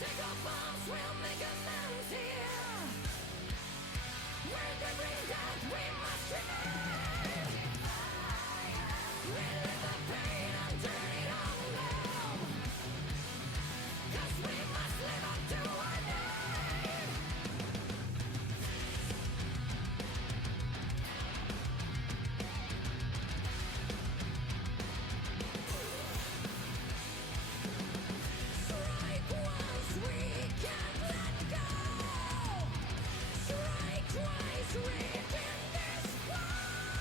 Take our bombs, we'll make amends here. Where they bring death, we must remain. Relive the pain and turn it on love. 'Cause we must live up to our name. Strike once, we can't let go. Strike twice, reap in this war.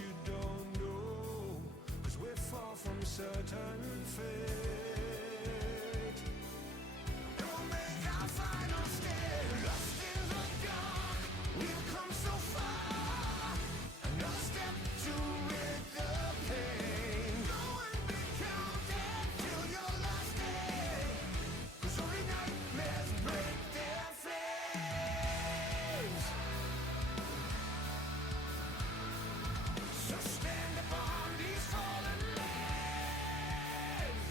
you don't know, 'cause we're far from certain fate. We'll make our final stand, lost in the dark. We've come so far, another step to rid the pain. Go and be counted till your last day, 'cause only nightmares break their flames. So stand upon these fallen lands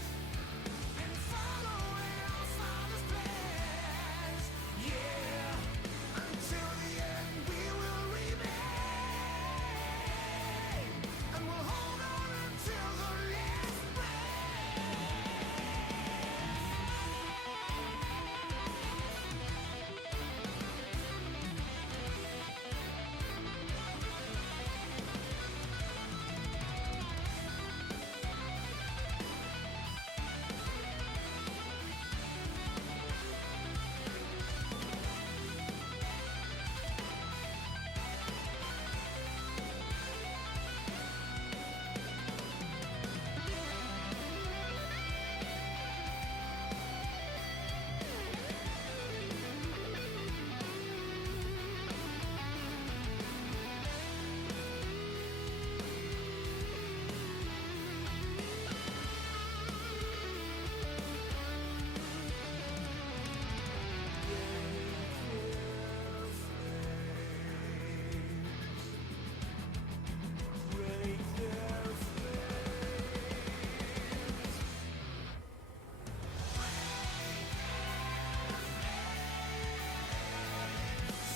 and follow in our Father's plans. Yeah, until the end we will remain, and we'll hold on until the last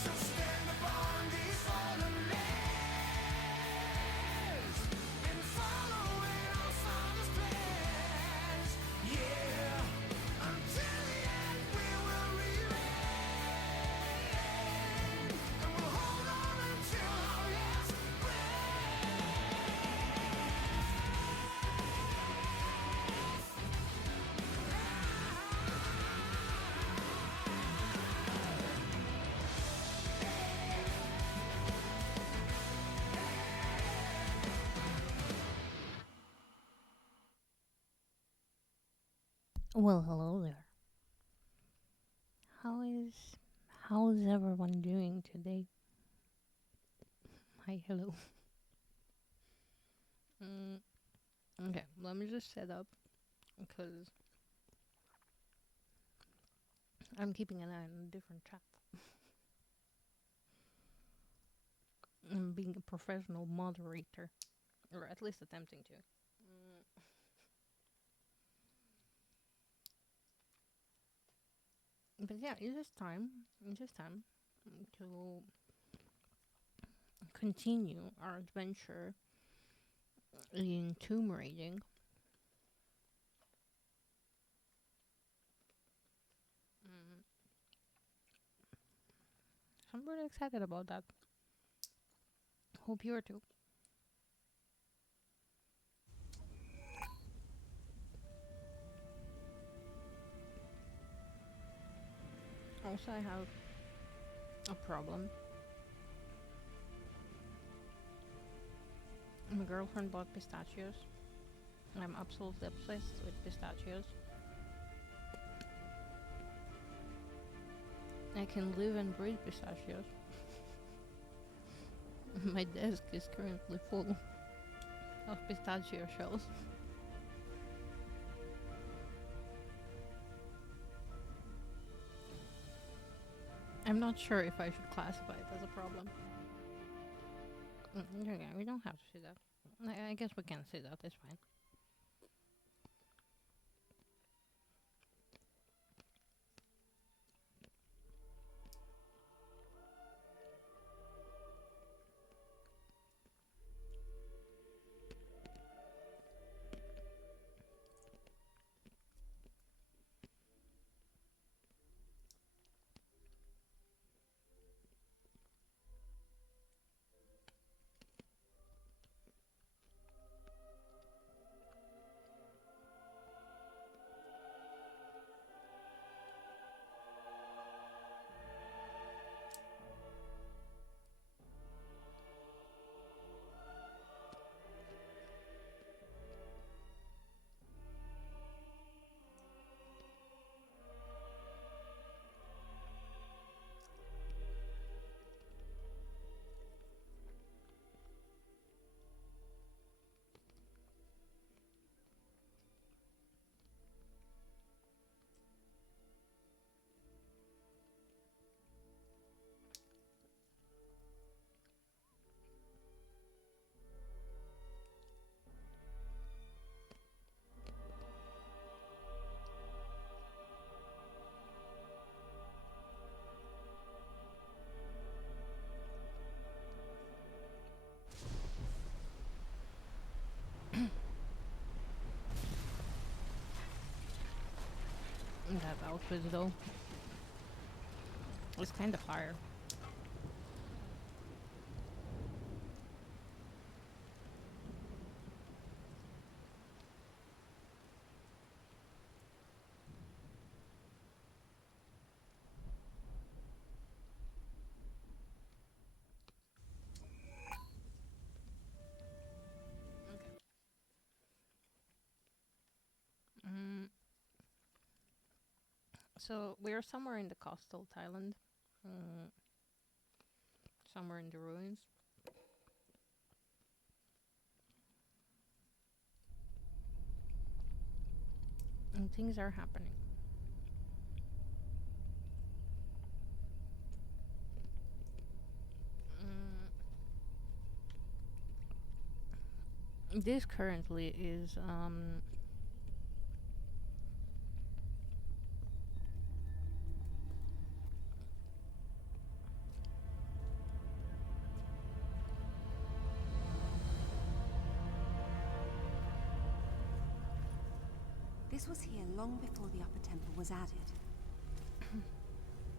So stand upon these fallen lands and follow in our Father's plans. Yeah, until the end we will remain, and we'll hold on until our last Well, hello there. How is everyone doing today? Hi, hello. Mm, okay, let me just set up because I'm keeping an eye on a different chat. I'm being a professional moderator, or at least attempting to. But yeah, it is time. It is time to continue our adventure in tomb raiding. Mm, so I'm really excited about that. Hope you are too. Also, I have a problem. My girlfriend bought pistachios. I'm absolutely obsessed with pistachios. I can live and breathe pistachios. My desk is currently full of pistachio shells. I'm not sure if I should classify it as a problem. Okay, we don't have to say that. I guess we can say that, it's fine. outfits though. It's kind of fire. Mm, so we're somewhere in the coastal Thailand, mm, somewhere in the ruins. And things are happening. Mm, this currently is This was here long before the upper temple was added.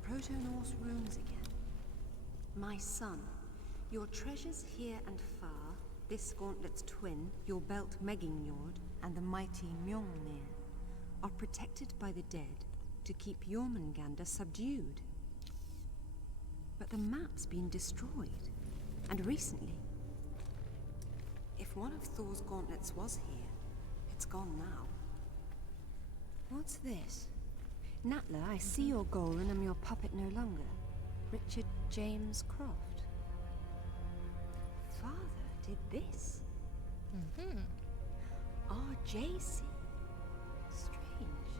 Proto-Norse runes again. My son, your treasures here and far, this gauntlet's twin, your belt Megingjord, and the mighty Mjolnir, are protected by the dead to keep Jormungandr subdued. But the map's been destroyed, and recently. If one of Thor's gauntlets was here, it's gone now. What's this? Natla, I see your goal and am your puppet no longer. Richard James Croft. Father did this? RJC. Strange.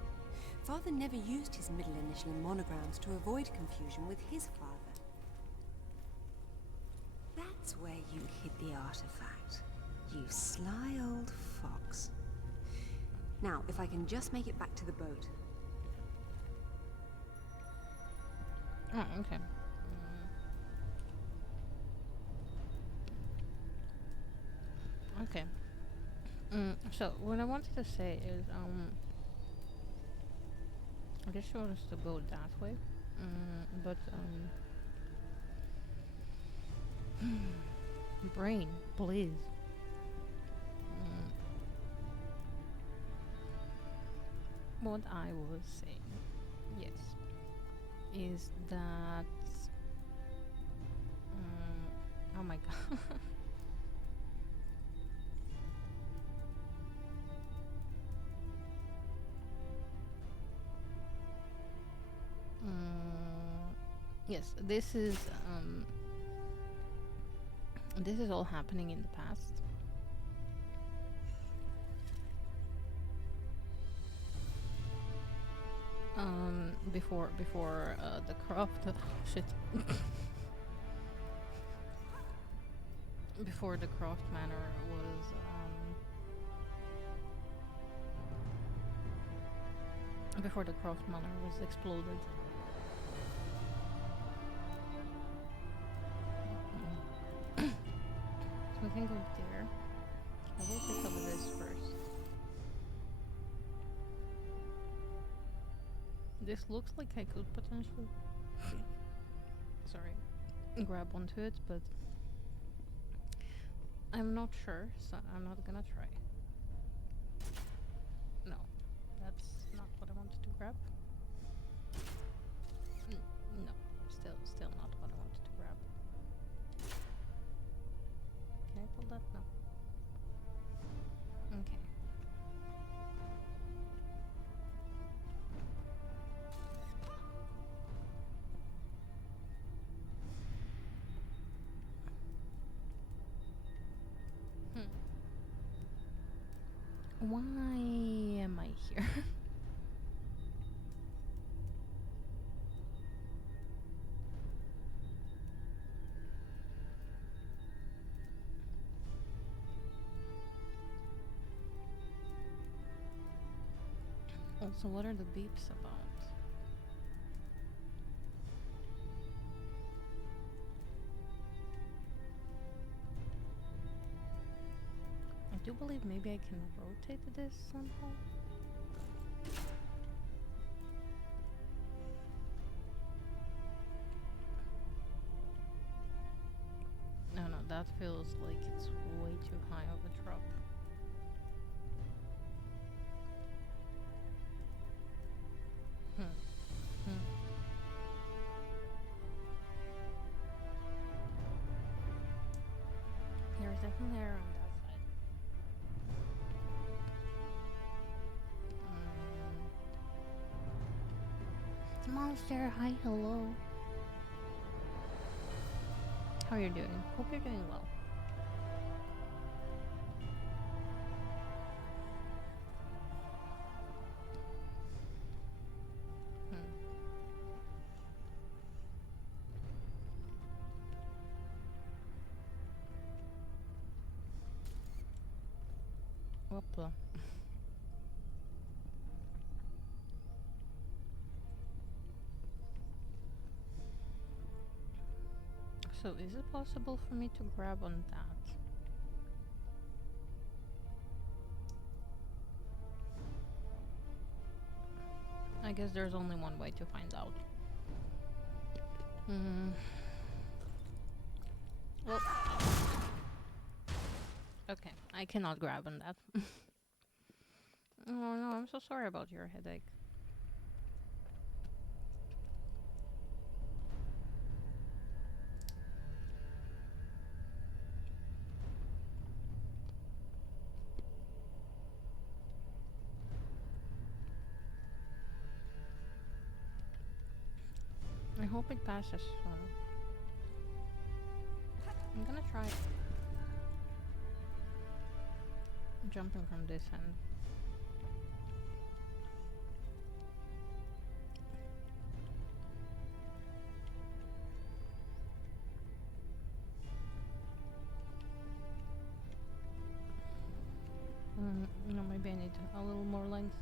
Father never used his middle initial in monograms to avoid confusion with his father. That's where you hid the artifact. You sly old fox. Now, if I can just make it back to the boat. Oh, okay. Okay. So what I wanted to say is, I guess you want us to go that way, but brain, please. What I was saying, yes, is that, oh my god. Yes, this is all happening in the past. Before the craft shit. Before the craft manor was before the craft manor was exploded. So we can go there. I will pick up this first. This looks like I could potentially sorry, grab onto it, but I'm not sure, so I'm not gonna try. No, that's not what I wanted to grab. No, still not what I wanted to grab. Can I pull that? No. Okay. Why am I here? Also, what are the beeps about? I do believe maybe I can rotate this somehow. feels like it's way too high of a drop. There's definitely air on that side. It's a monster. Hi, hello. How are you doing? Hope you're doing well. Whoopla. So is it possible for me to grab on that? I guess there's only one way to find out. Well, okay, I cannot grab on that. Oh no, I'm so sorry about your headache. I hope it passes soon. I'm gonna try jumping from this end. No, maybe I need a little more length.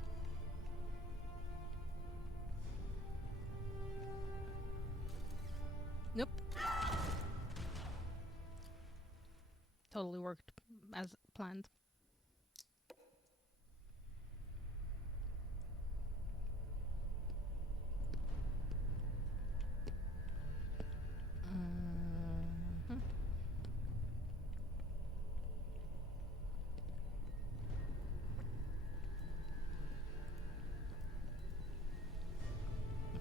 Nope. Totally worked as planned.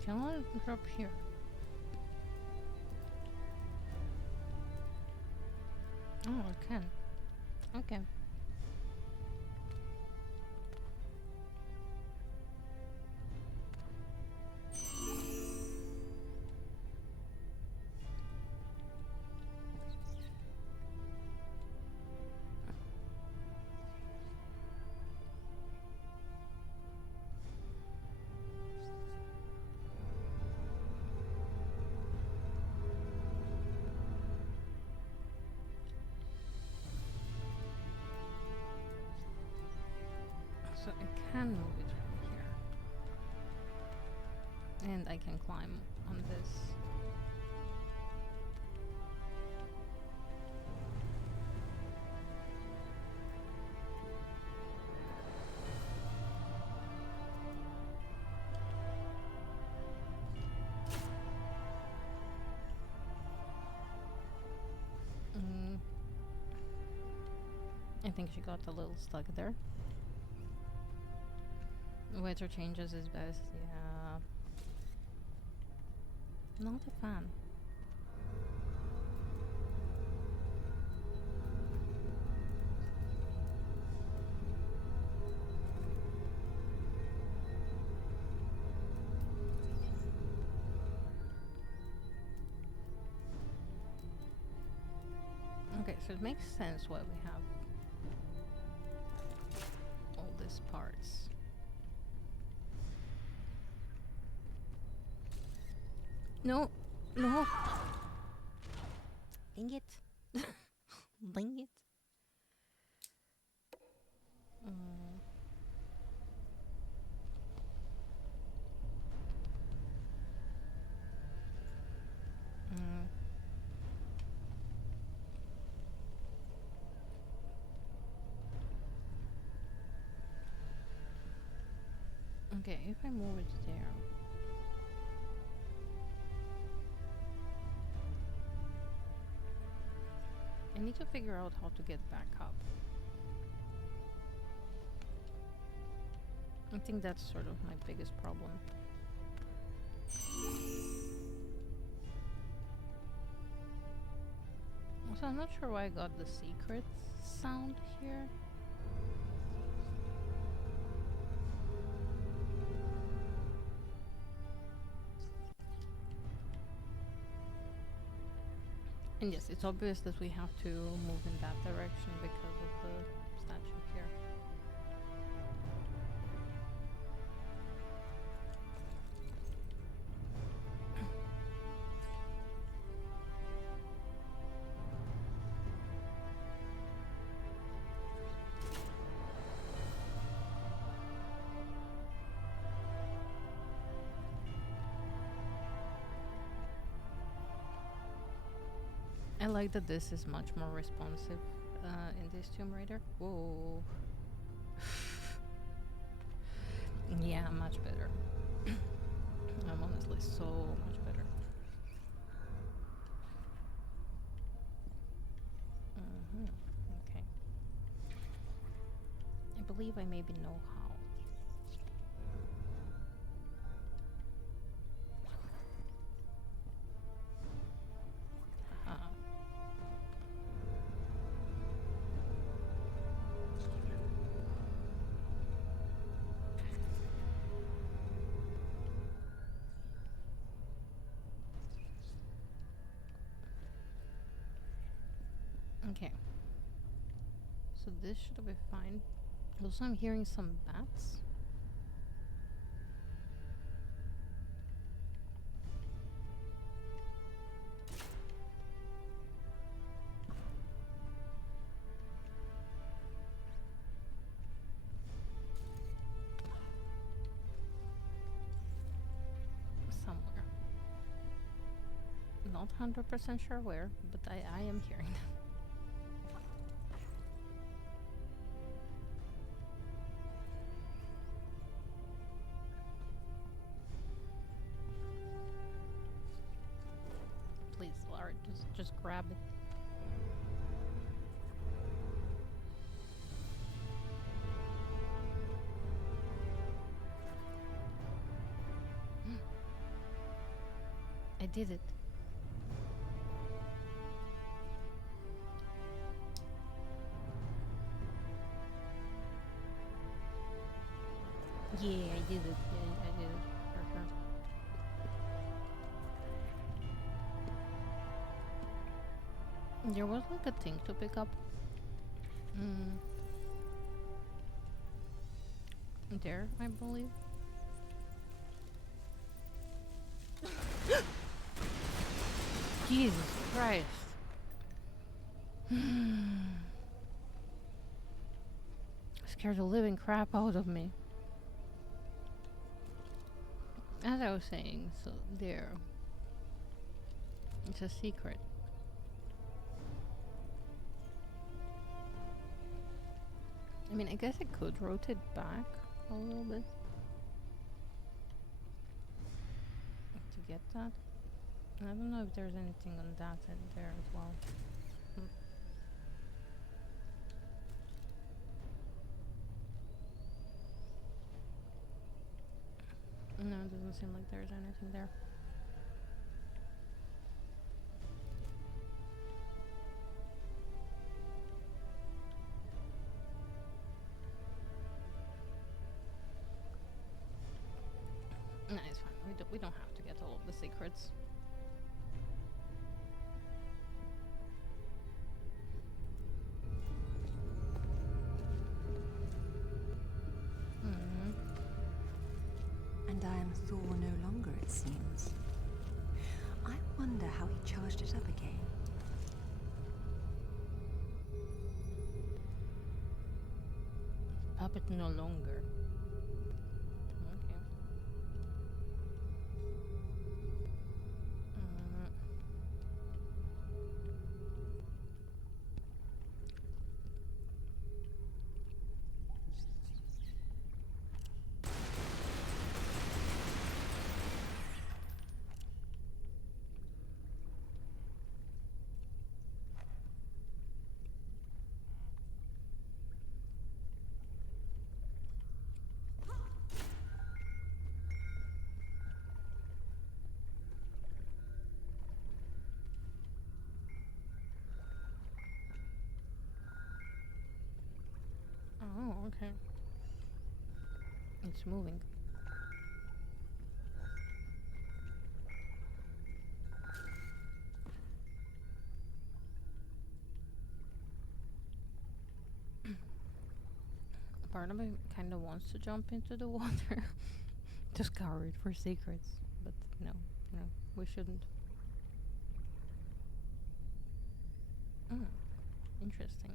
Can I drop here? Oh, I can. Okay. So I can move it from here. And I can climb on this. I think she got a little stuck there. Weather changes is best, yeah. Not a fan. Okay, so it makes sense why we have all these parts. No, no. Dang it. Dang it. Okay, if I move it there. need to figure out how to get back up. I think that's sort of my biggest problem. Also, I'm not sure why I got the secret sound here. And yes, it's obvious that we have to move in that direction because of the statue here. I like that this is much more responsive in this Tomb Raider. Whoa. Yeah, much better. I'm honestly so much better. Okay. I believe I maybe know how. Aha. Okay. So this should be fine. Also, I'm hearing some bats. Somewhere. Not 100% sure where, but I am hearing them. Please, Lara, just grab it. I did it. Yeah, I did it. Yeah, I did it. For sure. There was like a thing to pick up. There, I believe. Jesus Christ. Scared the living crap out of me. As I was saying, so there. It's a secret. I mean, I guess I could rotate back a little bit to get that. I don't know if there's anything on that side there as well. No, it doesn't seem like there's anything there. No, it's fine. We don't have to get all of the secrets. And I am Thor no longer, it seems. I wonder how he charged it up again. Puppet no longer. Okay. Oh, okay. It's moving. Part of me kind of wants to jump into the water to scour it for secrets, but no, no, we shouldn't. Mm, interesting.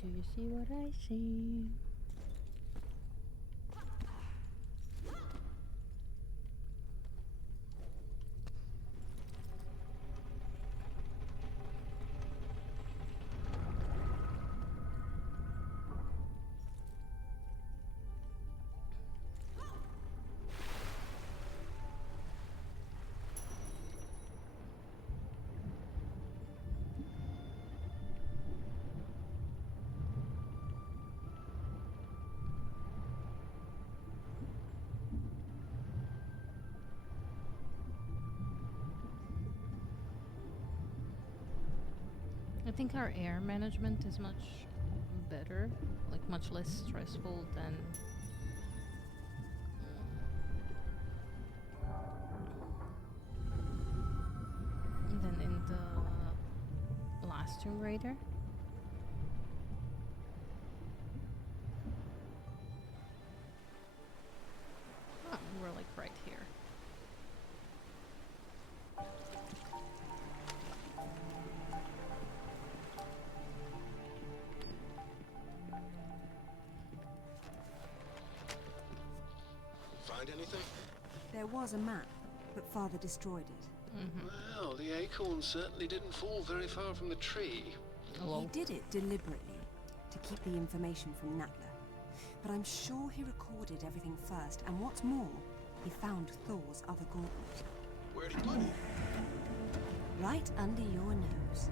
Do you see what I see? I think our air management is much better, like much less stressful than in the last Tomb Raider. Oh, we're like right here. Find anything? There was a map, but Father destroyed it. Well, the acorn certainly didn't fall very far from the tree. Hello. He did it deliberately, to keep the information from Natla. But I'm sure he recorded everything first, and what's more, he found Thor's other gauntlet. Where'd he put it? Right under your nose.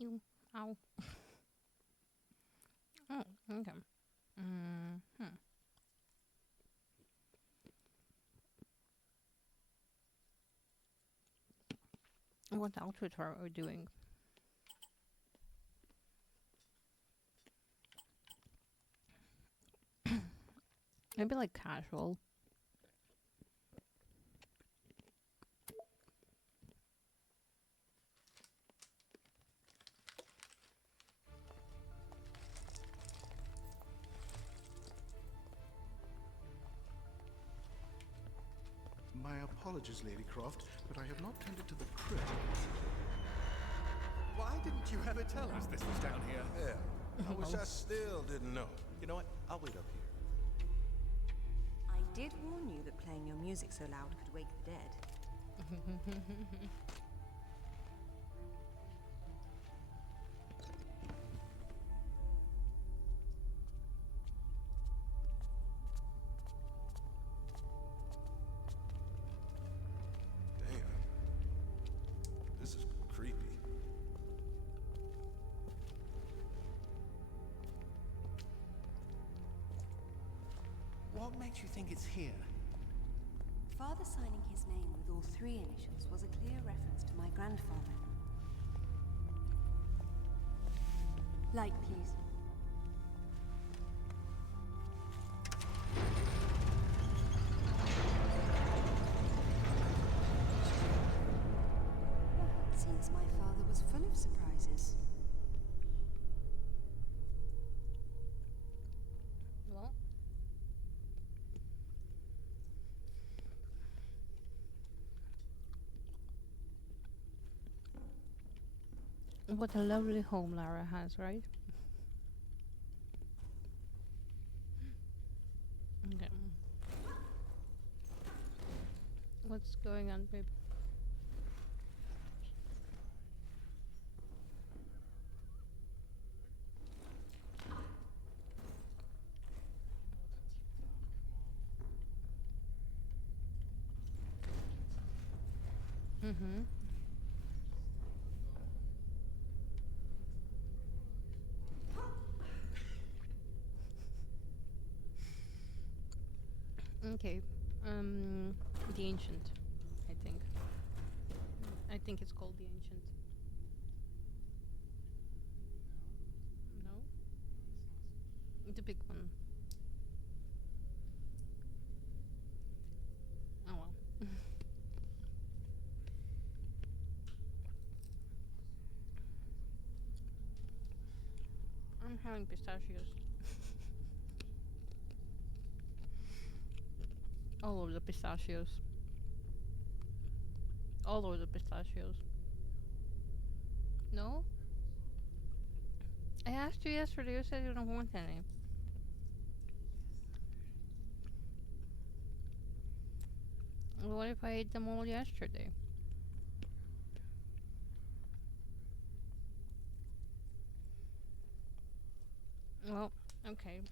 Ew. Ow. Oh, okay. What outfit are we doing? Maybe like casual. My apologies, Lady Croft, but I have not tended to the crypt. Why didn't you ever tell us this was down here? Yeah. I wish I still didn't know. You know what? I'll wait up here. I did warn you that playing your music so loud could wake the dead. Damn. This is creepy. What makes you think it's here? Father signing his name with all three initials was a clear reference to my grandfather. Light, please. It seems my father was full of surprises. Well. What a lovely home Lara has, right? Okay. What's going on, babe? Mm-hmm. Okay. Um, the Ancient, I think. I think it's called the Ancient. No, the big one. Oh well. I'm having pistachios. All of the pistachios. All of the pistachios. No? I asked you yesterday. You said you don't want any. What if I ate them all yesterday? Well, okay.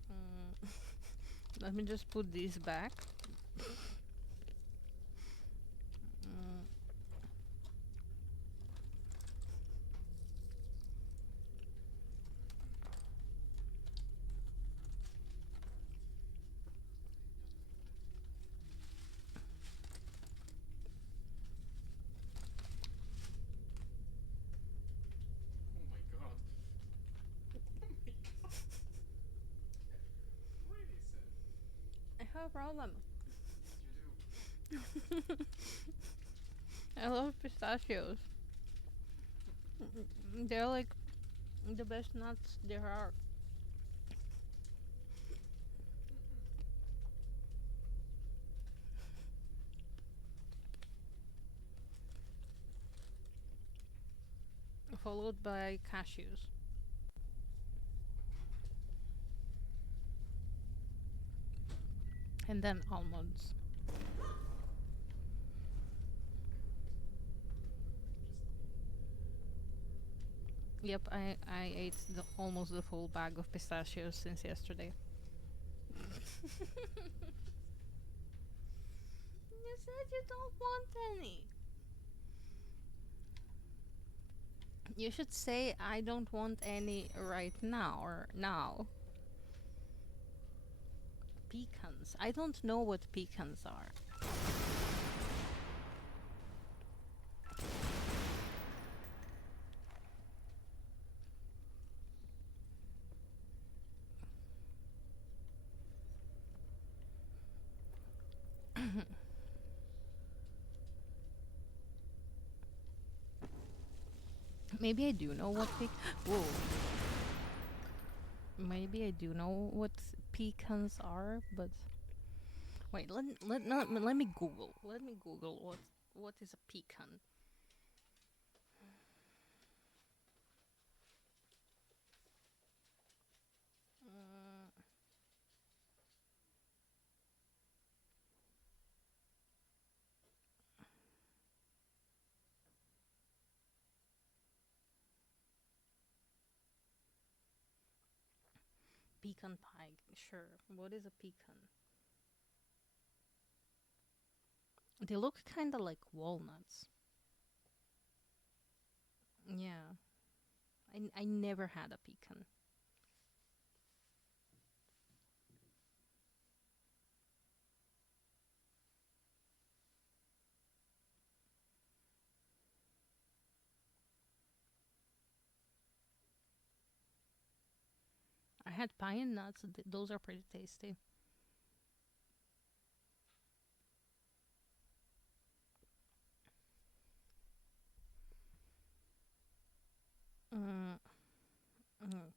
Let me just put these back. Mm, Oh my god. Why is it? I have a problem. Yes, you do. I love pistachios. They're like the best nuts there are. Followed by cashews. And then almonds. Yep, I ate almost the full bag of pistachios since yesterday. You said you don't want any. You should say I don't want any right now or now. Pecans. I don't know what pecans are. Maybe I do know what Whoa. Maybe I do know what pecans are, but wait. Let me Google. Let me Google what is a pecan. Uh, pecan pie. Sure. What is a pecan? They look kind of like walnuts. Yeah. I never had a pecan. I had pine nuts. Those are pretty tasty. Mm, mm.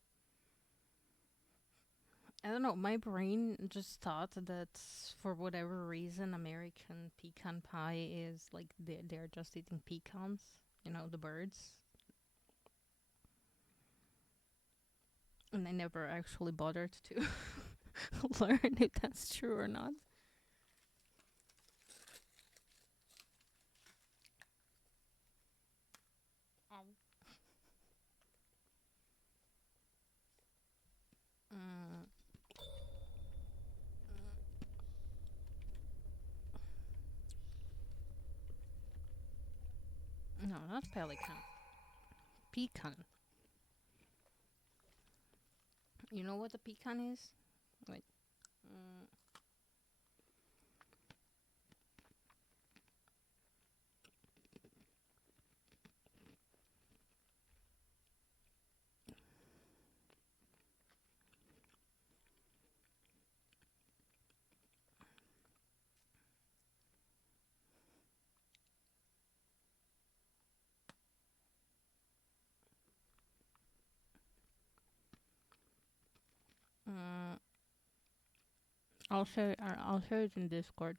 I don't know. My brain just thought that for whatever reason, American pecan pie is like they're just eating pecans. You know, the birds. And I never actually bothered to learn if that's true or not. Mm, No, not pelican. Pecan. You know what a pecan is? Wait. Mm, mm, I'll share it in Discord.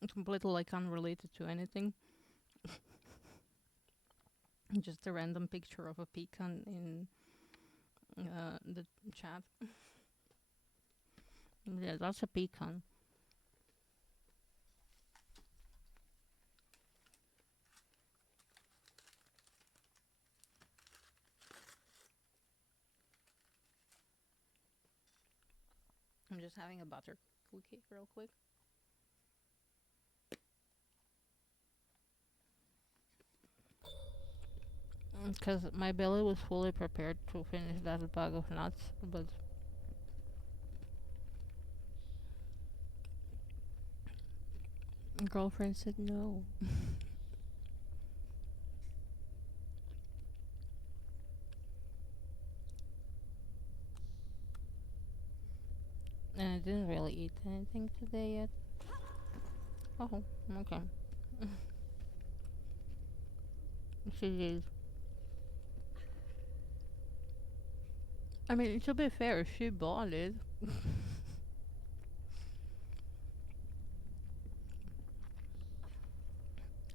It's completely like unrelated to anything. Just a random picture of a pecan in the chat. Yeah, that's a pecan. I'm just having a butter cookie real quick. Because my belly was fully prepared to finish that bag of nuts, but girlfriend said no. And I didn't really eat anything today yet. Oh, okay. She did. I mean, to be fair, she bought it.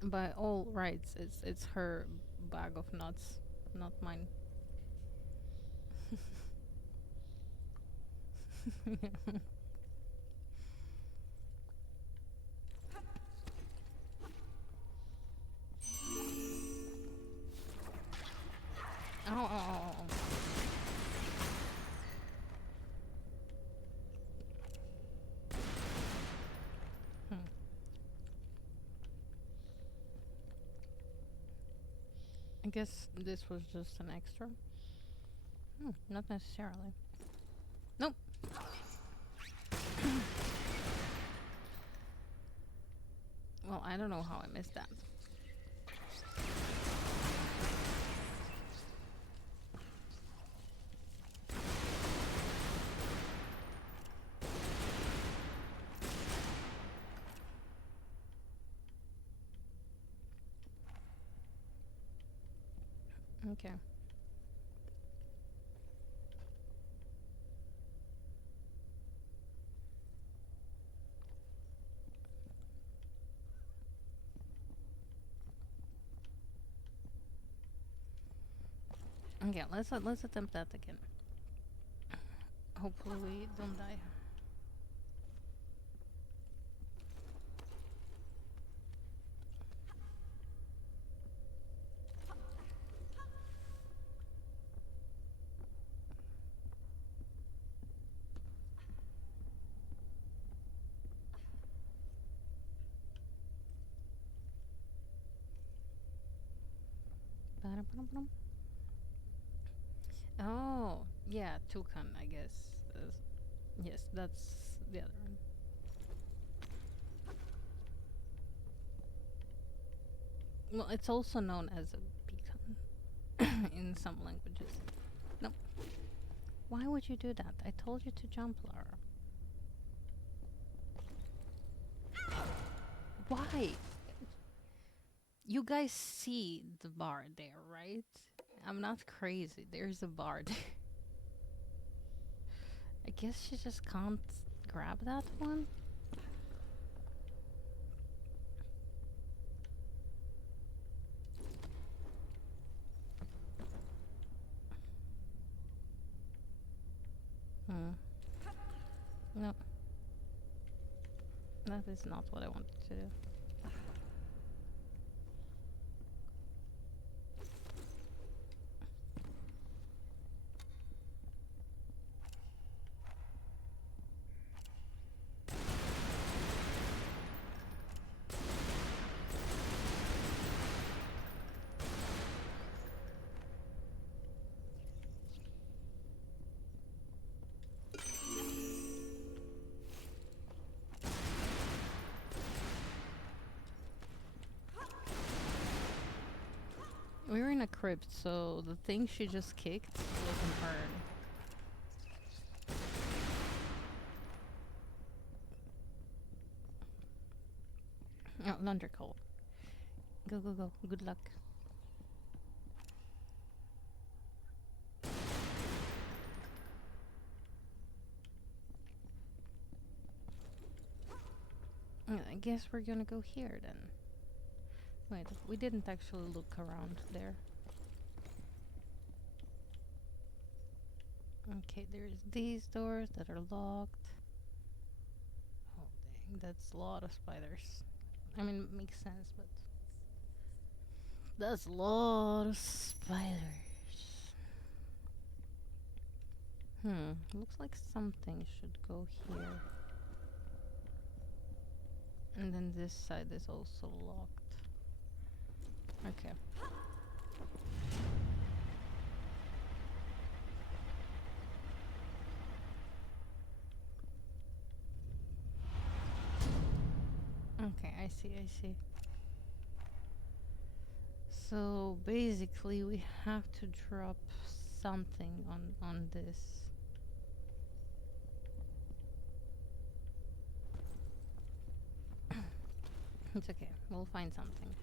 By all rights, it's her bag of nuts, not mine. Oh. Hmm. I guess this was just an extra. Not necessarily. Nope. Well, I don't know how I missed that. Okay. Okay, let's attempt that again. Hopefully we don't die. Ba-dum-bum-bum. Oh, yeah, toucan, I guess. Yes, that's the other one. Well, it's also known as a pecan in some languages. No, why would you do that? I told you to jump, Lara. Why? You guys see the bar there, right? I'm not crazy. There's a bar there. I guess she just can't grab that one. Hmm. No. That is not what I wanted to do. crypt, so the thing she just kicked wasn't hurt. Oh, Thunder Cold. Go, go, go. Good luck. I guess we're gonna go here then. Wait, we didn't actually look around there. Okay, there's these doors that are locked. Oh dang, that's a lot of spiders. I mean, it makes sense, but that's a lot of spiders. Looks like something should go here. And then this side is also locked. Okay. Okay, I see. So basically we have to drop something on this. It's okay, we'll find something.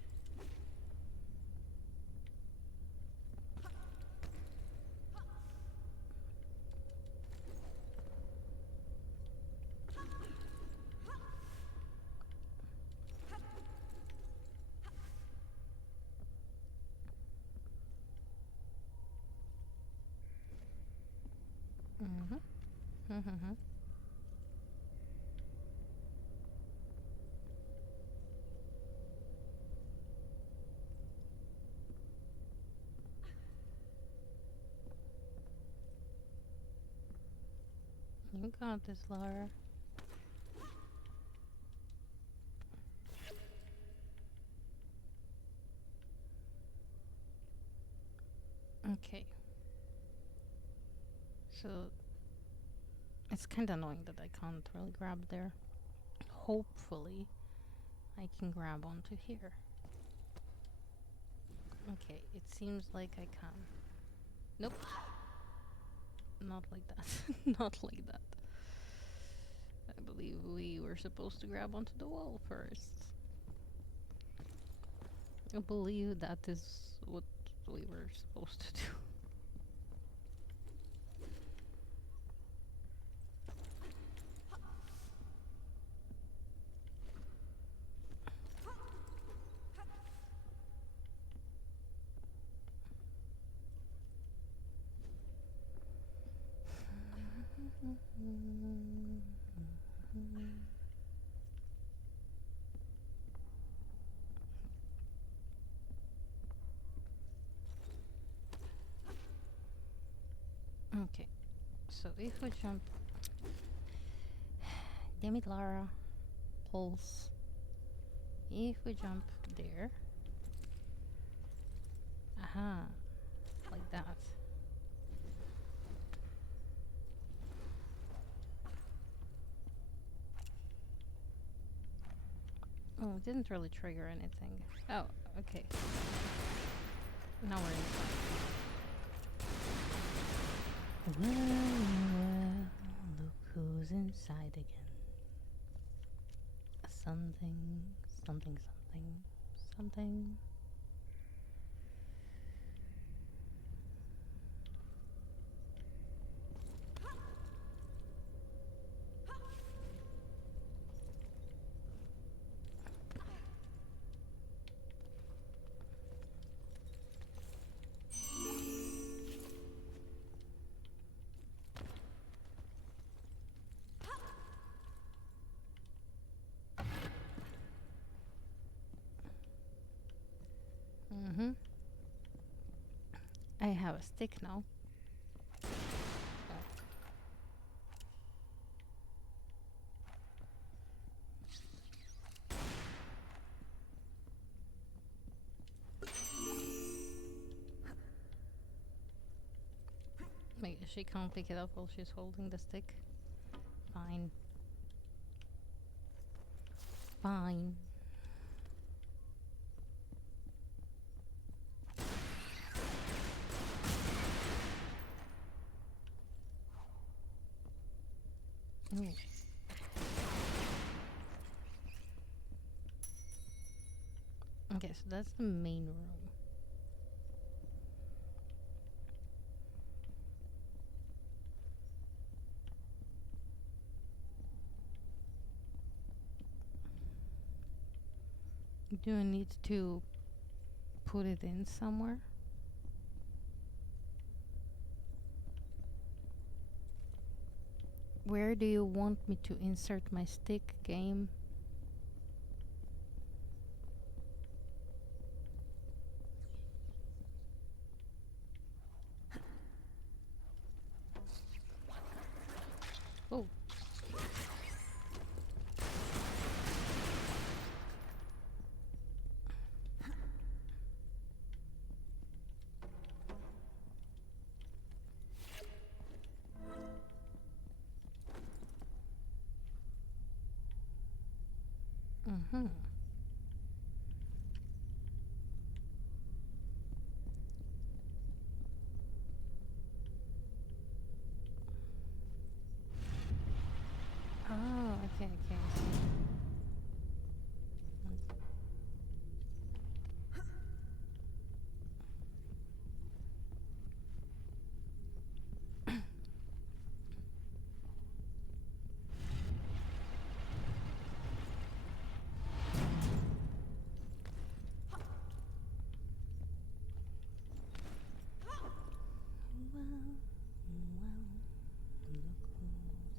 You got this, Lara. Okay. So it's kind of annoying that I can't really grab there. Hopefully I can grab onto here. Okay, it seems like I can. Nope. Not like that. Not like that. I believe we were supposed to grab onto the wall first. I believe that is what we were supposed to do. Okay, so if we jump... Damn it, Lara. Pulse. If we jump there... Aha. Like that. Oh, it didn't really trigger anything. Oh, okay. Now we're inside. Well, look who's inside again. Something, something, something, something. I have a stick now. Wait, she can't pick it up while she's holding the stick? Fine. Fine. Ooh. Okay, so that's the main room. Do I need to put it in somewhere? Where do you want me to insert my stick, game? Oh. Mm-hmm. Oh, okay, okay, I see.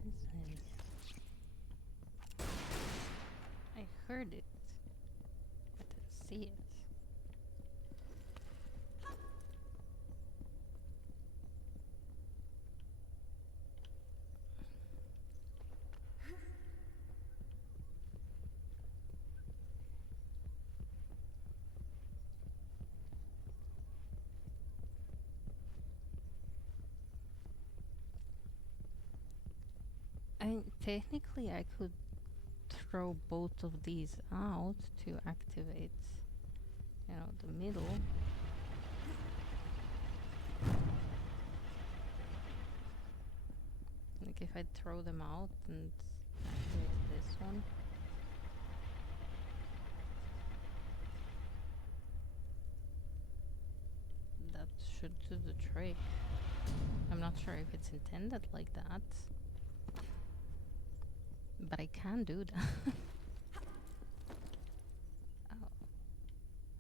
Look who this is. I heard it. I didn't see it. Technically, I could throw both of these out to activate, the middle. Like if I throw them out and activate this one. That should do the trick. I'm not sure if it's intended like that. But I can do that. Oh.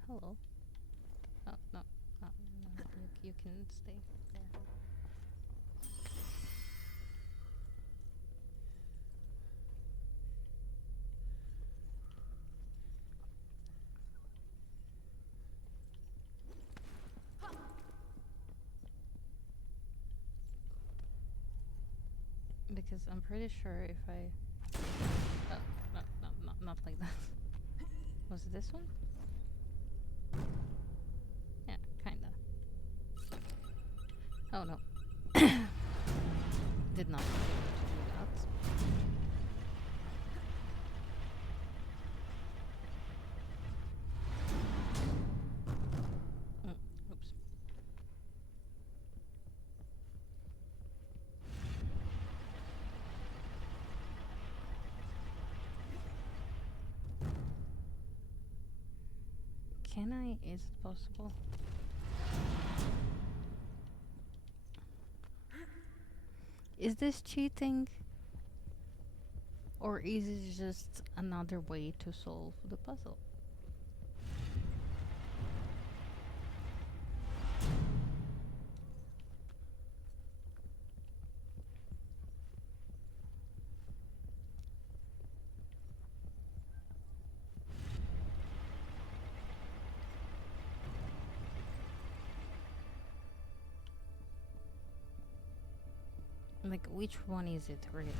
Hello. Oh, no. No, no, you can stay there. Because I'm pretty sure if I... Oh, no, not like that. Was it this one? Yeah, kinda. Oh no. Did not do that. Oops. Can I? Is it possible? Is this cheating? Or is it just another way to solve the puzzle? Like, which one is it really?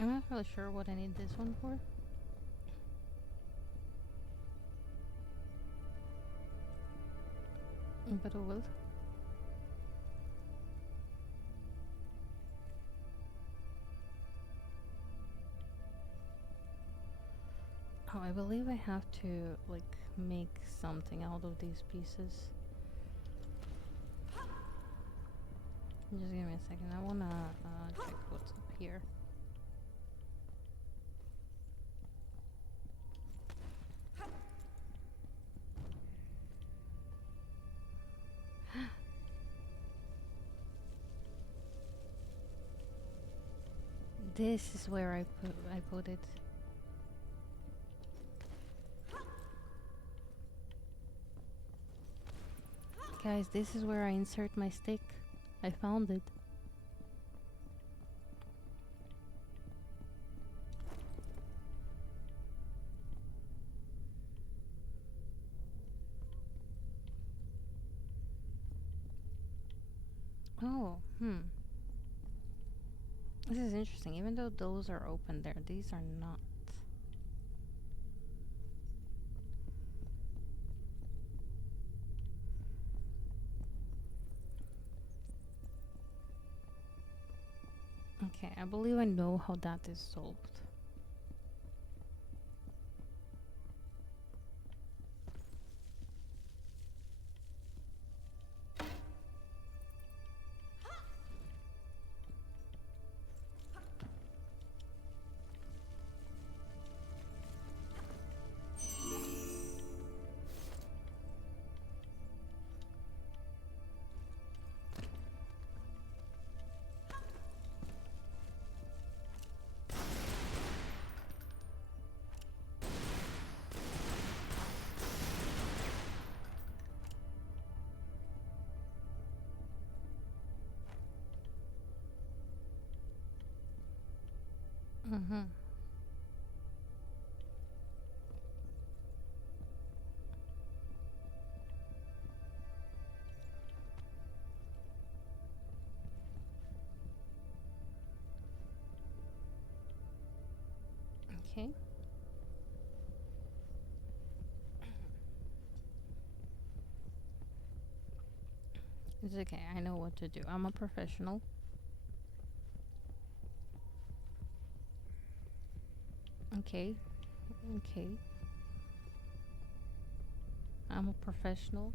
I'm not really sure what I need this one for. But I will. I believe I have to, like, make something out of these pieces. Just give me a second. I wanna check what's up here. This is where I put it. Guys, this is where I insert my stick. I found it. Oh, This is interesting. Even though those are open there, these are not. Okay, I believe I know how that is solved. Mm-hmm. Okay. It's okay. I know what to do. I'm a professional. Okay. Okay. I'm a professional.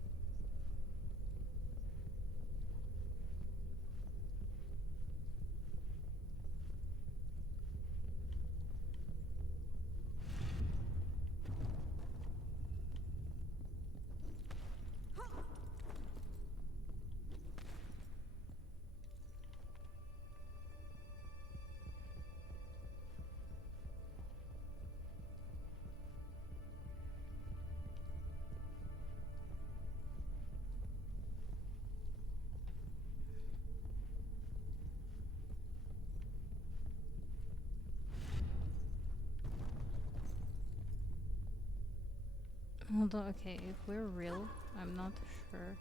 Although, okay, if we're real, I'm not sure.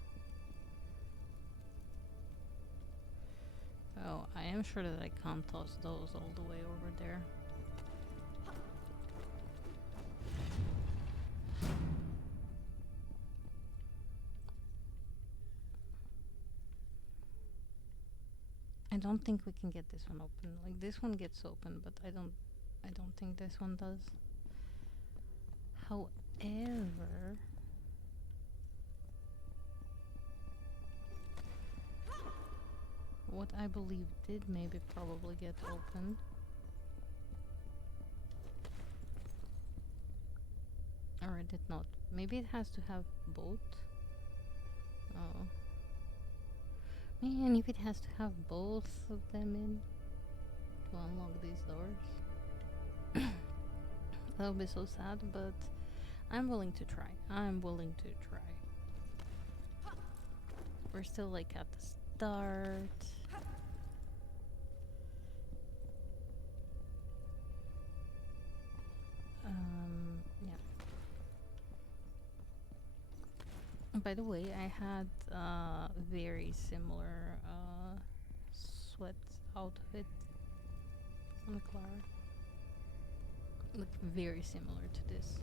Oh, I am sure that I can't toss those all the way over there. I don't think we can get this one open. Like, this one gets open, but I don't think this one does. However, what I believe did maybe probably get opened. Or it did not. Maybe it has to have both. Oh. Man, if it has to have both of them in to unlock these doors. That would be so sad, but I'm willing to try. I'm willing to try. We're still like at the start. Yeah. By the way, I had very similar sweat outfit on Clara. Look very similar to this.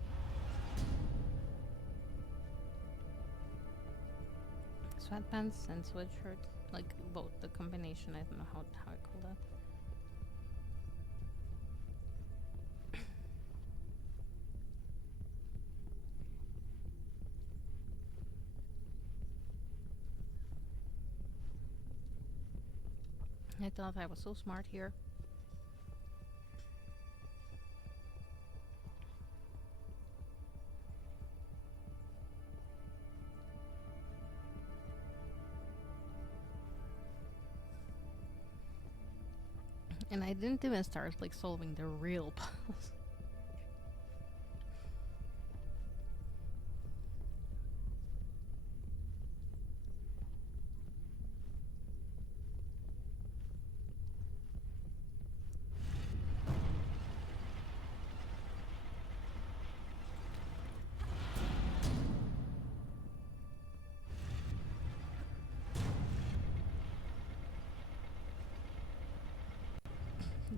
Sweatpants and sweatshirt, like both the combination. I don't know how I call that. I thought I was so smart here. And I didn't even start like solving the real puzzles.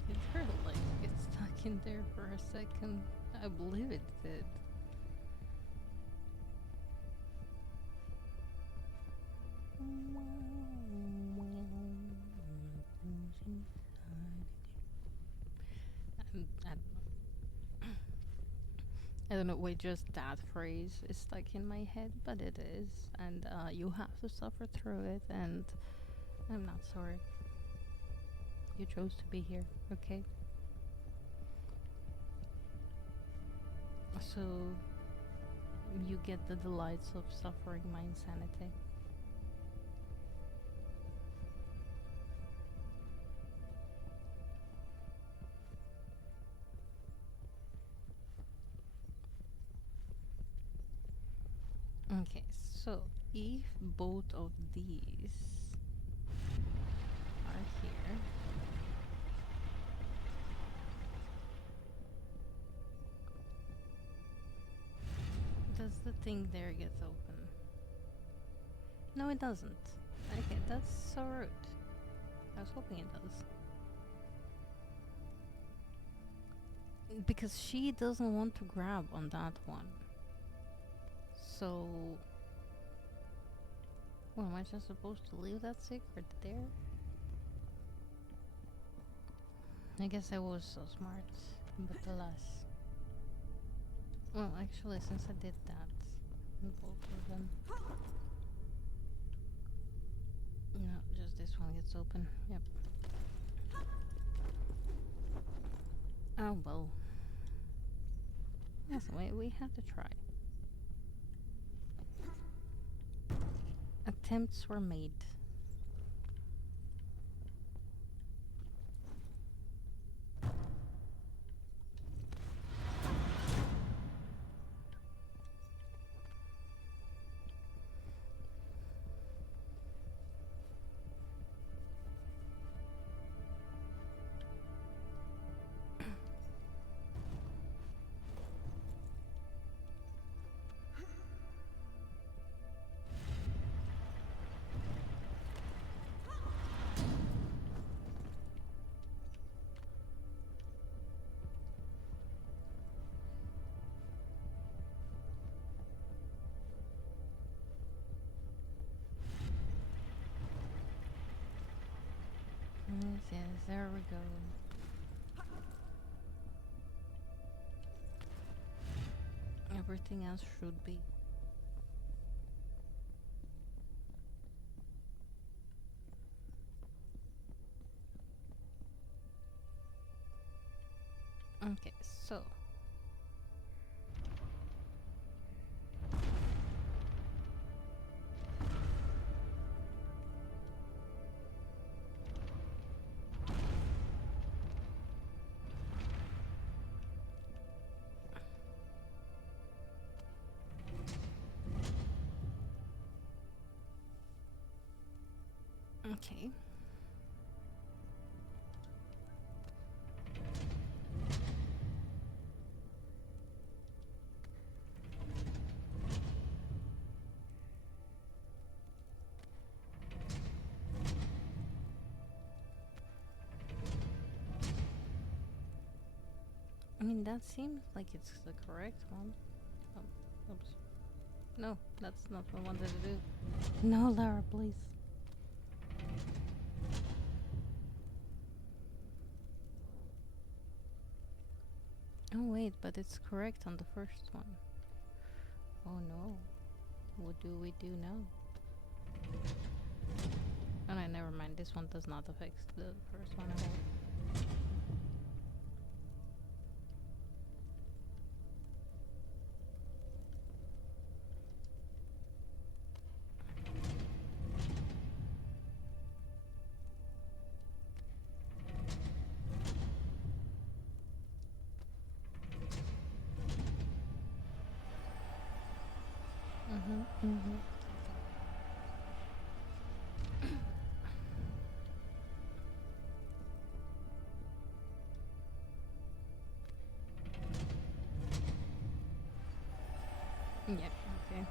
Did her like get stuck in there for a second? I believe it did. I don't know why just that phrase is stuck in my head, but it is, and you have to suffer through it, and I'm not sorry. You chose to be here, okay? So you get the delights of suffering my insanity. Okay, so if both of these are here, does the thing there get open? No, it doesn't. Okay, that's so rude. I was hoping it does. Because she doesn't want to grab on that one. So... Well, am I just supposed to leave that secret there? I guess I was so smart, but alas. Well, actually, since I did that, both of them... No, just this one gets open. Yep. Oh, well. Yes, we have to try. Attempts were made. Yes, there we go. Everything else should be. Okay, so... Okay. I mean, that seems like it's the correct one. Oh, oops. No, that's not what I wanted to do. No, Lara, please. Oh wait, but it's correct on the first one. Oh no. What do we do now? Oh no, never mind. This one does not affect the first one at all. Yeah, okay.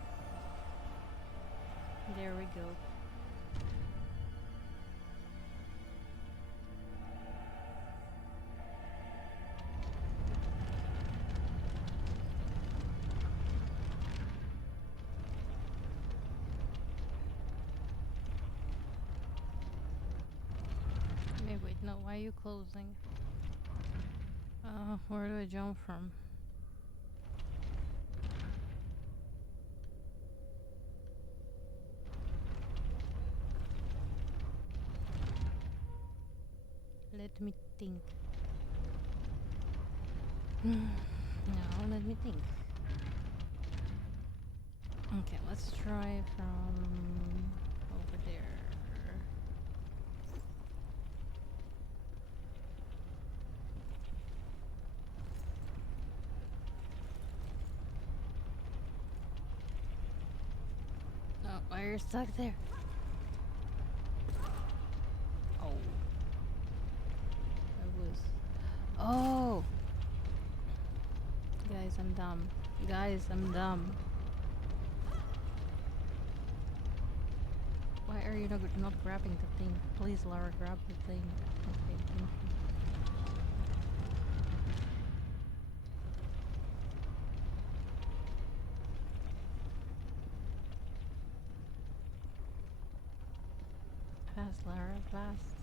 There we go. Wait, no, why are you closing? Where do I jump from? Let me think. No, let me think. Okay, let's try from over there. Oh, why are you stuck there? Oh. I was. Oh! Guys, I'm dumb. Guys, I'm dumb. Why are you not grabbing the thing? Please, Lara, grab the thing. Okay, thank you. Fast, Lara, fast.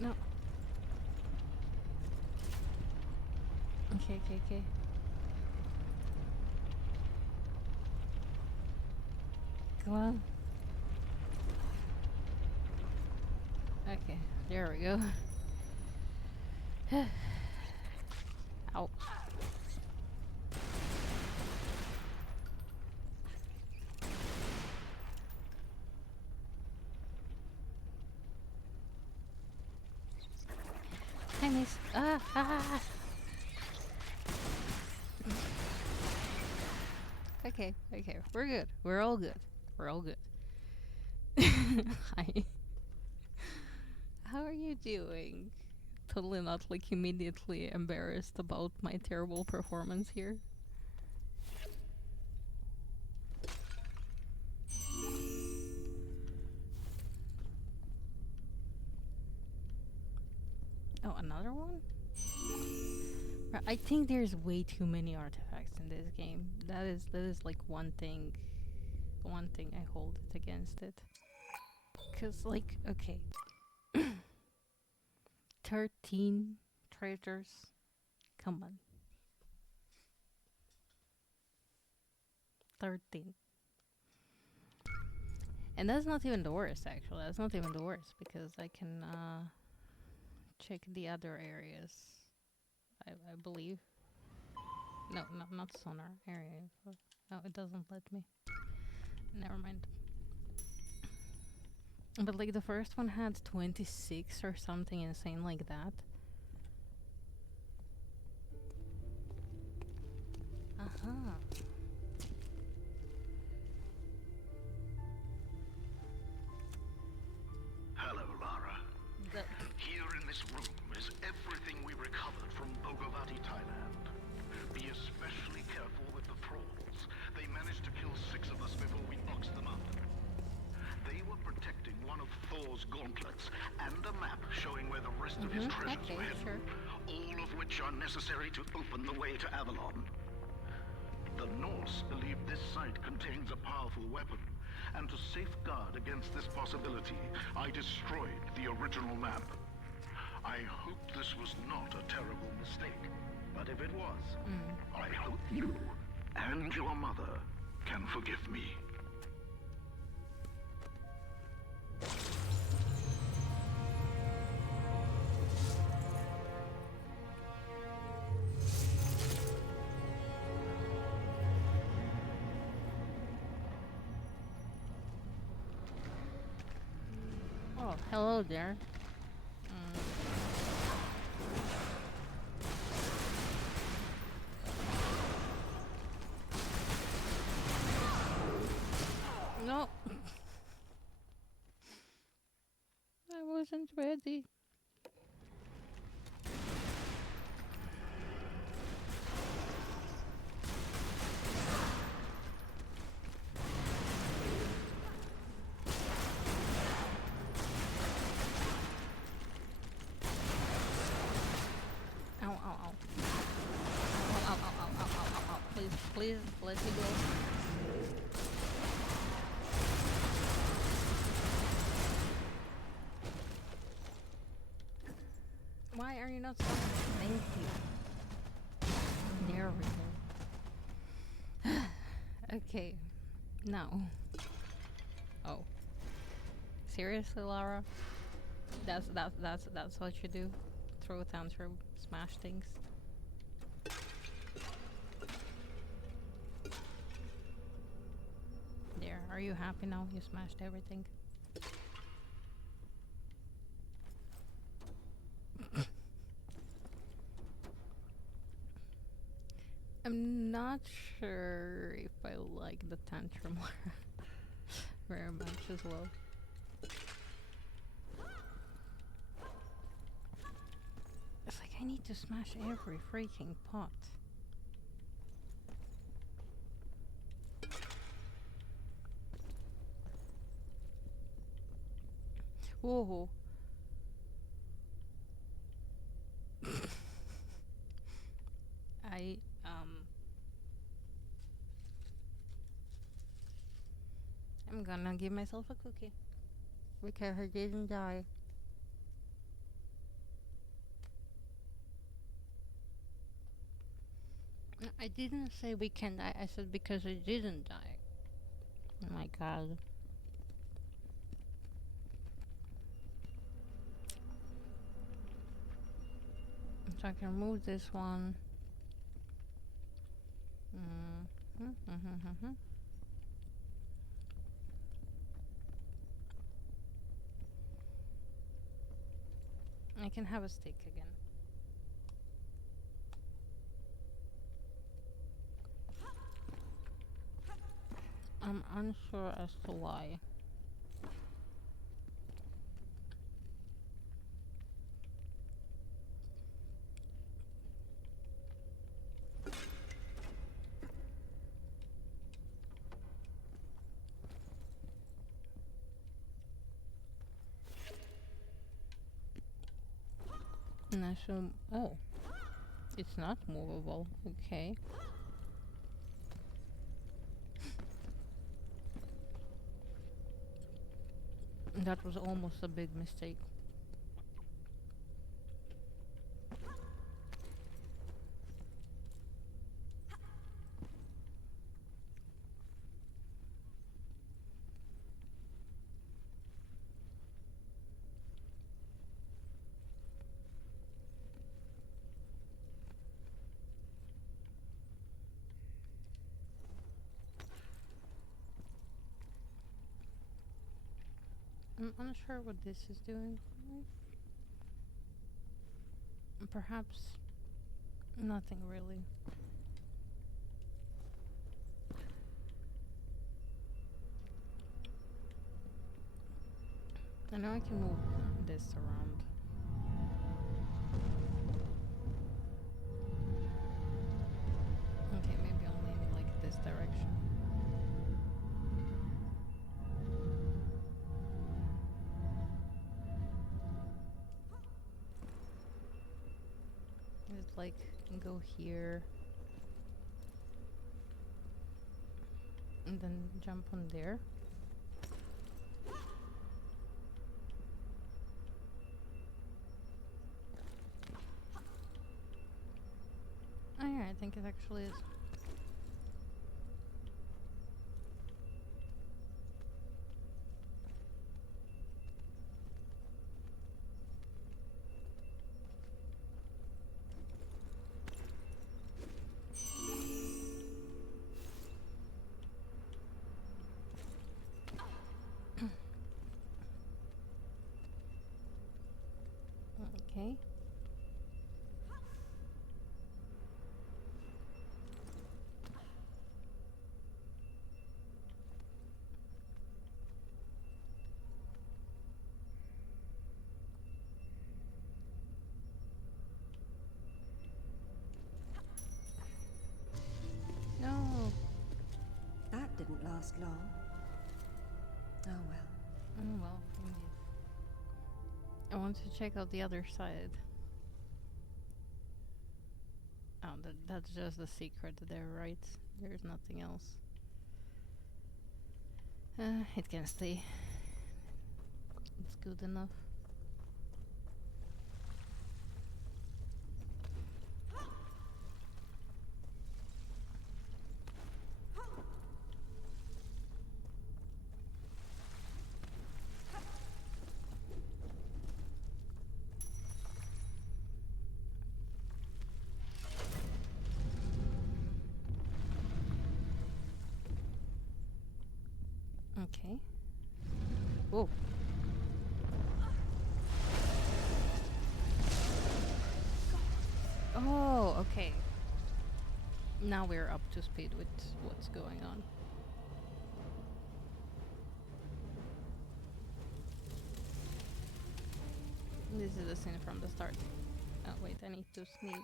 No. Okay, okay, okay. Come on. Okay, there we go. Ow. I missed. Ah! Okay, okay, we're good. We're all good. We're all good. Hi. How are you doing? Totally not like immediately embarrassed about my terrible performance here. Oh, another one? I think there's way too many artifacts in this game. That is like one thing I hold it against it. Cause like, okay. 13 treasures. Come on. 13. And that's not even the worst, actually. That's not even the worst, because I can check the other areas. I believe. No, not sonar area. No, it doesn't let me. Never mind. But like the first one had 26 or something insane like that. Uh-huh. Hello, Lara. The Here in this room is everything we recovered from Bogavati, Thailand. Be especially careful with the thralls. They managed to kill 6 of us before we boxed them up. They were protecting one of Thor's gauntlets and a map showing where the rest of his treasures okay, were hidden. sure. All of which are necessary to open the way to Avalon. The Norse believe this site contains a powerful weapon, and to safeguard against this possibility, I destroyed the original map. I hope this was not a terrible mistake, but if it was, I hope you and your mother can forgive me. Oh, hello there. No. I wasn't ready. Ow, ow, ow. Ow, ow, ow, ow, ow, ow, ow, ow. Please, please, let me go. Why are you not stopping? Thank you. There we go. Okay. Now. Oh. Seriously, Lara? That's what you do? Throw tantrum, smash things. There, are you happy now? You smashed everything. I'm not sure if I like the tantrum very much as well. It's like I need to smash every freaking pot. Whoa. I I'm gonna give myself a cookie because I didn't die. I didn't say we can die. I said because I didn't die. Oh my god. So I can remove this one. I can have a stick again. I'm unsure as to why. And I assume, oh, it's not movable. Okay. That was almost a big mistake. I'm unsure what this is doing for me. Perhaps nothing really. I know I can move this around. Okay, maybe only in like this direction. Just like go here and then jump on there. Oh yeah, I think it actually is. last long. Oh well. Oh well, indeed. I want to check out the other side. Oh, that's just the secret there, right? There's nothing else. It can stay. It's good enough. Okay. Whoa. Oh, okay. Now we're up to speed with what's going on. This is the scene from the start. Oh, wait, I need to sneeze.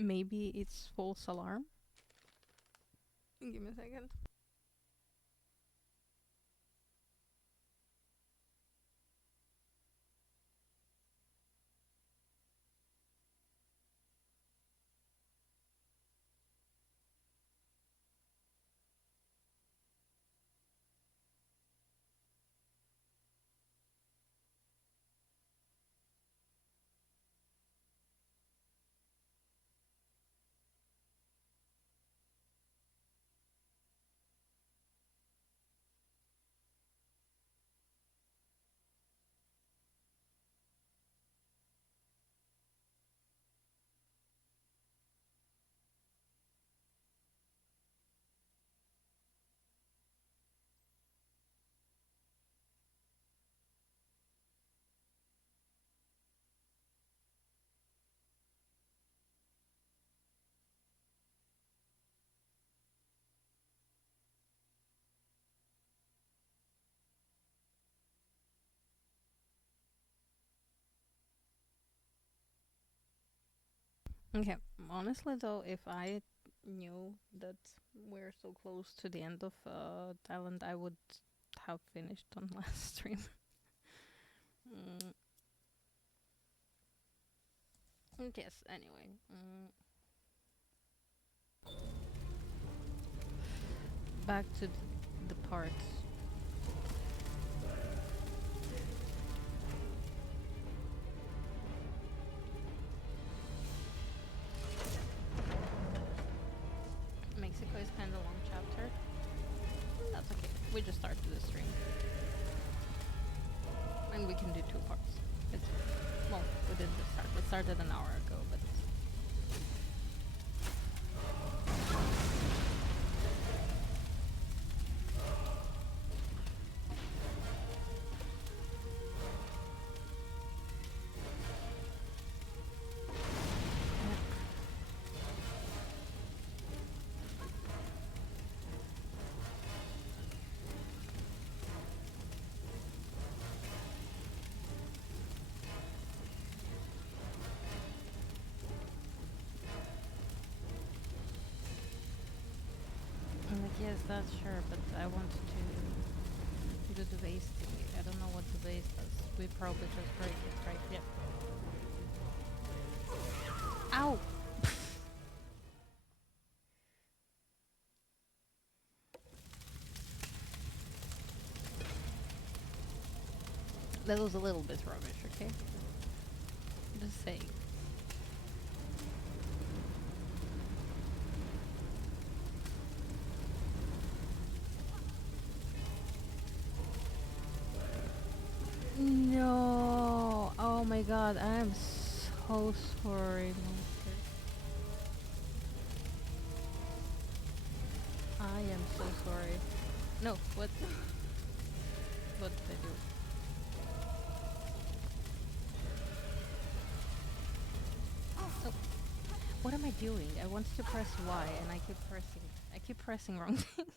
Maybe it's false alarm? Give me a second. Okay, honestly though, if I knew that we're so close to the end of Thailand, I would have finished on last stream. mm. Yes, anyway. Back to the parts. Mexico is kind of long chapter. That's okay. We just started the stream. And we can do 2 parts. It's, well, we did just start. It started an hour ago, but... I'm like, yes, that's sure, but I wanted to do the base thingy. I don't know what the base does. We probably just break it, right? Yep. Ow! That was a little bit rubbish, okay? Just saying. No! Oh my god, I am so sorry, Monster. I am so sorry. No, what? What did I do? Oh, what am I doing? I wanted to press Y and I keep pressing wrong things.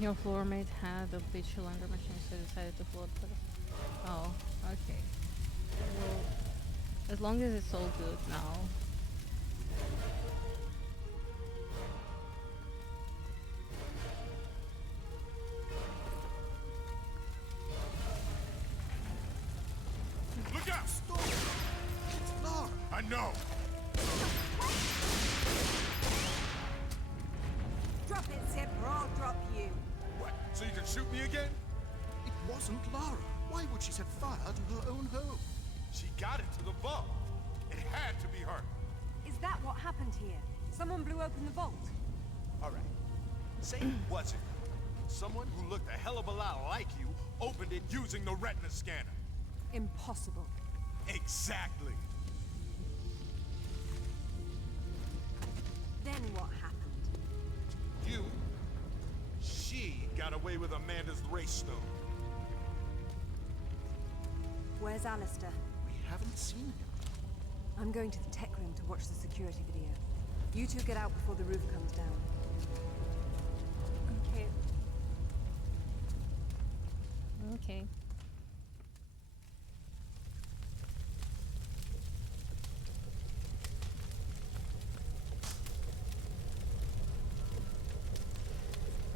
Your floor mate had a bitch cylinder machine, so decided to flood first. Oh, okay. Well, as long as it's all good now. Look out! Stop! It's Lara! I know! Drop it, Zip, or I'll drop you. What, so you can shoot me again? It wasn't Lara. Why would she set fire to her own home? She got into the vault. It had to be her. Is that what happened here? Someone blew open the vault. All right. Say it wasn't. Someone who looked a hell of a lot like you opened it using the retina scanner. Impossible. Exactly. Then what happened? She got away with Amanda's race stone. Where's Alistair? We haven't seen him. I'm going to the tech room to watch the security video. You two get out before the roof comes down. Okay. Okay.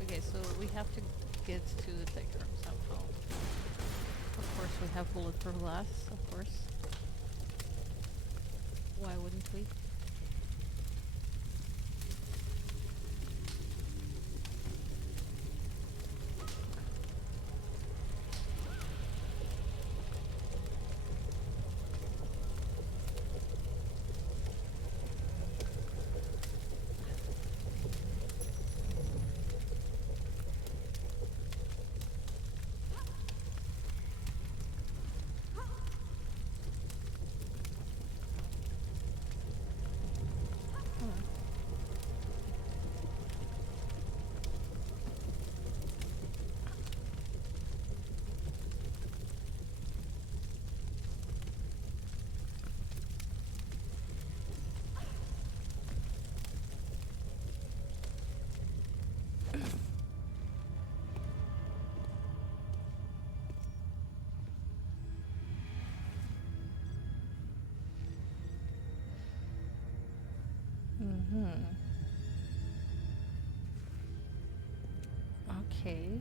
Okay, so we have to get to the tech room somehow. Of course, we have bulletproof glass, of course. Why wouldn't we? Okay.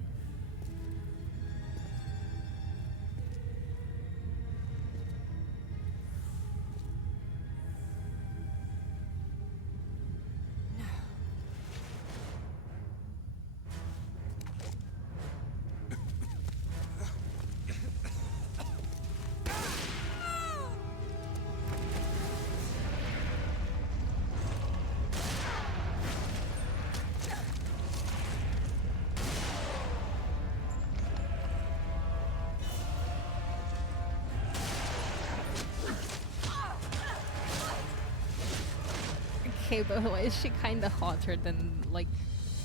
Okay, but why is she kinda hotter than, like,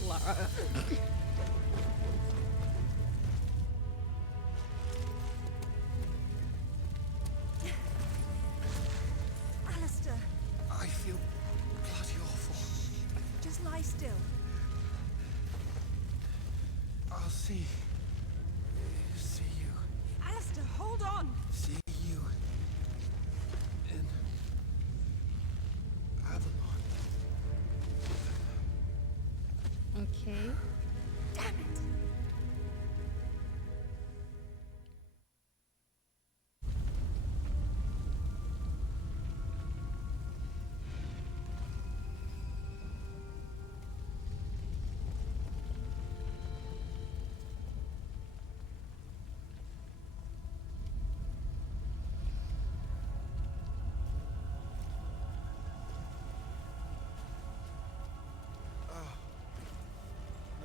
Lara? Alistair, I feel bloody awful. just lie still. I'll see you. Alistair, hold on! See you in Avalon. Okay. Damn it!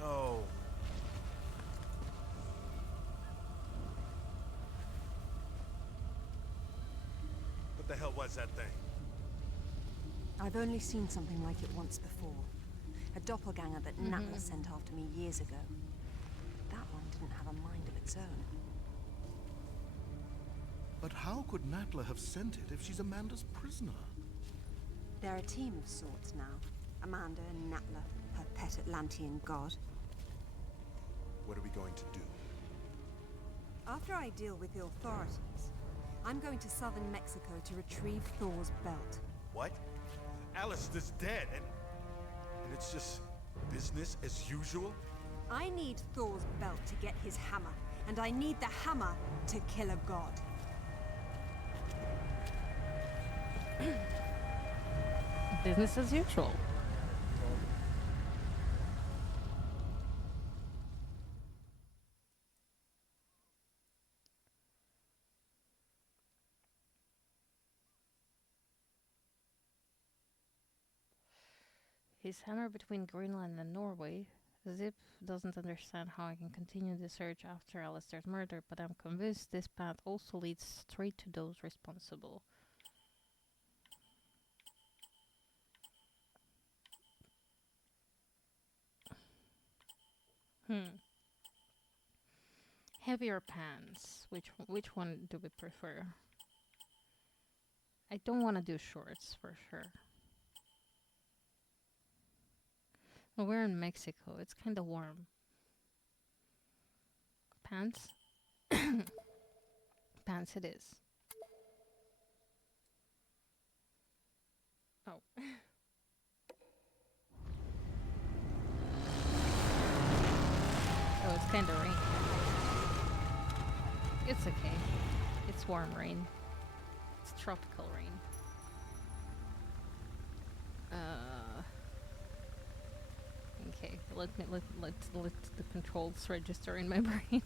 No. What the hell was that thing? I've only seen something like it once before. A doppelganger that Natla sent after me years ago. That one didn't have a mind of its own. But how could Natla have sent it if she's Amanda's prisoner? They're a team of sorts now. Amanda and Natla, her pet Atlantean god. What are we going to do? After I deal with the authorities, I'm going to southern Mexico to retrieve Thor's belt. What? Alistair's dead, and it's just business as usual? I need Thor's belt to get his hammer, and I need the hammer to kill a god. Business as usual. His hammer between Greenland and Norway. Zip doesn't understand how I can continue the search after Alistair's murder, but I'm convinced this path also leads straight to those responsible. Heavier pants. Which one do we prefer? I don't want to do shorts for sure. Well, we're in Mexico. It's kind of warm. Pants? Pants it is. Oh. Oh, it's kind of rainy. It's okay. It's warm rain. It's tropical rain. Okay, let the controls register in my brain.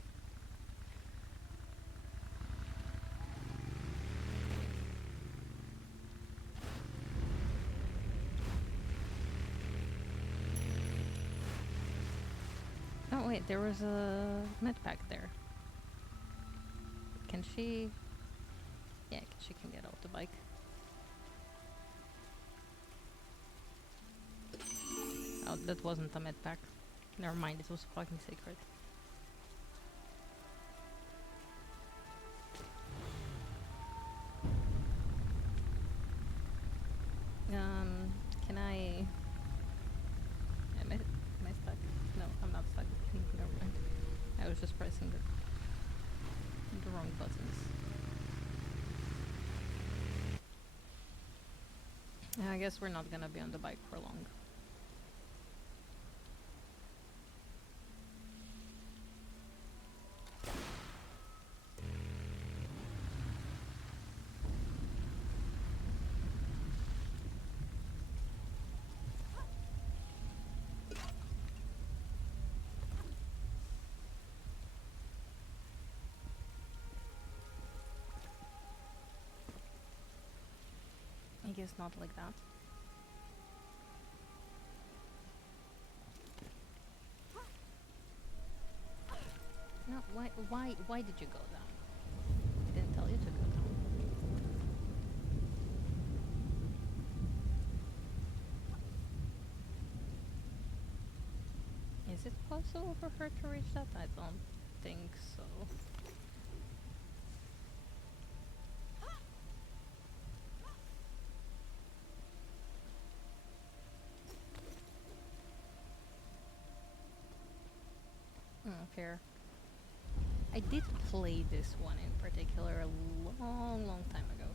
Oh wait, there was a med pack there. Can she? Yeah, she can get off the bike. Oh, that wasn't a med pack. Never mind, it was fucking secret. Can I... Am I stuck? No, I'm not stuck. Never mind. I was just pressing the wrong buttons. I guess we're not gonna be on the bike for long. I guess not like that. No, why did you go down? I didn't tell you to go down. Is it possible for her to reach that? I don't think so. Fair. I did play this one in particular a long time ago.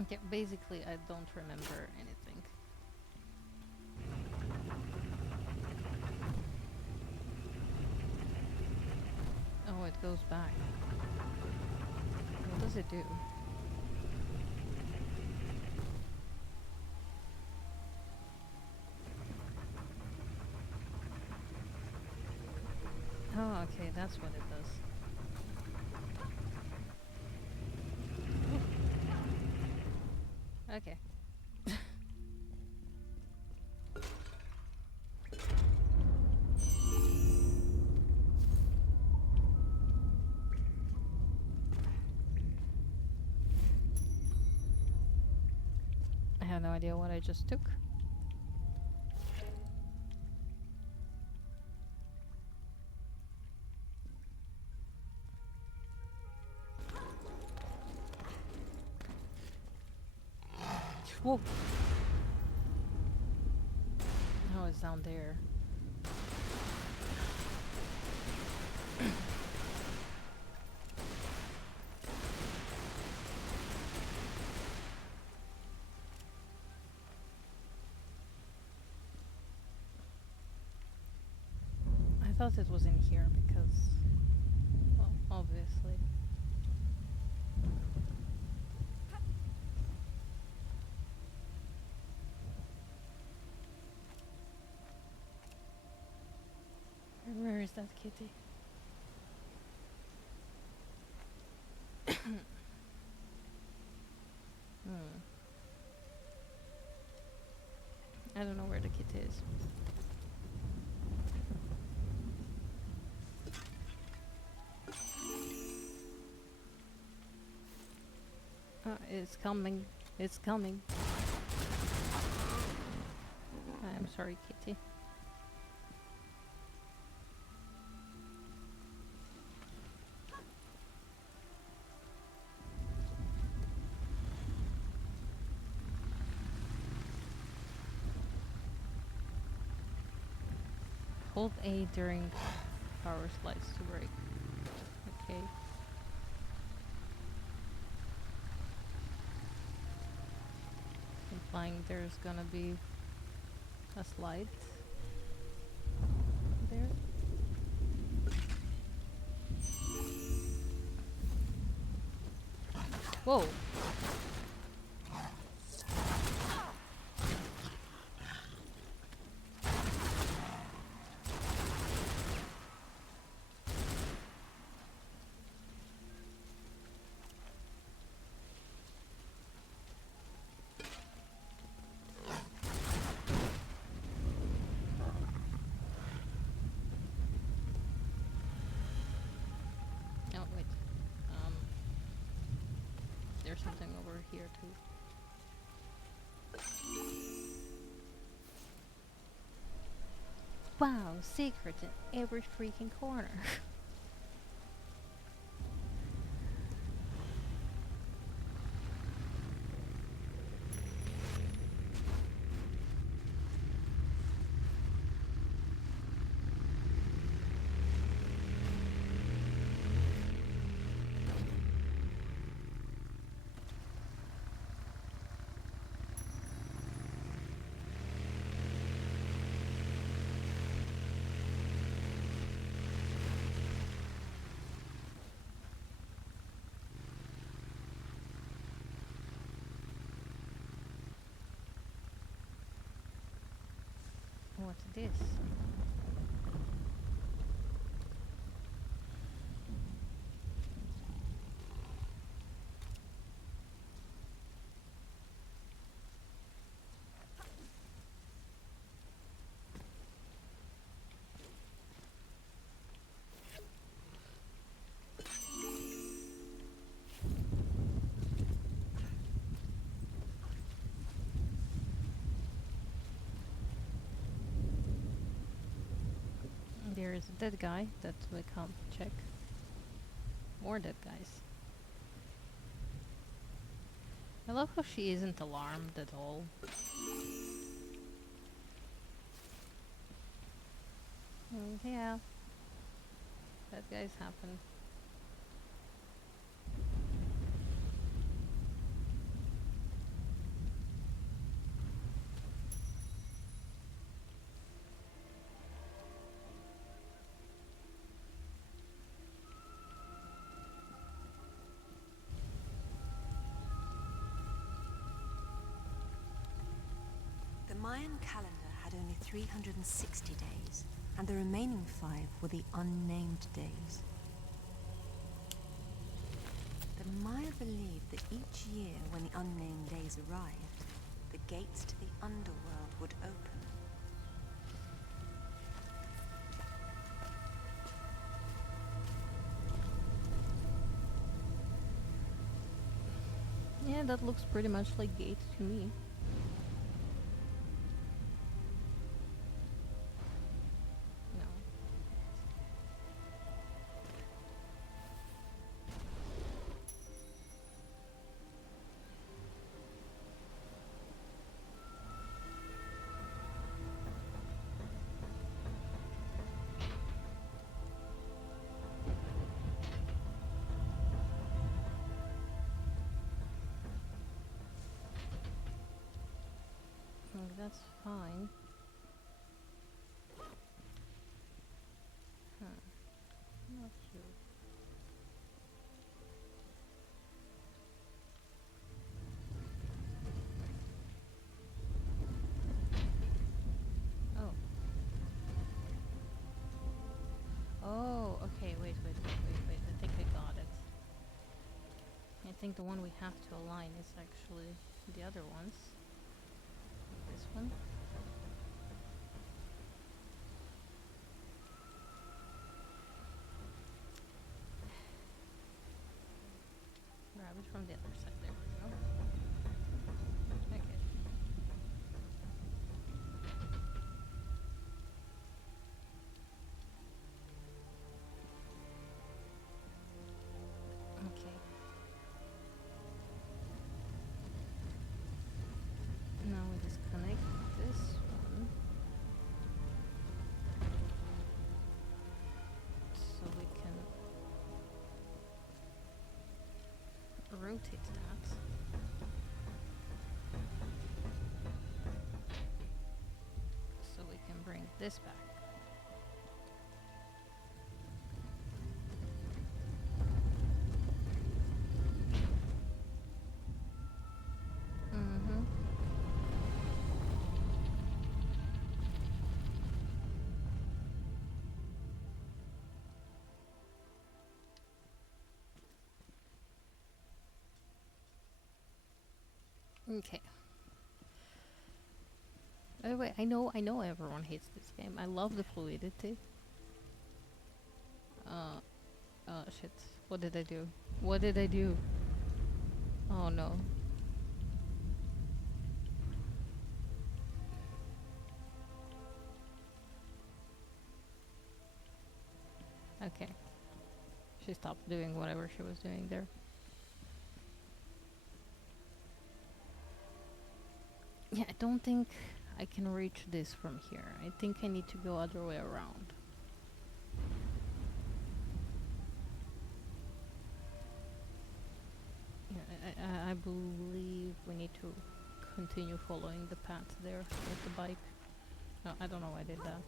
Okay, basically I don't remember anything. Oh, it goes back. What does it do? Oh, okay, that's what it does. Okay. have no idea what I just took. Whoa! Oh, it's down there. I thought it was in here because, well, obviously. Where is that kitty? I don't know where the kitty is. It's coming. It's coming. I'm sorry, kitty. Hold A during power slides to break. Okay. Implying there's gonna be a slide there. Whoa! Oh, wait. There's something over here too. Wow, secrets in every freaking corner. What's this? There is a dead guy that we can't check. More dead guys. I love how she isn't alarmed at all. Yeah. Bad guys happen. The Mayan calendar had only 360 days, and the remaining 5 were the unnamed days. The Maya believed that each year when the unnamed days arrived, the gates to the Underworld would open. Yeah, that looks pretty much like gates to me. that's fine. Huh. Not you. Oh. Oh, okay, wait. I think I got it. I think the one we have to align is actually the other ones. This one. Grab it from the other side. There we go. Okay. Okay. Now we disconnect this one. So we can rotate that. So we can bring this back. Mm-hmm. Okay. Oh wait, I know everyone hates this game. I love the fluidity. Shit. What did I do? What did I do? Oh no. Okay. She stopped doing whatever she was doing there. Yeah, I don't think I can reach this from here. I think I need to go other way around. Yeah, I believe we need to continue following the path there with the bike. No, I don't know why I did that.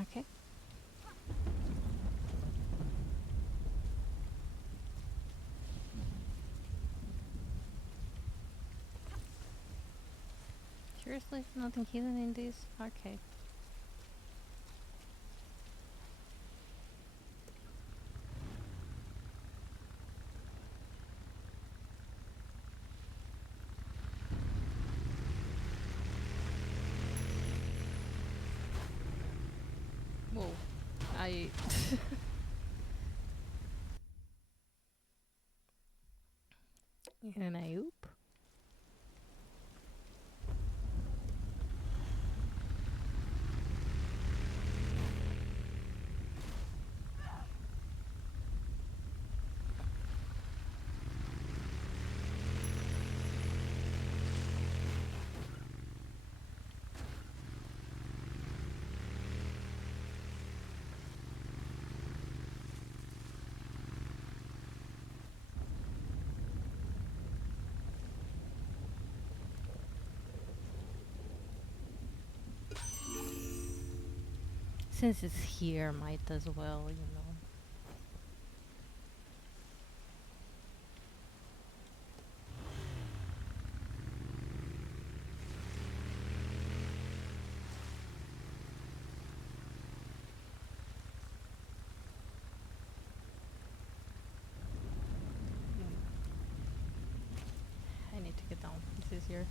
Okay. Seriously? Nothing hidden in this? Okay. Whoa. I... And I oop. Since it's here, might as well, you know. I need to get down. This is here.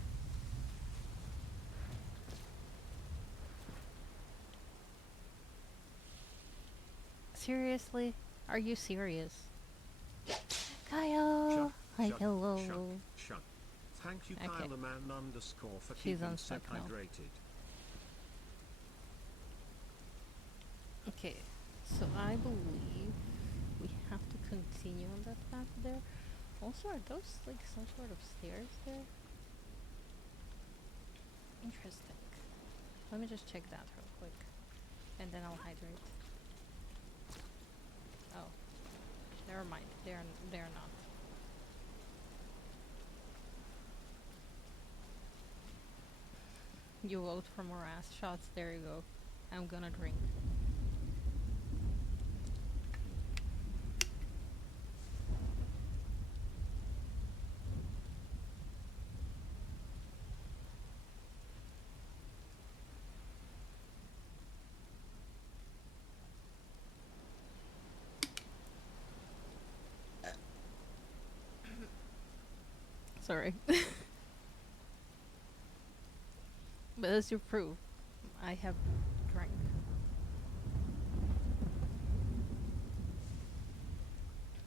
Seriously? Are you serious? Kyle! Hi, Chuck, hello. Chuck. Thank you, Okay. Kylerman _ for She's keeping unstuck Sep now. hydrated. Okay, so I believe we have to continue on that path there. Also, are those like some sort of stairs there? Interesting. Let me just check that real quick, and then I'll hydrate. Oh, never mind. They're not. You vote for more ass shots. There you go. I'm gonna drink. Sorry. But as your proof, I have drank.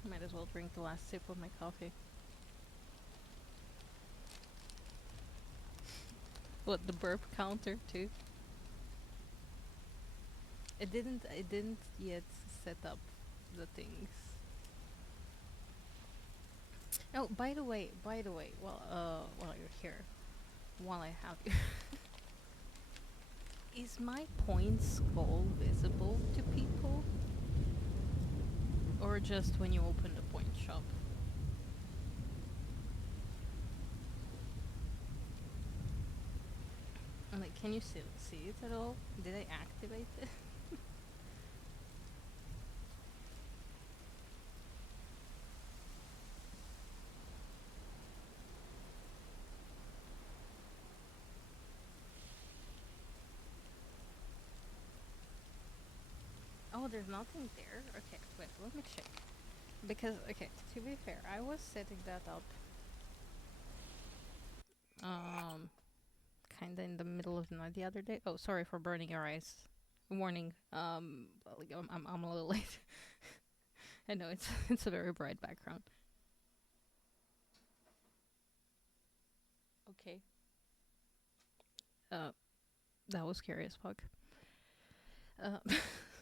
Might as well drink the last sip of my coffee. What, the burp counter too? I didn't yet set up the things. Oh, by the way, while you're here, while I have you, is my point skull visible to people? Or just when you open the point shop? And like, can you still see it at all? Did I activate it? Oh, there's nothing there? Okay, wait, let me check. Because, okay, to be fair, I was setting that up kinda in the middle of the night the other day. Oh, sorry for burning your eyes. Warning, like, I'm a little late. I know it's it's a very bright background. Okay. Uh, that was scary as fuck. Uh,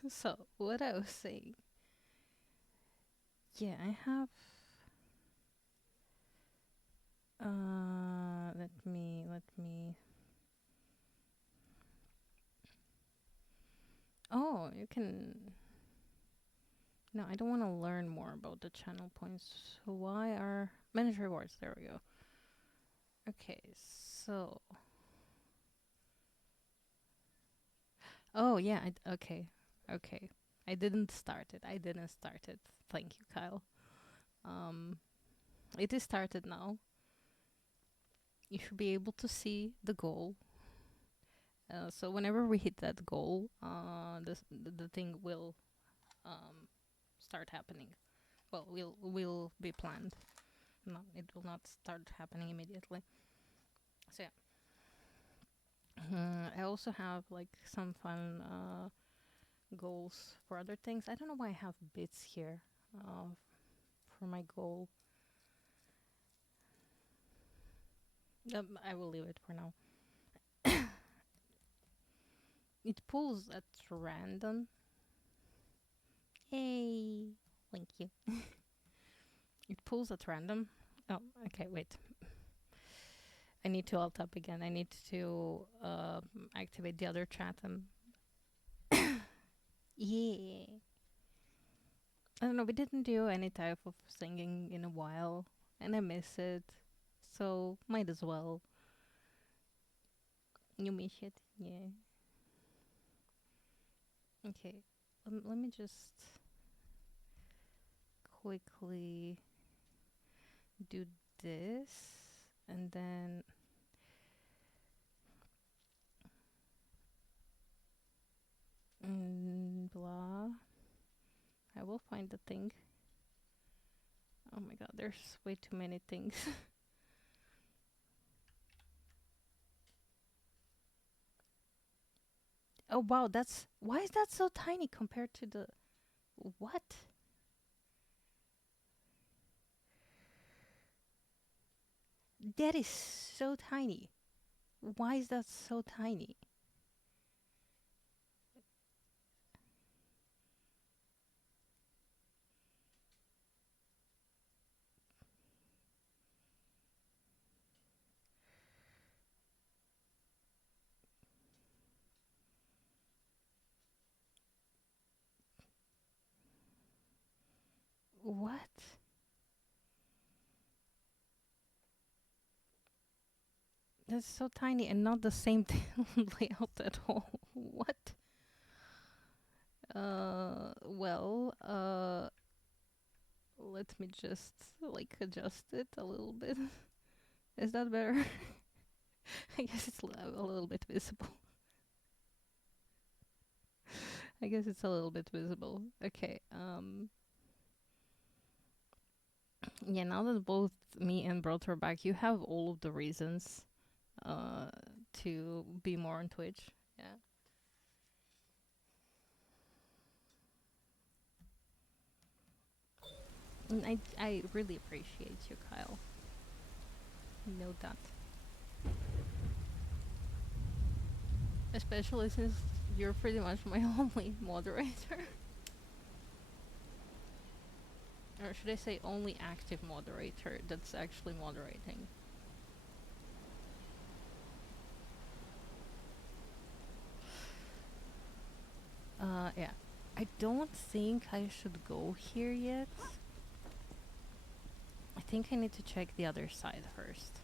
so what I was saying. Yeah, I have. Let me. Oh, you can. No, I don't want to learn more about the channel points. Why are manage rewards? There we go. Okay, so. Oh yeah, okay, okay. I didn't start it. Thank you, Kyle. Um, it is started now. You should be able to see the goal. So whenever we hit that goal, the thing will start happening. Well, will be planned. No, it will not start happening immediately. So yeah. I also have like some fun goals for other things. I don't know why I have bits here for my goal. I will leave it for now. It pulls at random. Hey, thank you. It pulls at random. Oh, okay, wait. I need to alt up again. I need to activate the other chat. Yeah. I don't know. We didn't do any type of singing in a while, and I miss it. So might as well. You miss it, yeah. Okay. Let me just quickly do this, and then blah. I will find the thing. Oh my god, there's way too many things. Oh wow, why is that so tiny compared to the what? That is so tiny. Why is that so tiny? What? That's so tiny and not the same layout at all. What? Well, let me just like adjust it a little bit. Is that better? I guess it's a little bit visible. I guess it's a little bit visible. Okay. Yeah, now that both me and Brot are back, you have all of the reasons to be more on Twitch. Yeah. And I really appreciate you, Kyle. You know that. Especially since you're pretty much my only moderator. Or should I say only active moderator that's actually moderating. Yeah. I don't think I should go here yet. I think I need to check the other side first.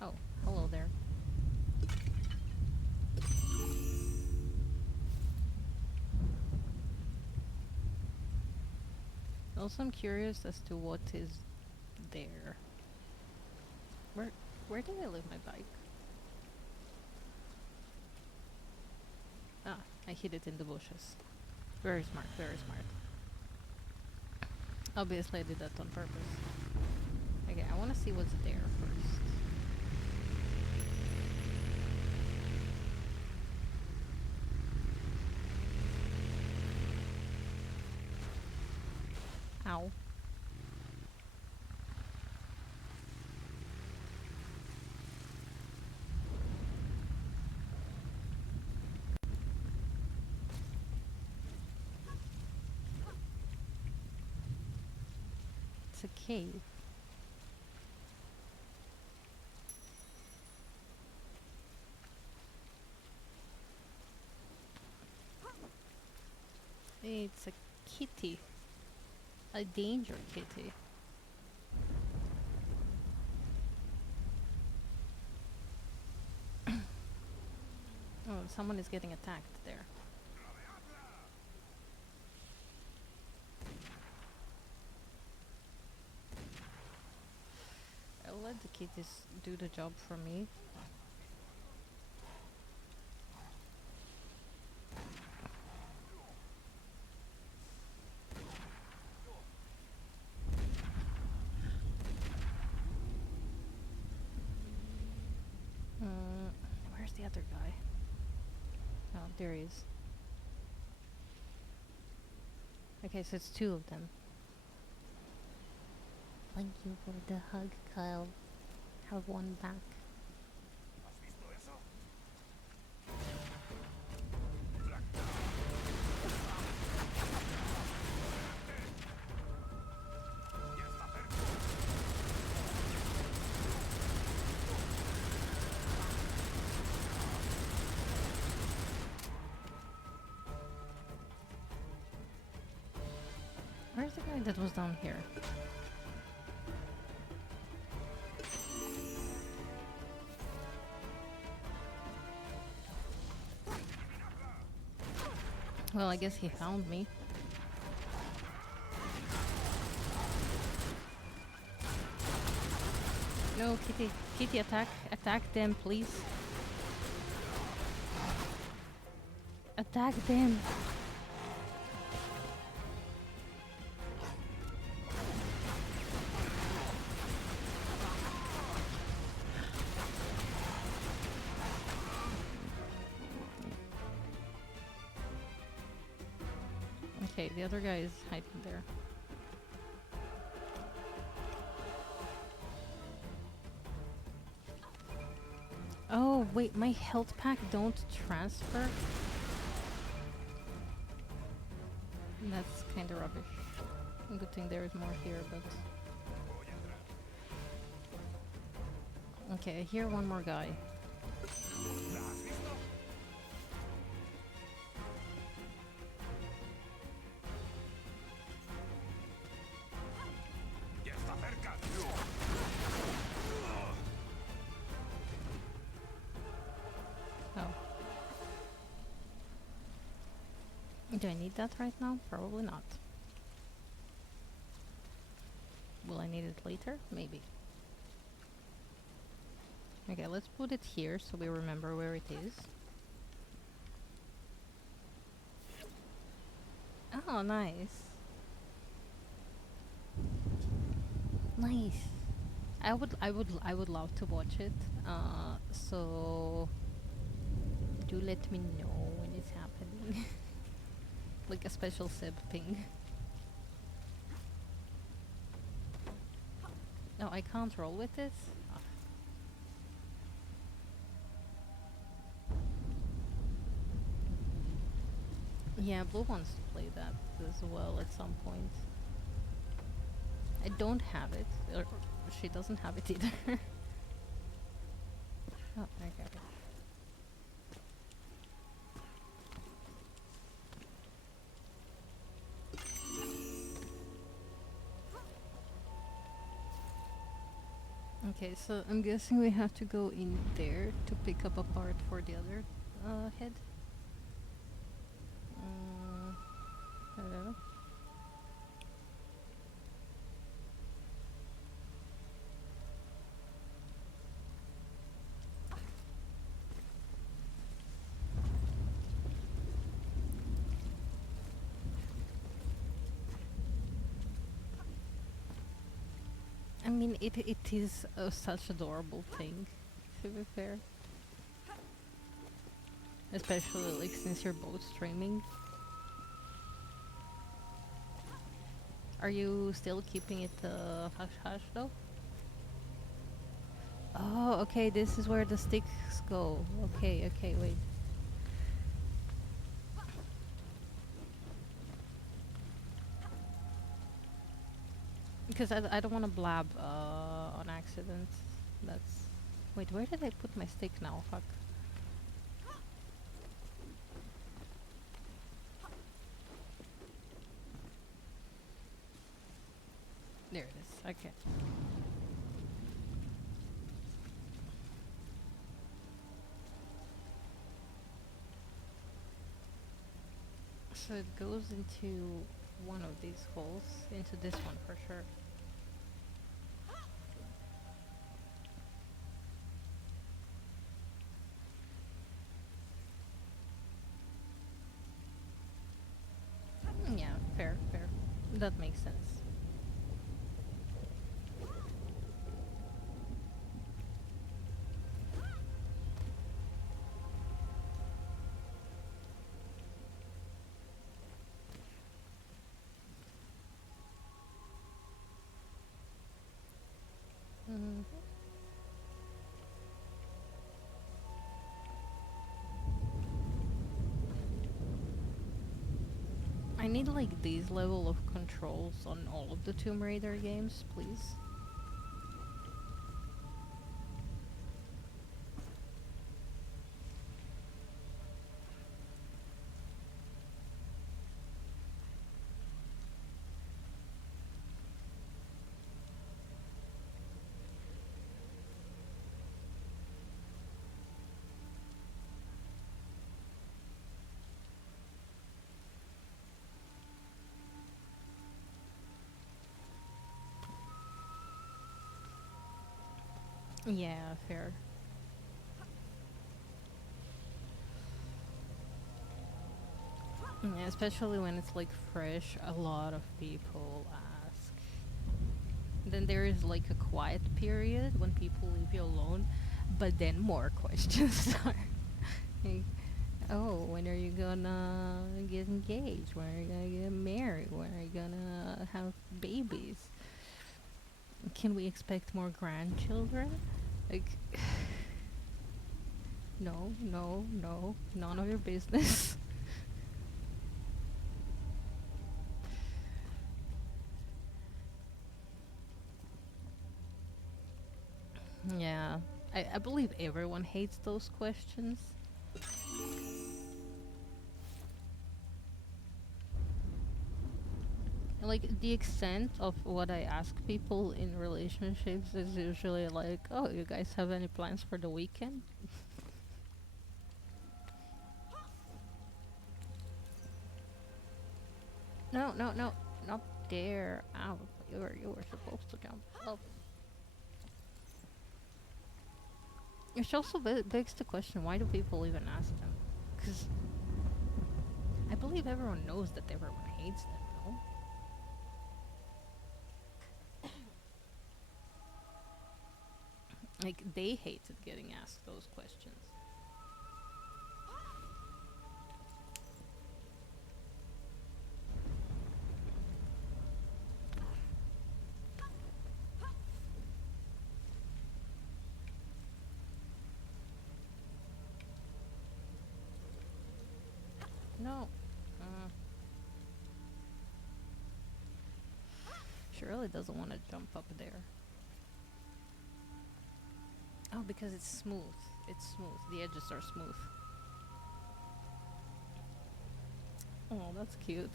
Oh, hello there. Also, I'm curious as to what is there. Where did I leave my bike? Ah, I hid it in the bushes. Very smart, very smart. Obviously I did that on purpose. Okay, I want to see what's there first. Ow. It's a cave. It's a kitty. A danger kitty. Oh, someone is getting attacked there. I'll let the kitties do the job for me. Where's the other guy? Oh, there he is. Okay, so it's two of them. Thank you for the hug, Kyle. Have one back. Where's the guy that was down here? Well, I guess he found me. No, kitty. Kitty, attack. Attack them, please. Attack them. Okay, the other guy is hiding there. Oh, wait, my health pack don't transfer? That's kinda rubbish. Good thing there is more here, but... Okay, I hear one more guy. Oh. Do I need that right now? Probably not. Will I need it later? Maybe. Okay, let's put it here so we remember where it is. Oh, nice. Nice. I would love to watch it. So do let me know when it's happening. Like a special sib ping. No, I can't roll with this. Ah. Yeah, Blue wants to play that as well at some point. I don't have it. Or she doesn't have it either. Oh, I got it. Okay, so I'm guessing we have to go in there to pick up a part for the other head. I don't know. I mean, it is such adorable thing, to be fair. Especially like since you're both streaming. Are you still keeping it hush hush though? Oh, okay, this is where the sticks go. Okay, okay, wait. Because I don't want to blab on accident. That's... Wait, where did I put my stick now? Fuck. There it is. Okay. So it goes into one of these holes, into this one for sure. Yeah, fair, fair. That makes sense. Mhm. I need like these level of controls on all of the Tomb Raider games, please. Yeah, fair. Yeah, especially when it's like fresh, a lot of people ask. Then there is like a quiet period when people leave you alone, but then more questions start. Like, oh, when are you gonna get engaged? When are you gonna get married? When are you gonna have babies? Can we expect more grandchildren? Like, No, no, no. None of your business. Yeah. I believe everyone hates those questions. Like, the extent of what I ask people in relationships is usually like, oh, you guys have any plans for the weekend? No, no, no. Not there. Ow. You were supposed to jump up. Which also begs the question, why do people even ask them? Because I believe everyone knows that everyone hates them, no? Like, they hated getting asked those questions. No. She really doesn't want to jump up there. Oh, because it's smooth. It's smooth. The edges are smooth. Oh, that's cute.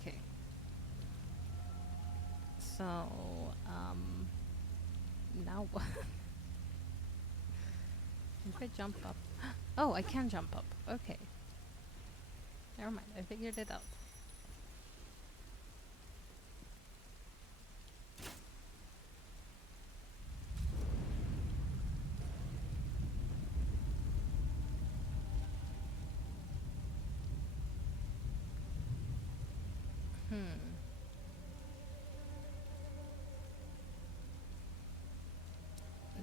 Okay. So, now what? If I jump up. Oh, I can jump up. Okay. Never mind. I figured it out.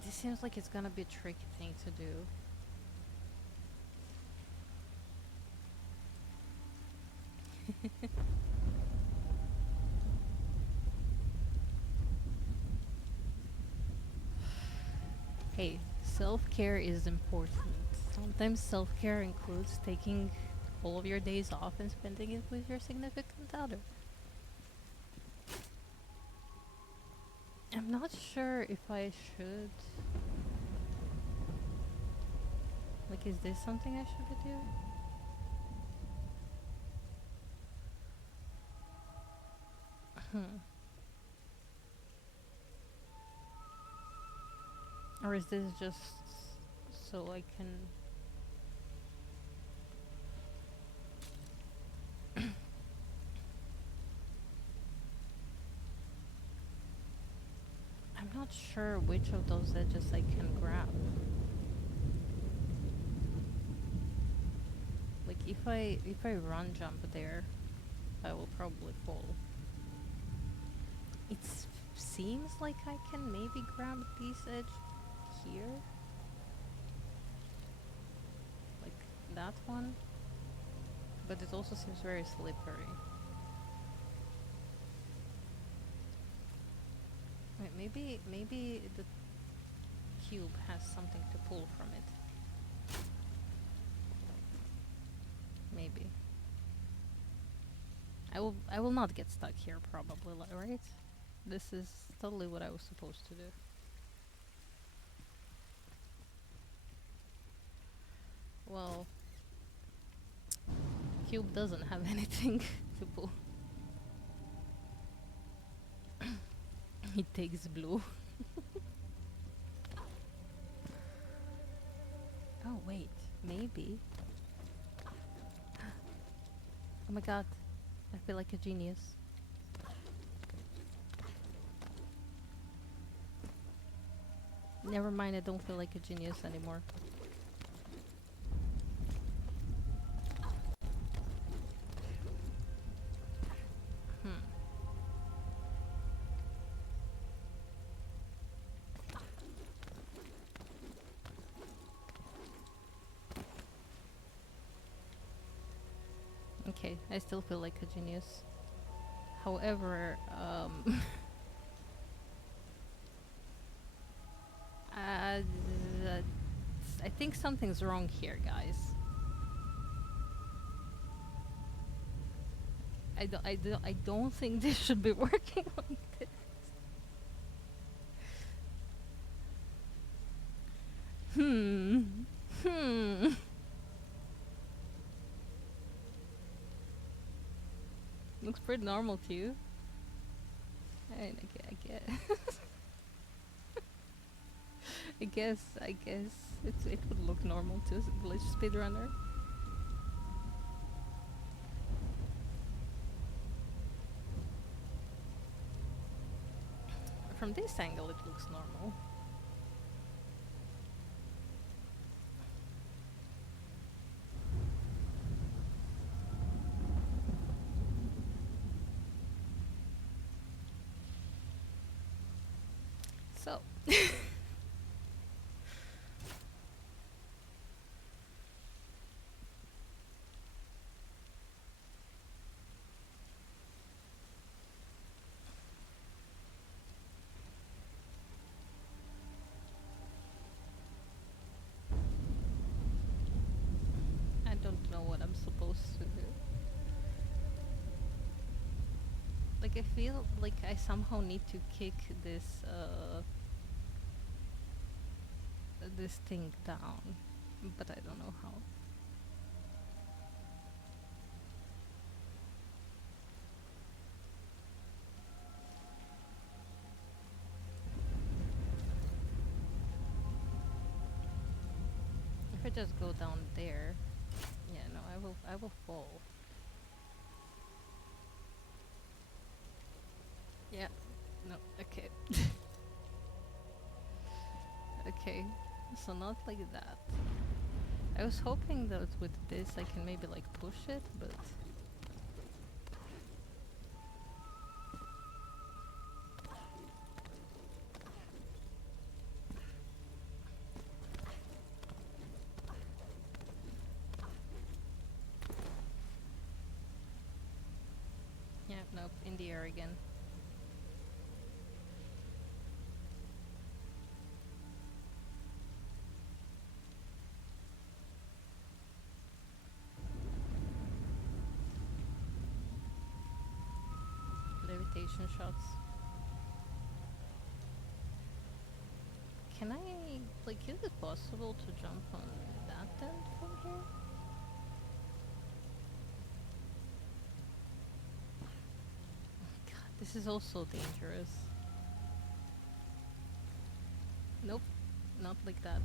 This seems like it's gonna be a tricky thing to do. Hey, self-care is important. Sometimes self-care includes taking all of your days off and spending it with your significant other. I'm not sure if I should. Like, is this something I should do? Or is this just so I can... I'm not sure which of those edges I can grab. Like, if I run jump there, I will probably fall. It seems like I can maybe grab this edge here. Like that one. But it also seems very slippery. Wait, maybe the cube has something to pull from it. Maybe. I will not get stuck here probably, right? This is totally what I was supposed to do. Well, cube doesn't have anything to pull. It takes blue. Oh wait, maybe. Oh my god, I feel like a genius. Never mind, I don't feel like a genius anymore. okay, I still feel like a genius. However, uh, I think something's wrong here, guys. I don't think this should be working like this. Hmm. Looks pretty normal to you. I get. I guess it would look normal to a village speedrunner. From this angle, it looks normal. So. I don't know what I'm supposed to do. Like, I feel like I somehow need to kick this thing down, but I don't know how. If I just go down there, yeah, no, I will fall. Yeah, no, okay. Okay, so not like that. I was hoping that with this I can maybe like push it, but yeah, nope, in the air again. Levitation shots. Can I, like, is it possible to jump on that end from here? God, this is also dangerous. Nope, not like that.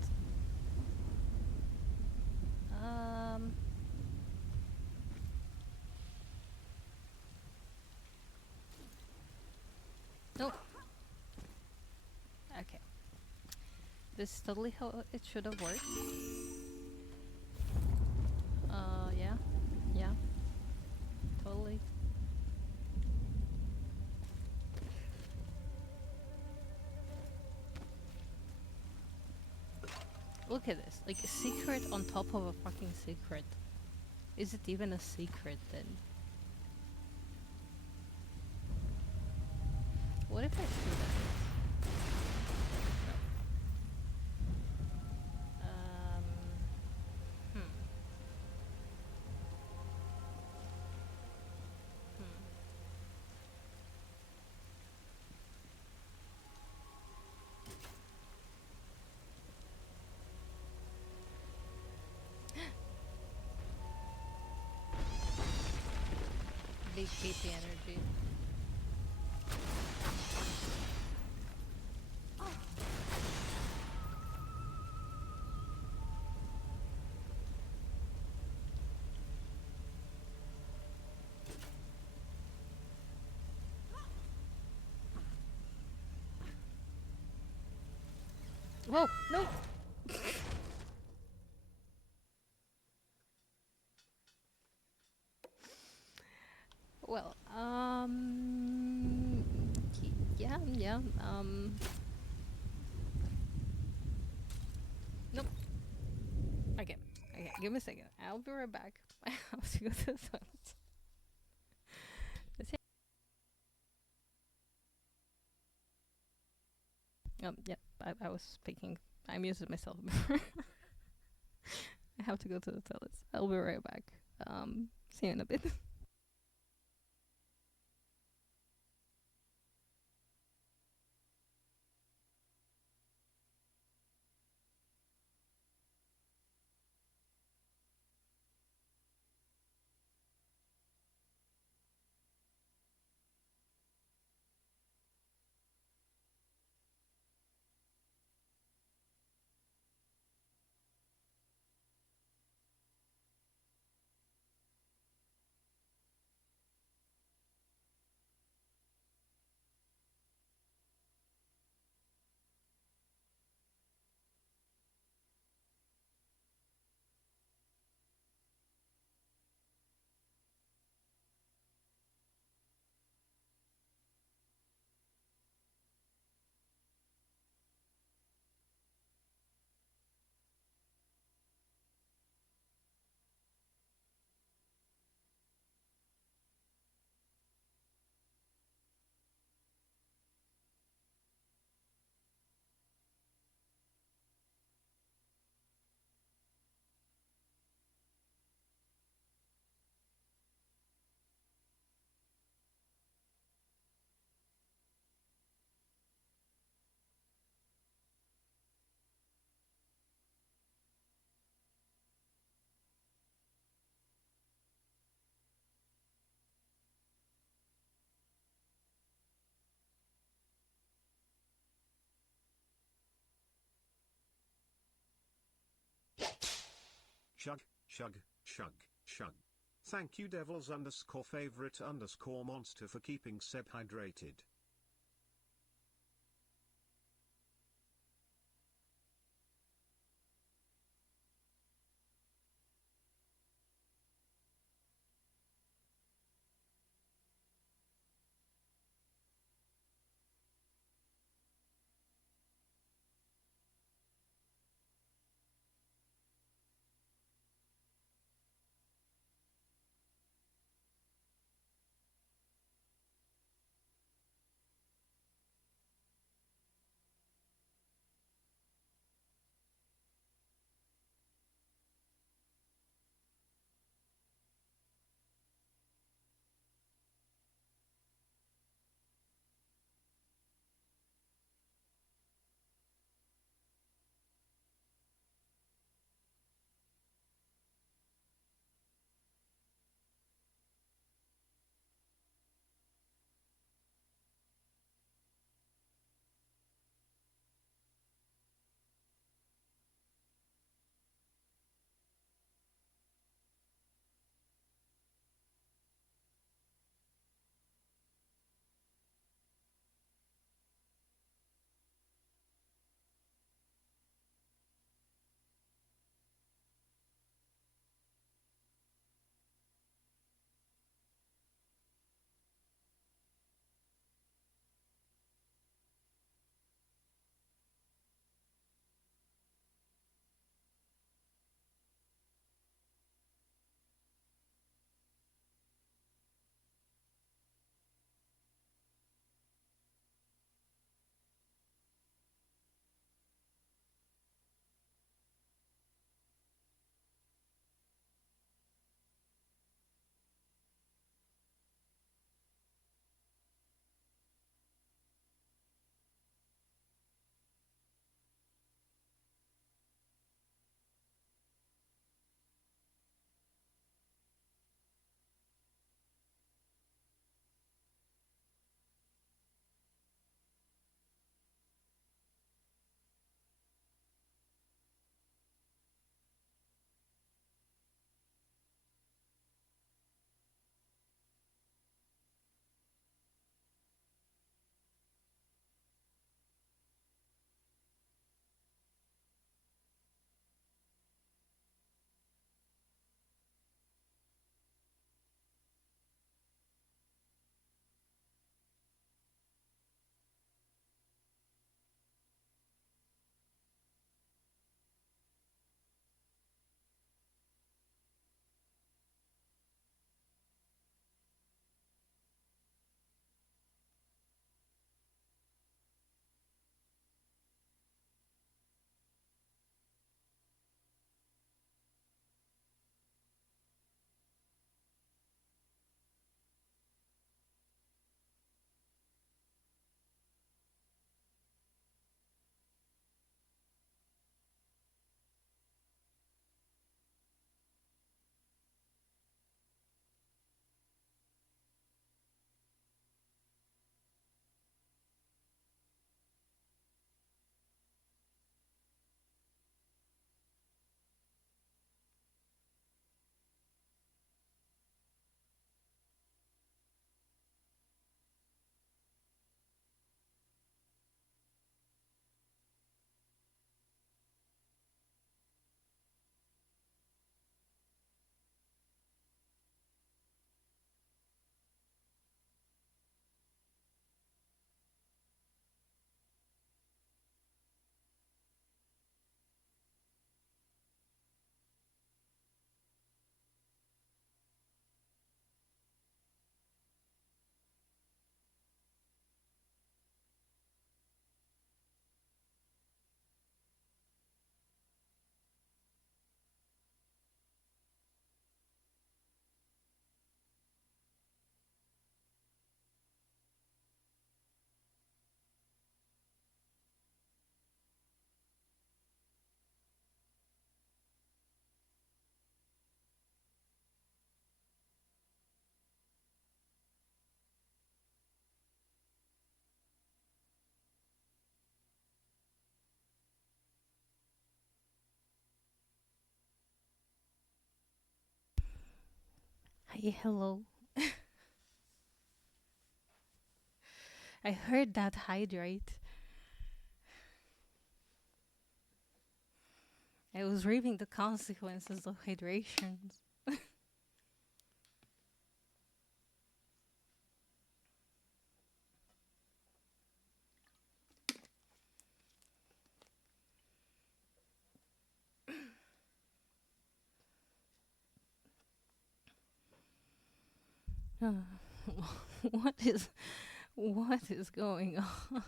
Nope. Okay. This is totally how it should have worked. Yeah. Yeah. Totally. Look at this. Like, a secret on top of a fucking secret. Is it even a secret then? What if I do that? No. Hmm. Big KP energy. Whoa, no! Well, yeah, nope. Okay, give me a second. I'll be right back. I have to go to the toilet. Yep. I was speaking. I muted myself before. I have to go to the toilets. I'll be right back. See you in a bit. Chug, chug, chug, chug. Thank you devils underscore favorite underscore monster for keeping Seb hydrated. Hey, hello. I heard that hydrate. I was reading the consequences of hydration. What is going on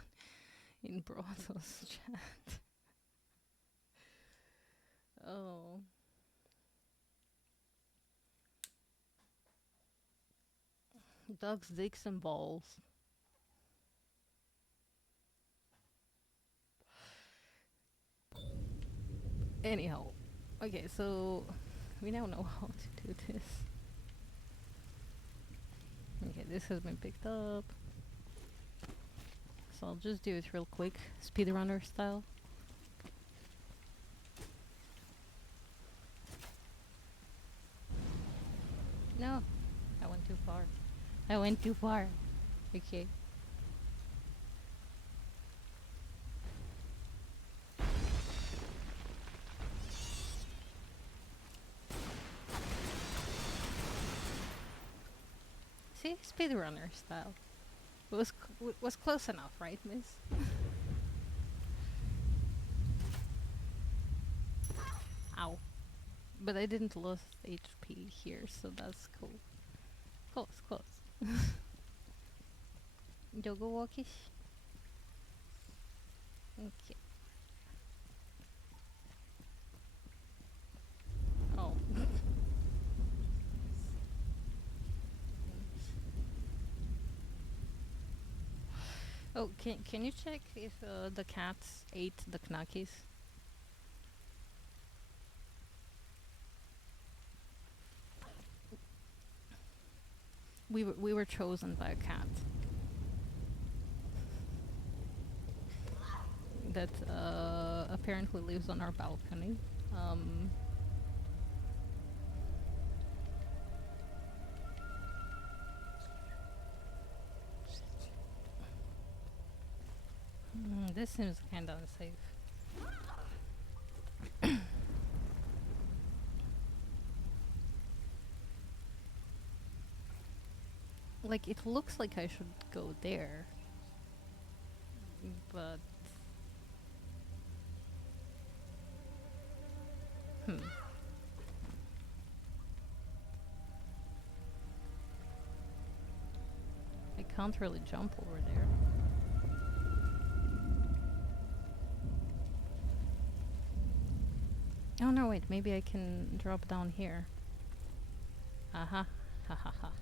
in Brothos chat? Oh. Dogs, dicks, and balls. Anyhow, okay, so we now know how to do this. Okay, this has been picked up. So I'll just do it real quick, speedrunner style. No, I went too far. I went too far. Okay. See, speedrunner style. Was close enough, right, miss? Ow. But I didn't lose HP here, so that's cool. Close. Dogo walkish. Okay. Oh. Oh, can you check if the cats ate the knackies? We were chosen by a cat that apparently lives on our balcony. This seems kind of unsafe. Like, it looks like I should go there, but I can't really jump over there. Oh no, wait, maybe I can drop down here. Aha, ha ha ha.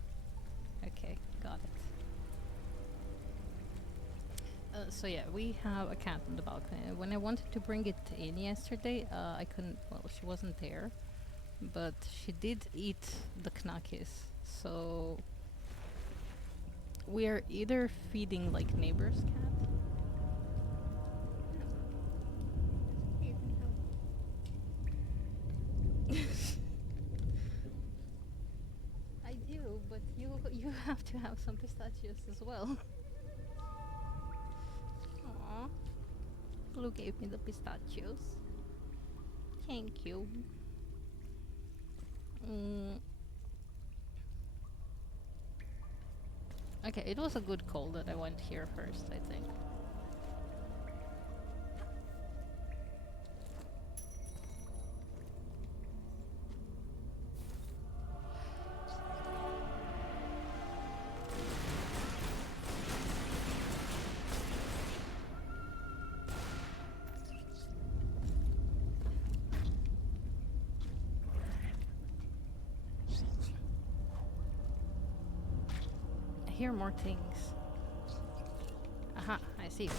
Okay, got it. So yeah, we have a cat on the balcony. When I wanted to bring it in yesterday, I couldn't, well, she wasn't there. But she did eat the knackies, so we are either feeding like neighbor's cat. I do, but you have to have some pistachios as well. Aww. Blue gave me the pistachios. Thank you. Okay, it was a good call that I went here first, I think. I hear more things. Aha, I see.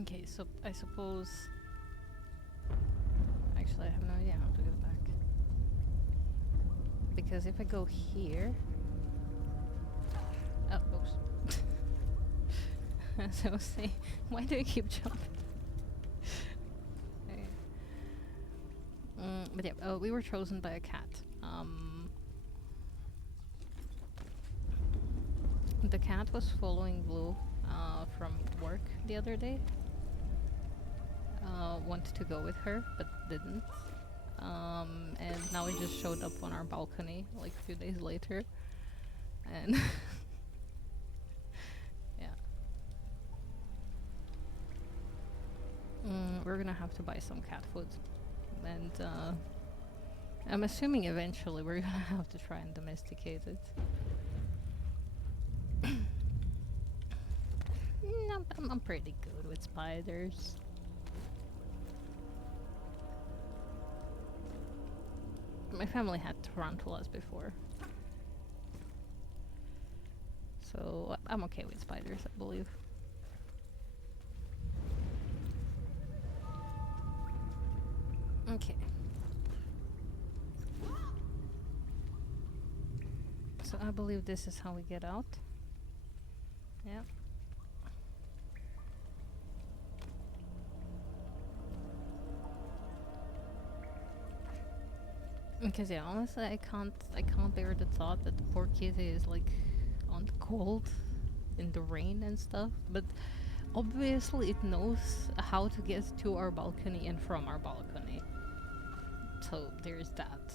Okay, so I suppose... Actually, I have no idea how to get back. Because if I go here... Oh, oops. As I was saying, why do I keep jumping? But yeah, we were chosen by a cat. The cat was following Blue from work the other day. Wanted to go with her, but didn't. And now it just showed up on our balcony like a few days later. And yeah. We're gonna have to buy some cat food. And I'm assuming eventually we're gonna have to try and domesticate it. I'm pretty good with spiders. My family had tarantulas before. So I'm okay with spiders, I believe. Okay. So I believe this is how we get out. Yeah. Because yeah, honestly, I can't bear the thought that the poor kitty is like on the cold, in the rain and stuff. But obviously, it knows how to get to our balcony and from our balcony. So there's that.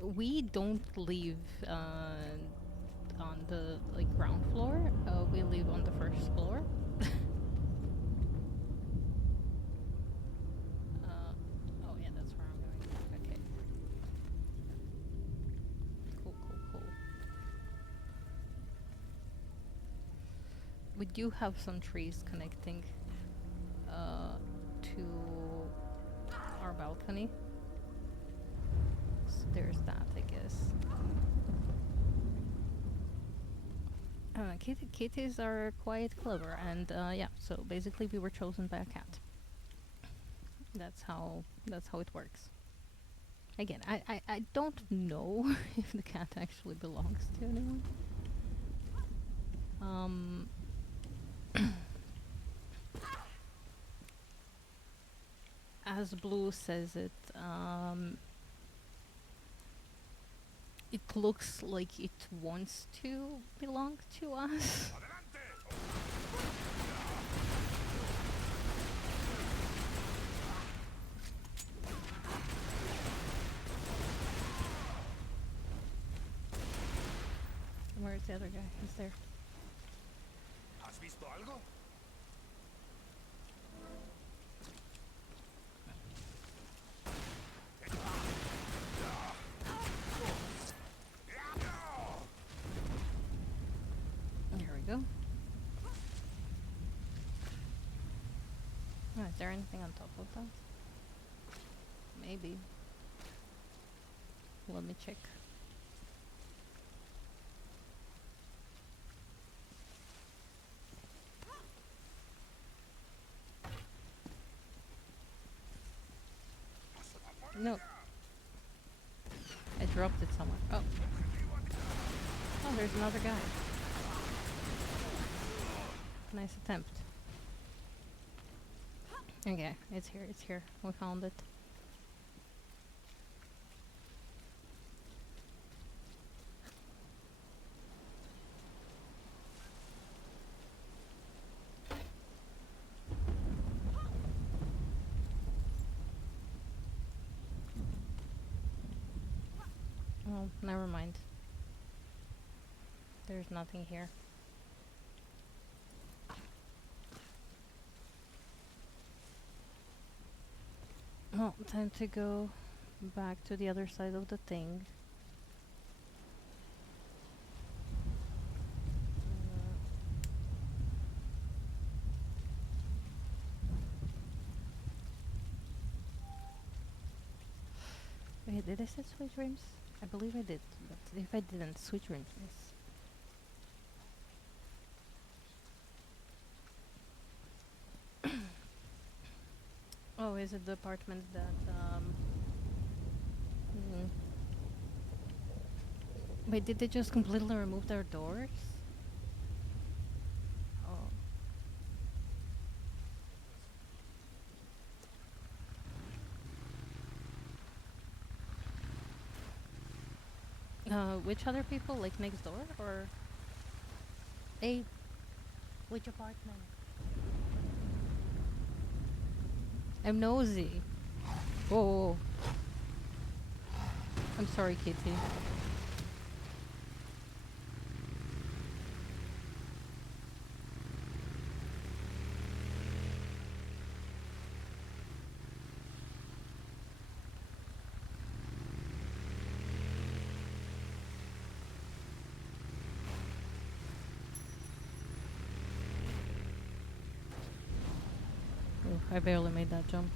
We don't live on the like ground floor. We live on the first floor. Oh yeah, that's where I'm going. Okay. Cool, cool, cool. We do have some trees connecting to our balcony. So there's that, I guess. Kitties are quite clever, and yeah. So basically, we were chosen by a cat. That's how it works. Again, I don't know if the cat actually belongs to anyone. As Blue says it, it looks like it wants to belong to us. Where's the other guy? He's there. ¿Has visto algo? There we go. Oh, is there anything on top of that? Maybe. Let me check. No. I dropped it somewhere. Oh. Oh, there's another guy. Nice attempt. Okay, it's here, it's here. We found it. Oh, never mind. There's nothing here. Well, time to go back to the other side of the thing. Wait, did I say sweet dreams? I believe I did, but if I didn't, sweet dreams, yes. Oh, is it the apartment that, Wait, did they just completely remove their doors? Oh. Which other people? Like next door? Or... Hey, which apartment? I'm nosy. Whoa. I'm sorry, Kitty. Ooh, I barely made that jump.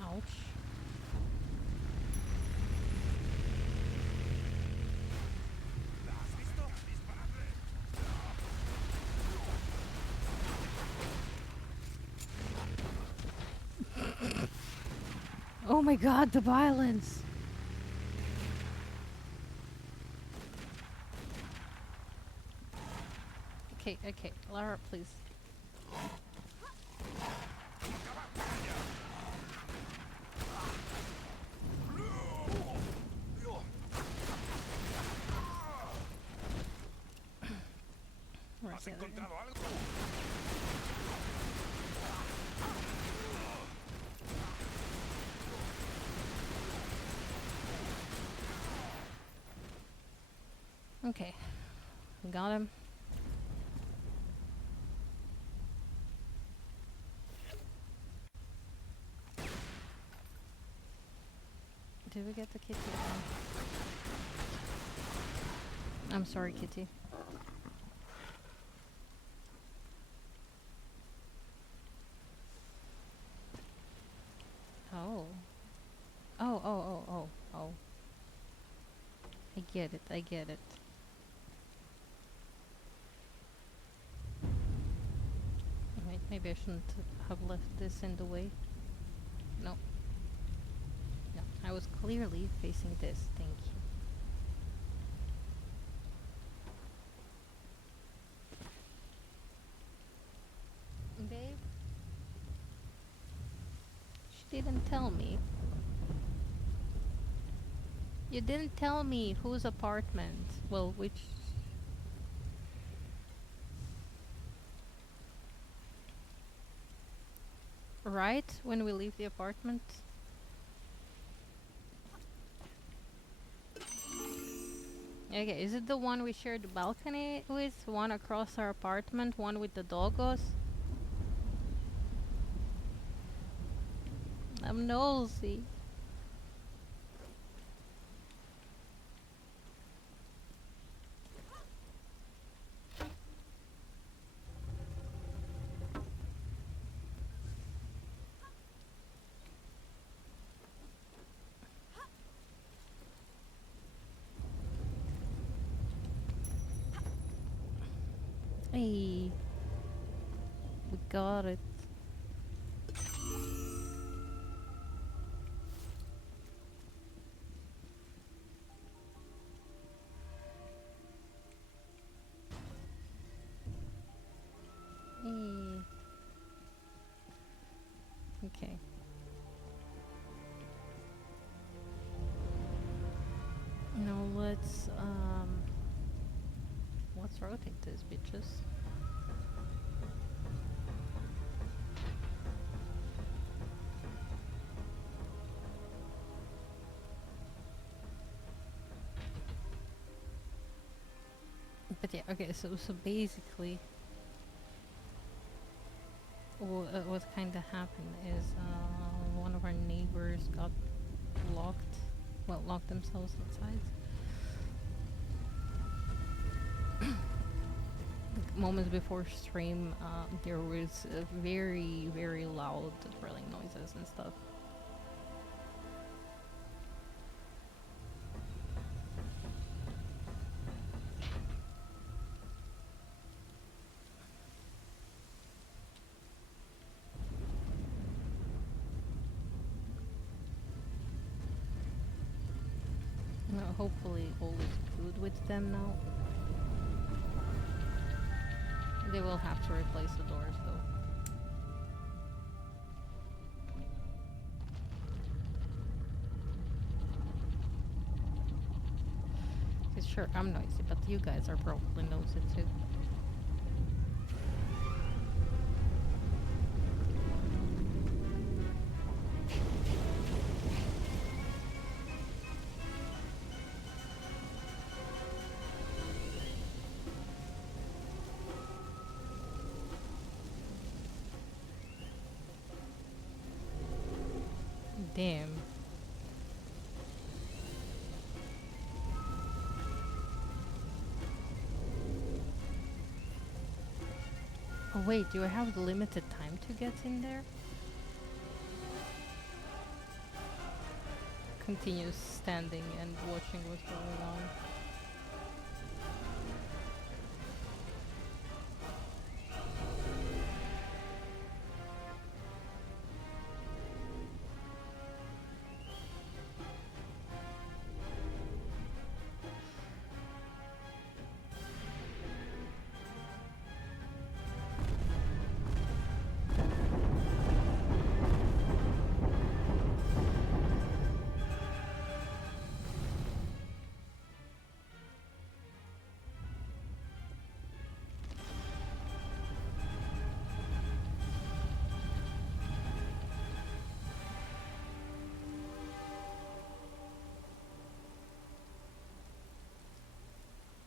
Ouch. Oh my god, the violence! Okay, okay, Lara, please. Where's the other guy? Okay, got him. Did we get the kitty again? I'm sorry, kitty. Oh. Oh, oh, oh, oh, oh. I get it, I get it. Wait, maybe I shouldn't have left this in the way. No. No, I was clearly facing this, thank you. Babe? She didn't tell me. You didn't tell me whose apartment. Well, which... Right? When we leave the apartment? Okay, is it the one we shared the balcony with? One across our apartment? One with the doggos? I'm nosy. Hey, we got it. Hey. Okay. Now let's rotate these bitches. But yeah, okay, so basically what kind of happened is one of our neighbors got locked themselves outside. Like, moments before stream, there was very, very loud drilling noises and stuff. hopefully all is good with them now. They will have to replace the doors though. Cause sure, I'm noisy, but you guys are probably noisy too. Damn. Oh wait, do I have limited time to get in there? Continues standing and watching what's going on.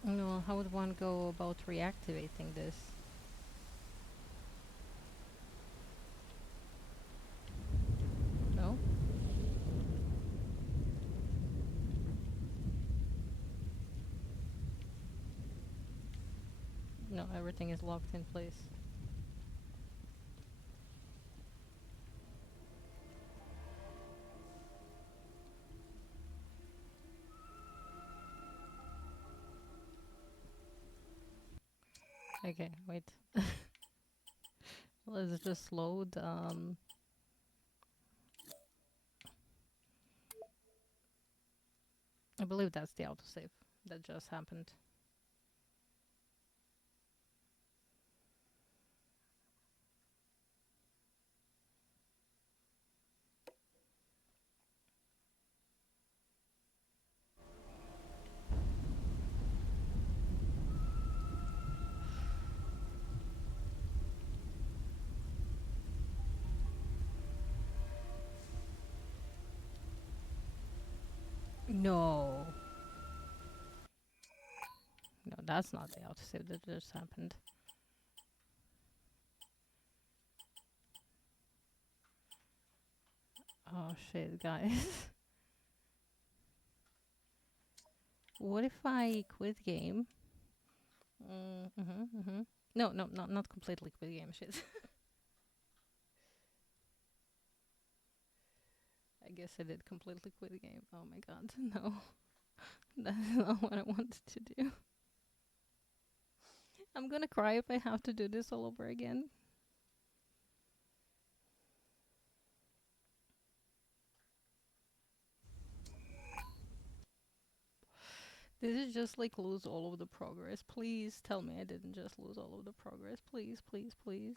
No, how would one go about reactivating this? No? No, everything is locked in place. Okay, wait. Let's just load. I believe that's the autosave that just happened. No. No, that's not the autosave that just happened. Oh shit, guys. What if I quit game? No, not completely quit game. Shit. I guess I did completely quit the game. Oh my god, no. That's not what I wanted to do. I'm gonna cry if I have to do this all over again. Did it just like lose all of the progress? Please tell me I didn't just lose all of the progress. Please, please, please.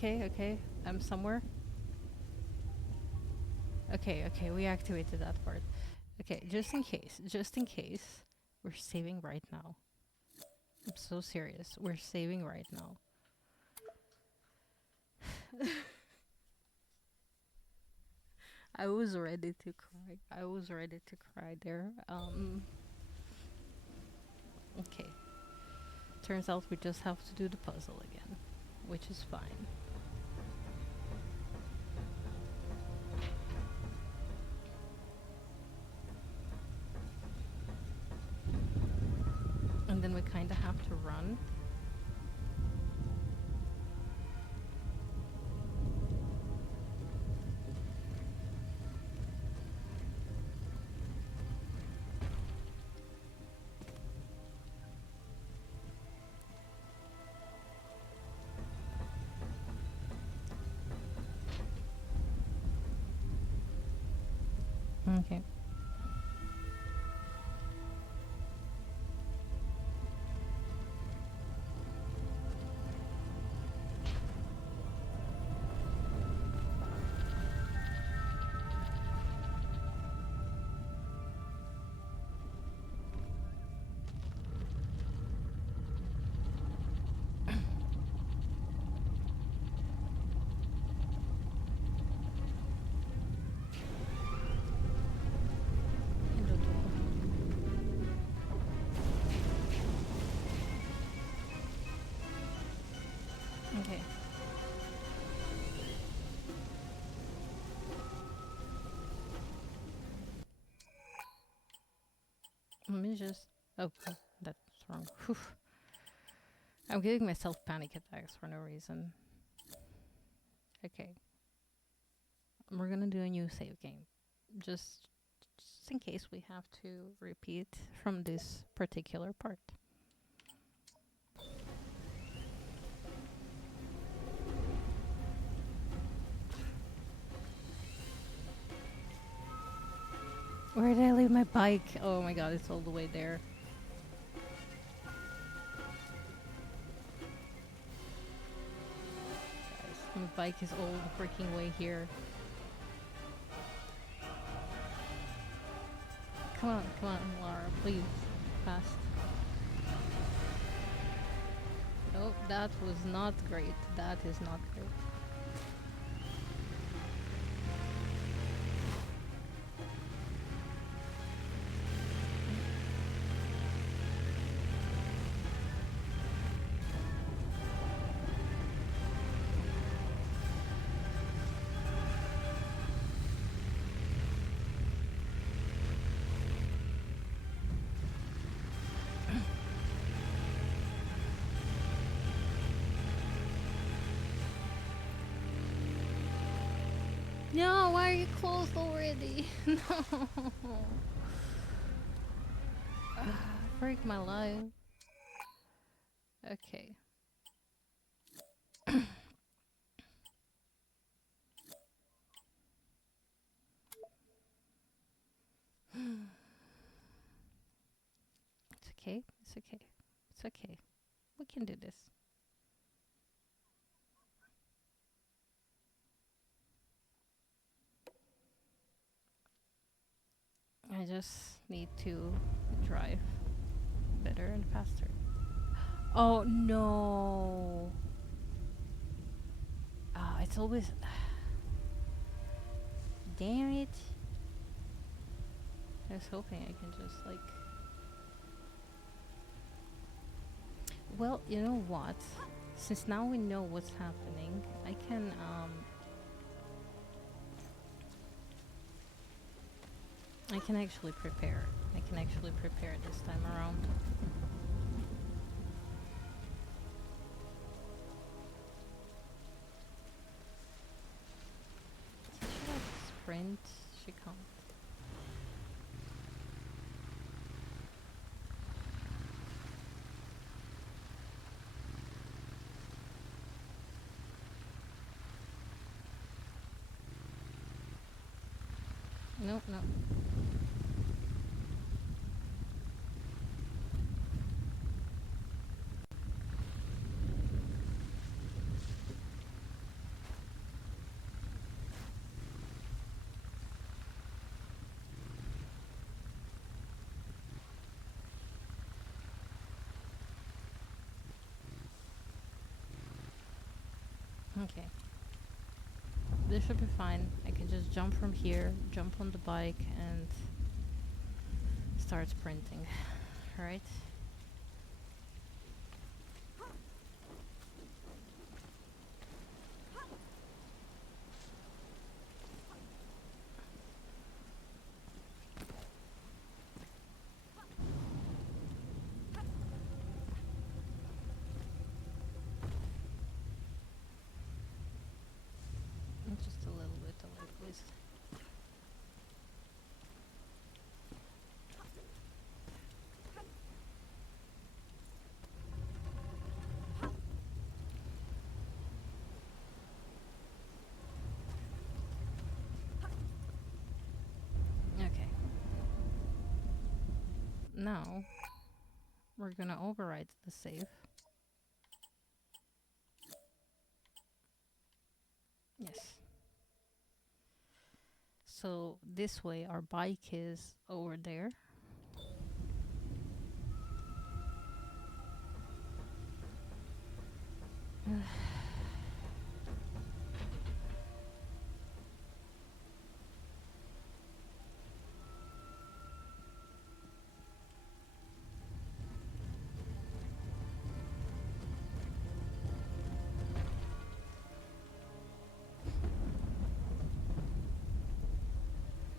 Okay, I'm somewhere. Okay, we activated that part. Okay, just in case, we're saving right now. I'm so serious. We're saving right now. I was ready to cry. I was ready to cry there. Okay. Turns out we just have to do the puzzle again, which is fine. And then we kind of have to run. Okay. Okay. Let me just. Oh, that's wrong. Whew. I'm giving myself panic attacks for no reason. Okay. We're gonna do a new save game. Just in case we have to repeat from this particular part. Where did I leave my bike? Oh my god, it's all the way there. Guys, my bike is all the freaking way here. Come on, Laura, please. Fast. Oh, that was not great. That is not great. No, why are you closed already? No. Break my life. Okay. It's okay. It's okay. It's okay. We can do this. I just need to drive better and faster. Oh no. Ah, it's always. Damn it. I was hoping I can just like. Well, you know what? Since now we know what's happening, I can actually prepare. I can actually prepare this time around. She should like sprint. She can't. No, no. Okay. This should be fine. I can just jump from here, jump on the bike, and start sprinting. Alright? Just a little bit away, please. now we're gonna override the save. Yes. So this way our bike is over there.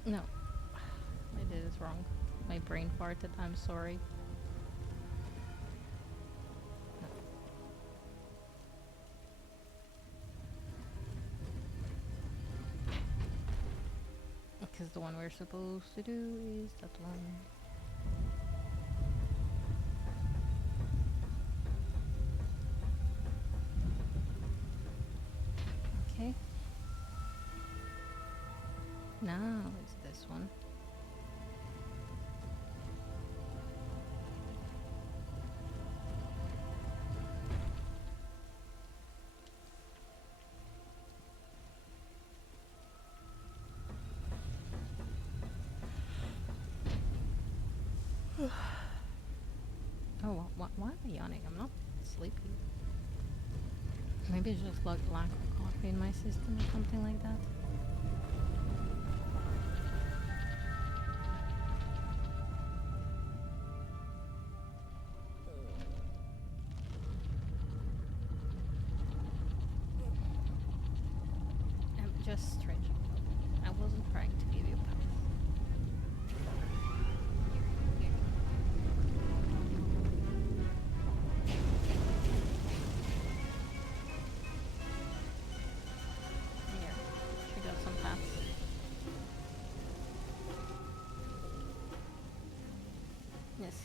No. I did it wrong. My brain farted. I'm sorry. Because the one we're supposed to do is that one. Okay. Now it's this one. Oh, why am I yawning? I'm not sleepy. Maybe it's just like lack of coffee in my system or something like that. I'm just stretching. I wasn't trying to give you a pass. Here, she got some pass.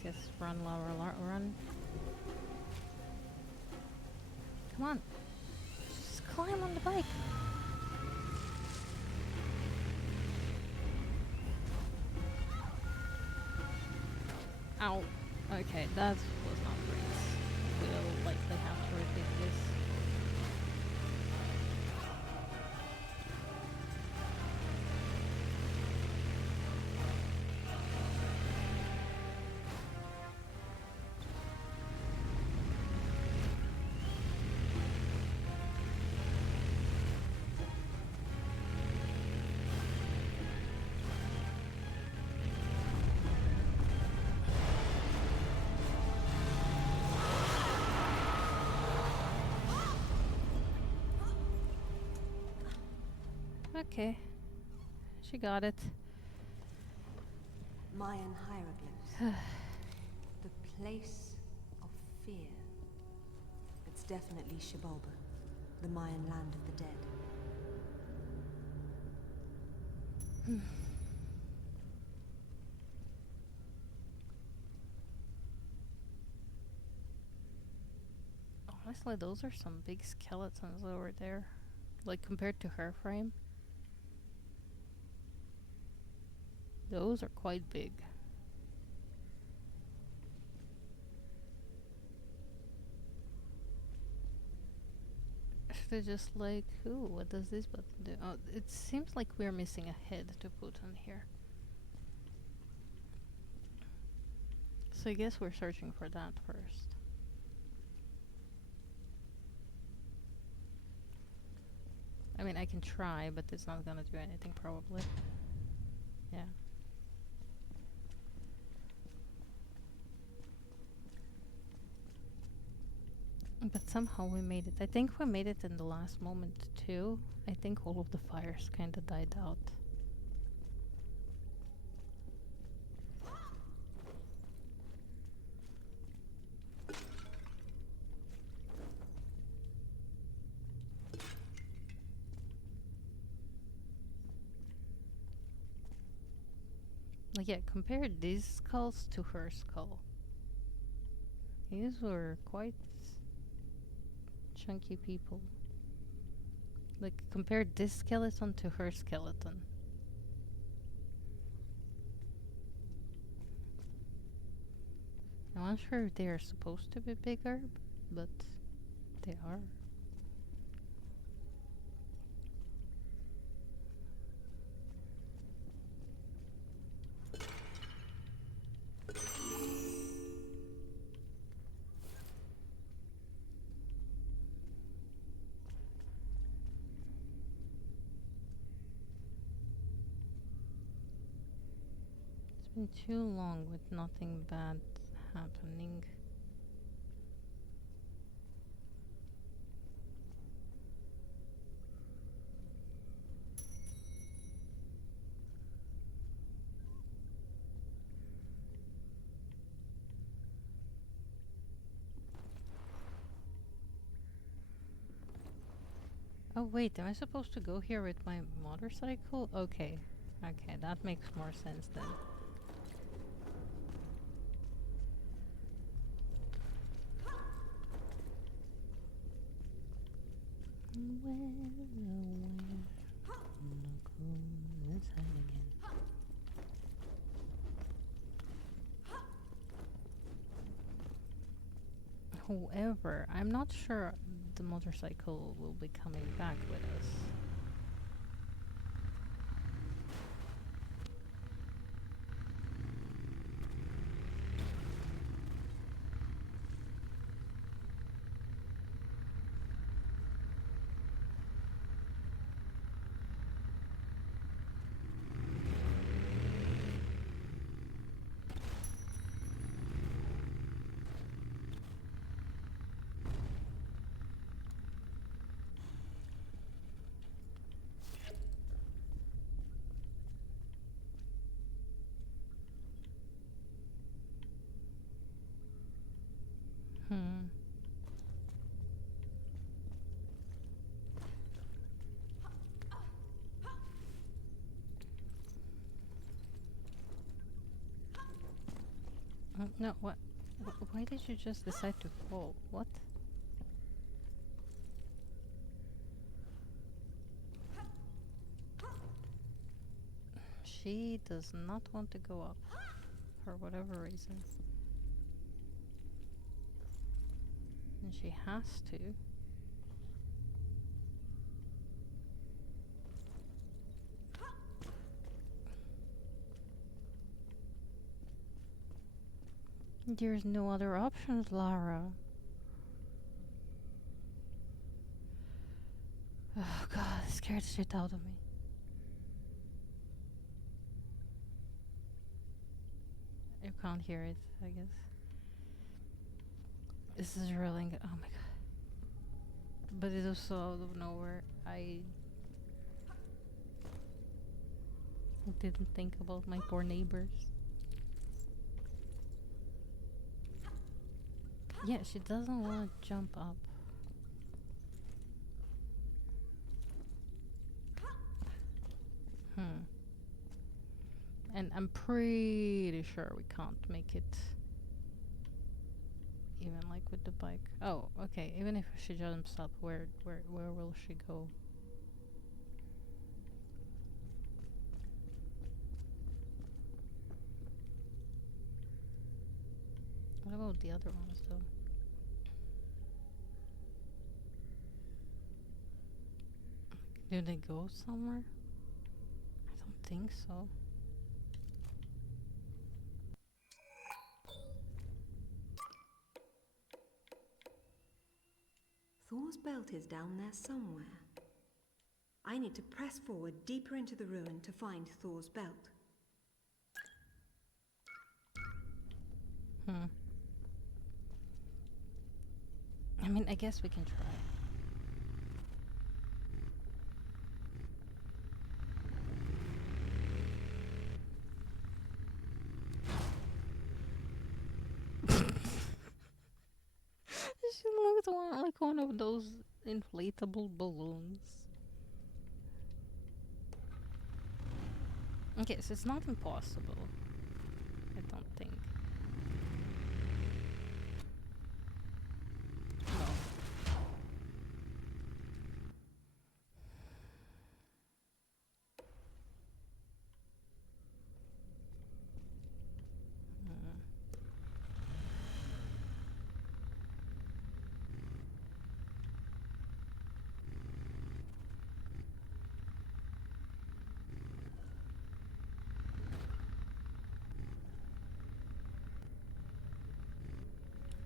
Yes, run, Laura, run. Come on. Just climb on the bike. Ow. Okay, that was not great. We'll likely have to repeat this. Okay. She got it. Mayan hieroglyphs. The place of fear. It's definitely Shibalba, the Mayan land of the dead. Honestly, those are some big skeletons over there. Like, compared to her frame. Those are quite big. They're just like, ooh, what does this button do? Oh, it seems like we're missing a head to put on here. So I guess we're searching for that first. I mean, I can try, but it's not gonna do anything probably. Yeah. But somehow we made it. I think we made it in the last moment too. I think all of the fires kind of died out. Like, yeah, compare these skulls to her skull. These were quite chunky people. Like, compare this skeleton to her skeleton. I'm not sure if they are supposed to be bigger, but they are. It's been too long with nothing bad happening. Oh wait, am I supposed to go here with my motorcycle? Okay. Okay, that makes more sense then. However, I'm not sure the motorcycle will be coming back with us. Hmm. No, what? Why did you just decide to fall? What? She does not want to go up for whatever reason. And she has to. There's no other options, Lara. Oh god, it scared the shit out of me. You can't hear it, I guess. This is really good. Oh my god. But it was so out of nowhere. I didn't think about my poor neighbors. Yeah, she doesn't want to jump up. And I'm pretty sure we can't make it. Even like with the bike. Oh, okay. Even if she jumps up, where will she go? What about the other ones though? Do they go somewhere? I don't think so. Thor's belt is down there somewhere. I need to press forward deeper into the ruin to find Thor's belt. I mean, I guess we can try. She looked like one of those inflatable balloons. Okay, so it's not impossible. I don't think. No.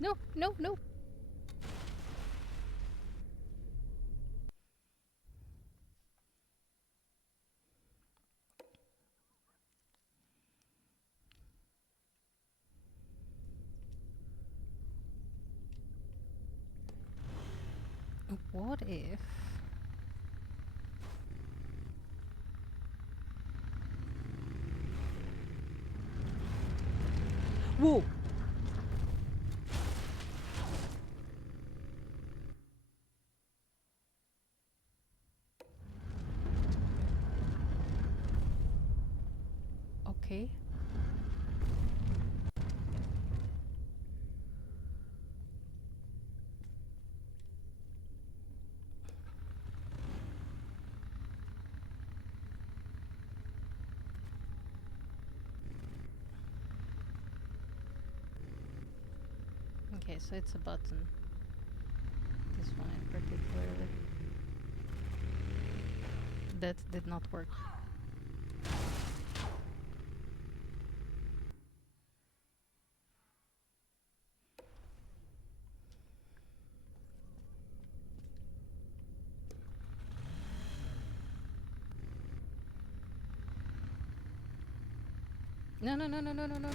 No, no, no. What if... Whoa! Okay. Okay, so it's a button. This one in particular. That did not work. No, no, no, no, no, no, no, no.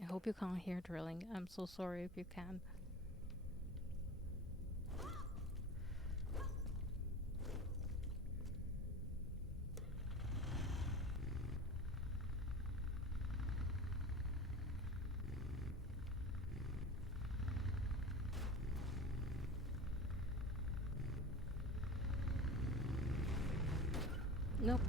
I hope you can't hear drilling. I'm so sorry if you can. Nope.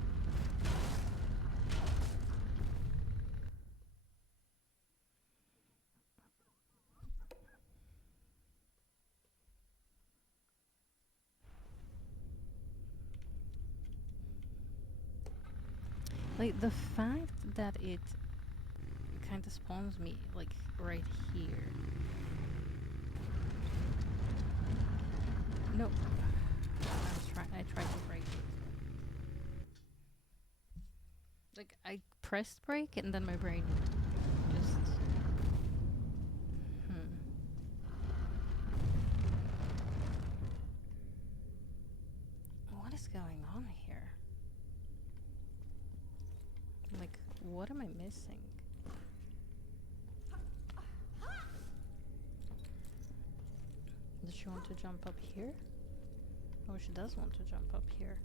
Like, the fact that it kind of spawns me, like, right here. No. I tried to break it. Like, I pressed break and then my brain just... What is going on here? Like, what am I missing? Does she want to jump up here? Oh, she does want to jump up here.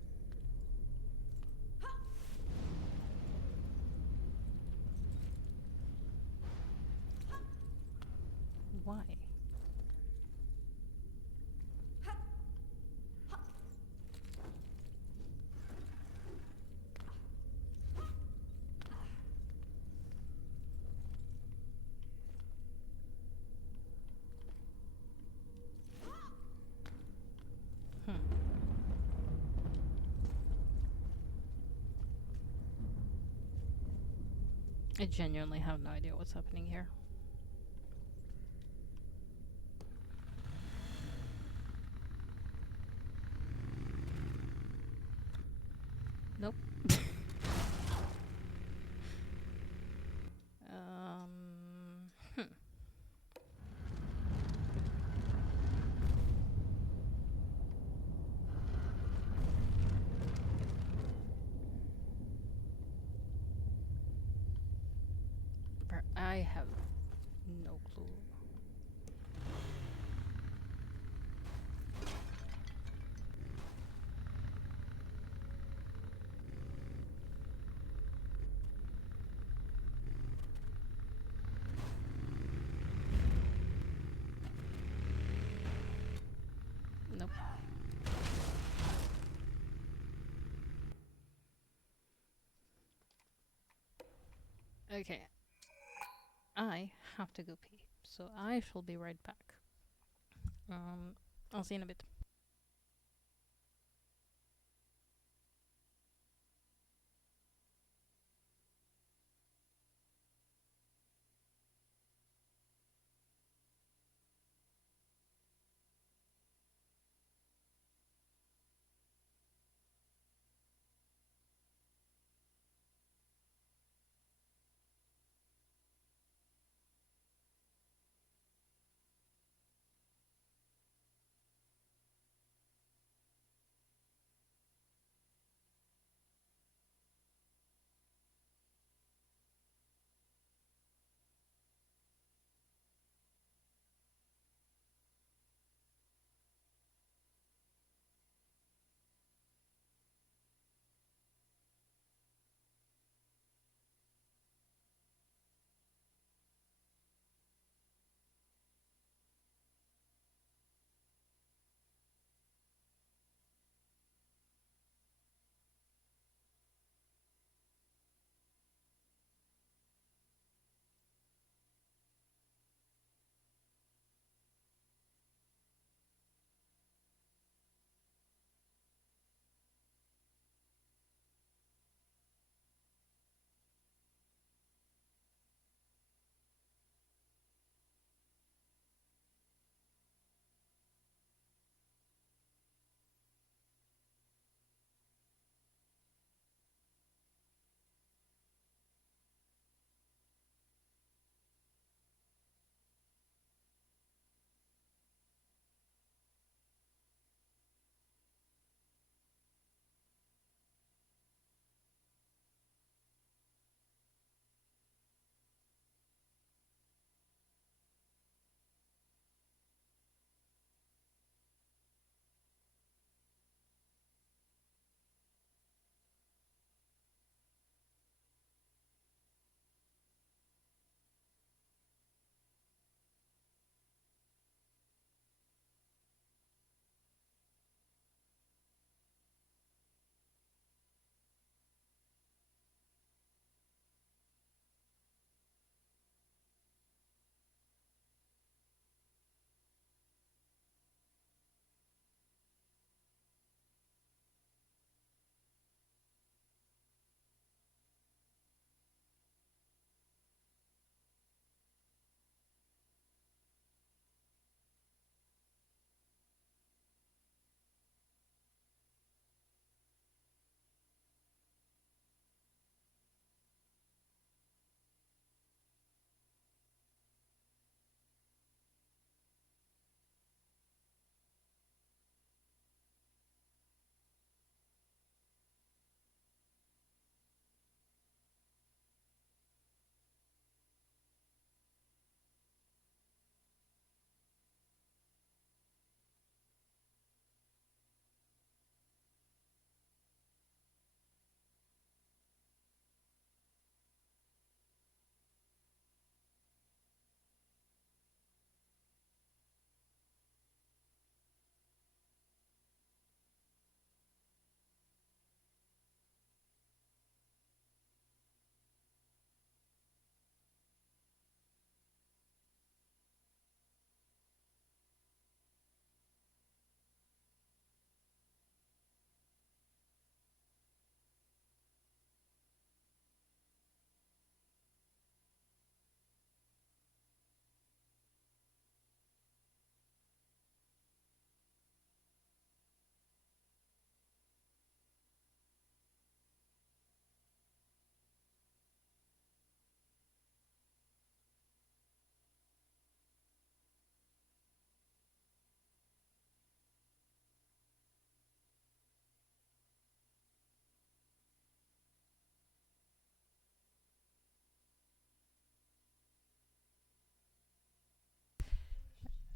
Why? I genuinely have no idea what's happening here. Nope. Hmm. I have no clue. Nope. Okay. I have to go pee, so I shall be right back. I'll see you in a bit.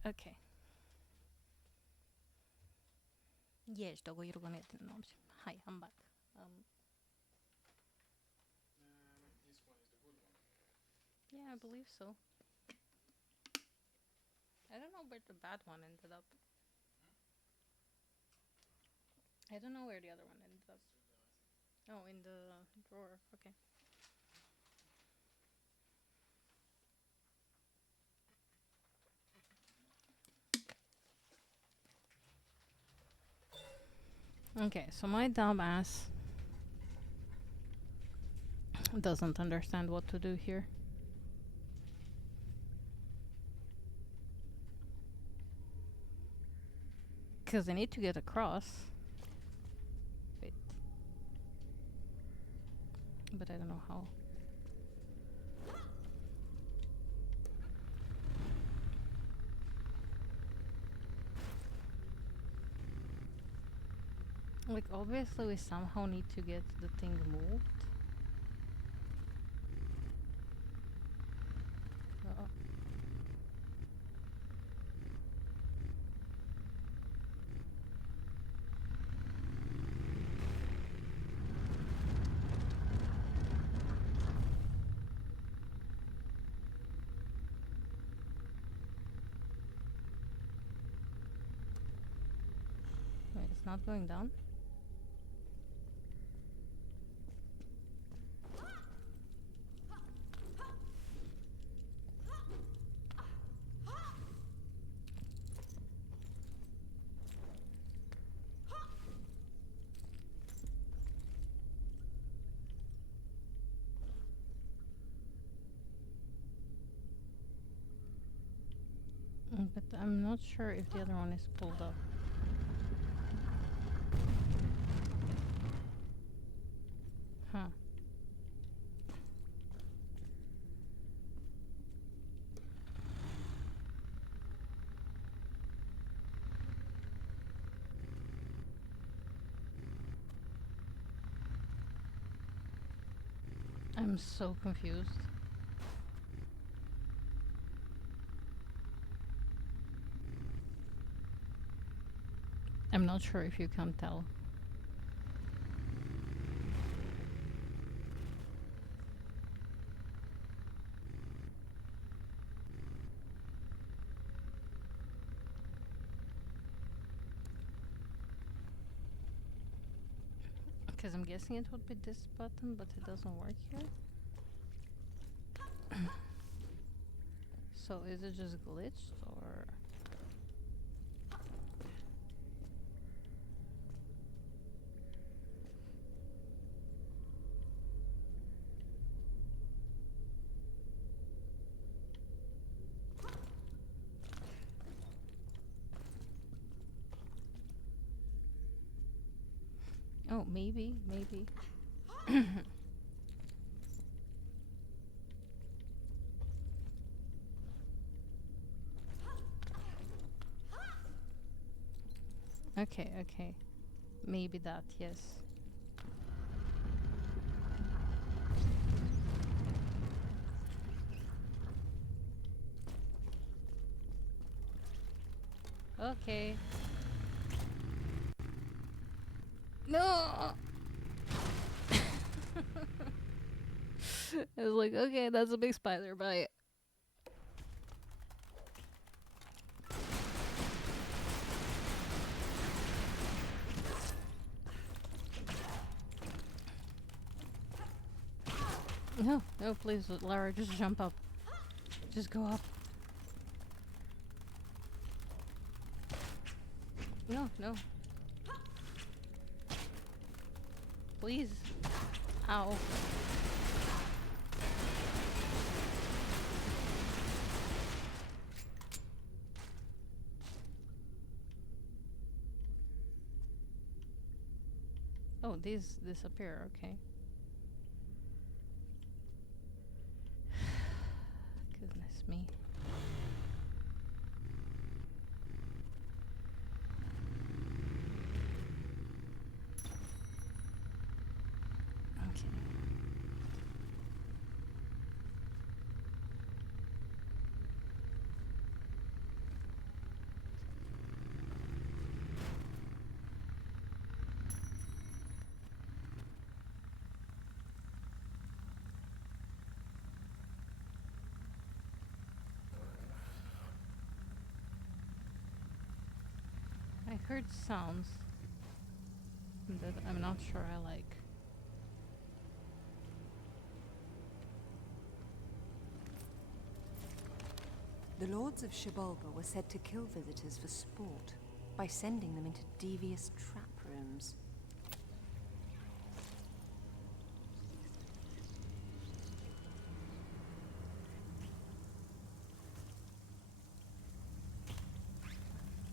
Окей. Є, що го юрго не тянемся. Hi, I'm back. Yeah, I believe so. I don't know where the bad one ended up. I don't know where the other one ended up. Oh, in the drawer. Okay. Okay, so my dumb ass doesn't understand what to do here. Because I need to get across. Wait. But I don't know how. Like, obviously we somehow need to get the thing moved. Uh-oh. Wait, it's not going down? But I'm not sure if the other one is pulled up. Huh. I'm so confused. I'm not sure if you can tell. Because I'm guessing it would be this button, but it doesn't work here. So is it just glitched or... Oh, maybe. Okay. Maybe that, yes. Okay. No! I was like, okay, that's a big spider, bye. No, please, Lara, just jump up. Just go up. No. Please. Ow. Oh, these disappear, okay. Goodness me. Okay. heard sounds that I'm not sure I like. The lords of Shibolga were said to kill visitors for sport by sending them into devious trap rooms.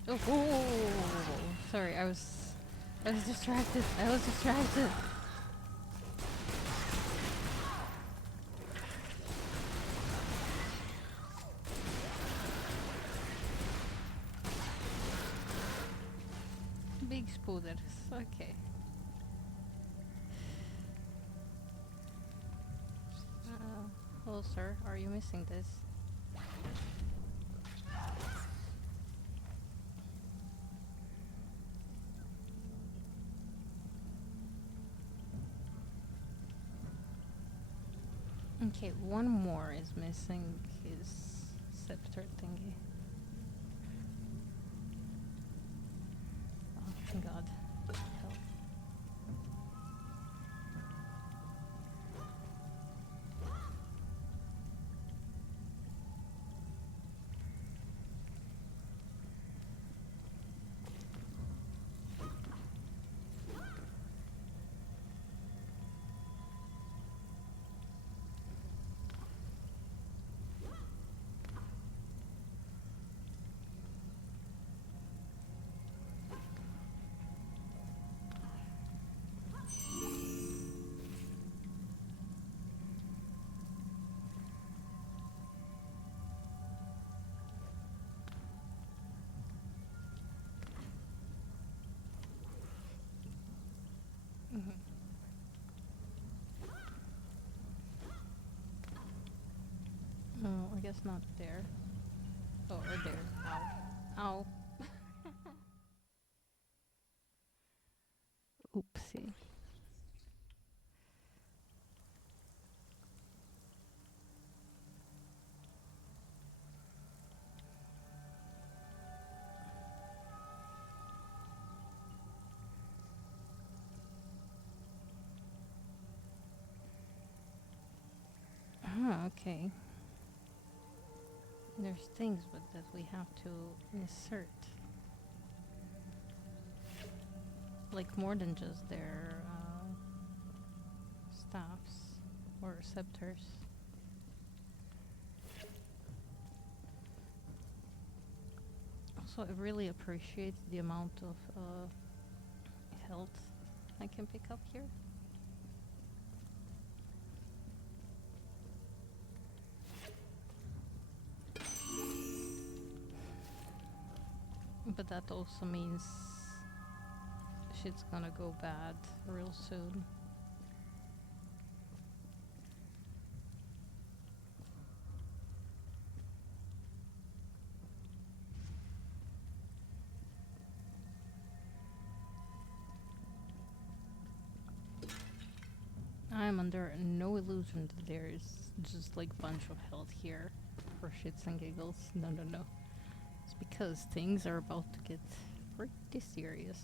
Oh, whoa, whoa, whoa, whoa, whoa, whoa. Sorry, I was distracted. I was distracted. Big spooders. Okay. Hello, sir. Are you missing this? Okay, one more is missing his scepter thingy. Oh, thank God. Help. Mhm. Oh, I guess not there. Oh, or there. Ow. Ow. Oopsie. Okay. There's things but that we have to insert. Like more than just their staffs or scepters. Also, I really appreciate the amount of health I can pick up here. But that also means shit's gonna go bad real soon. I'm under no illusion that there's just like bunch of health here for shits and giggles. No, no, no. It's because things are about to get pretty serious.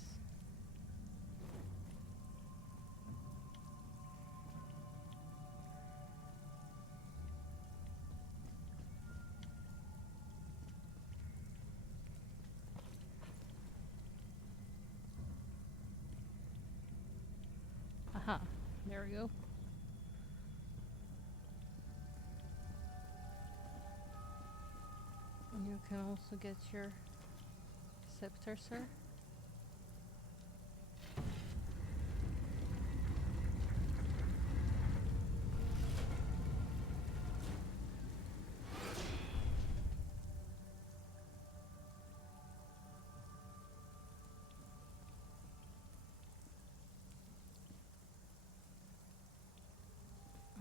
Aha, there we go. You can also get your scepter, sir.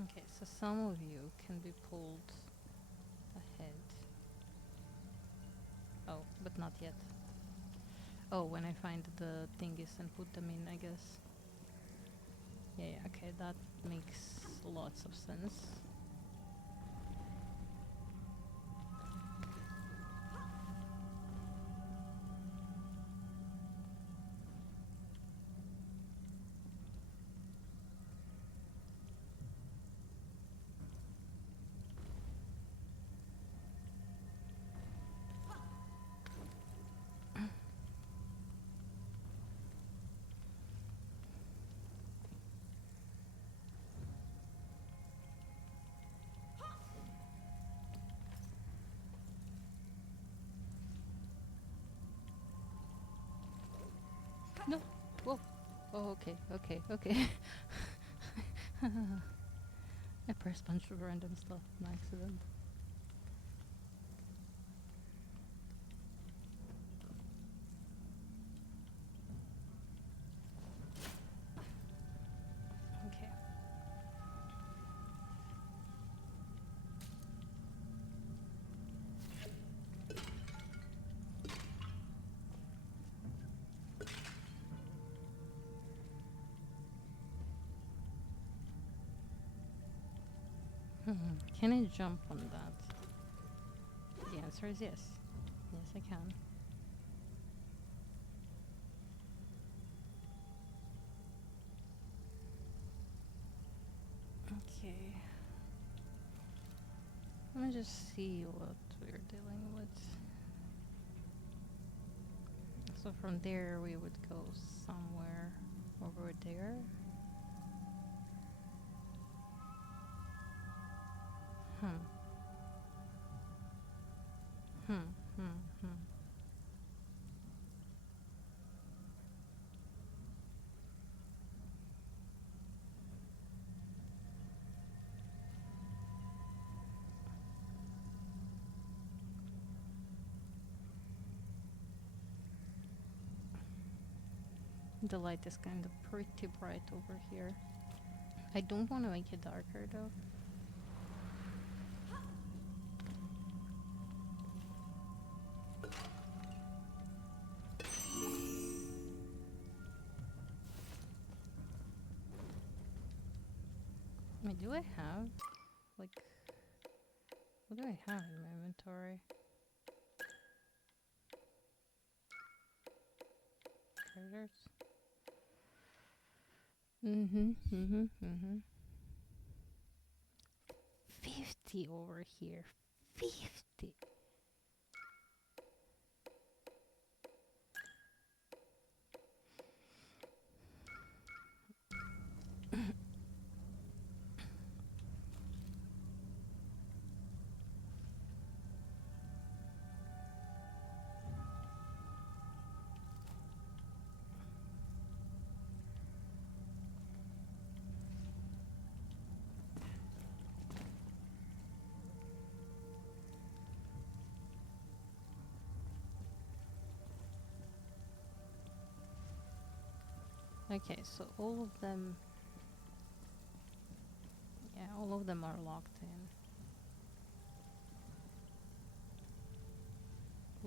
Okay, so some of you can be pulled ahead. Oh, but not yet. Oh, when I find the thingies and put them in, I guess. Yeah, yeah, okay, that makes lots of sense. No. Whoa. Oh, okay, okay, okay. I pressed a bunch of random stuff on accident. Okay. Can I jump on that? The answer is yes. Yes, I can. Okay. Let me just see what we're dealing with. So from there we would go somewhere over there. Hmm. Hmm. Hmm. Hmm. The light is kind of pretty bright over here. I don't want to make it darker though. I mean, do I have, like, what do I have in my inventory? Treasures? 50 over here. 50. Okay, so all of them, yeah, all of them are locked in.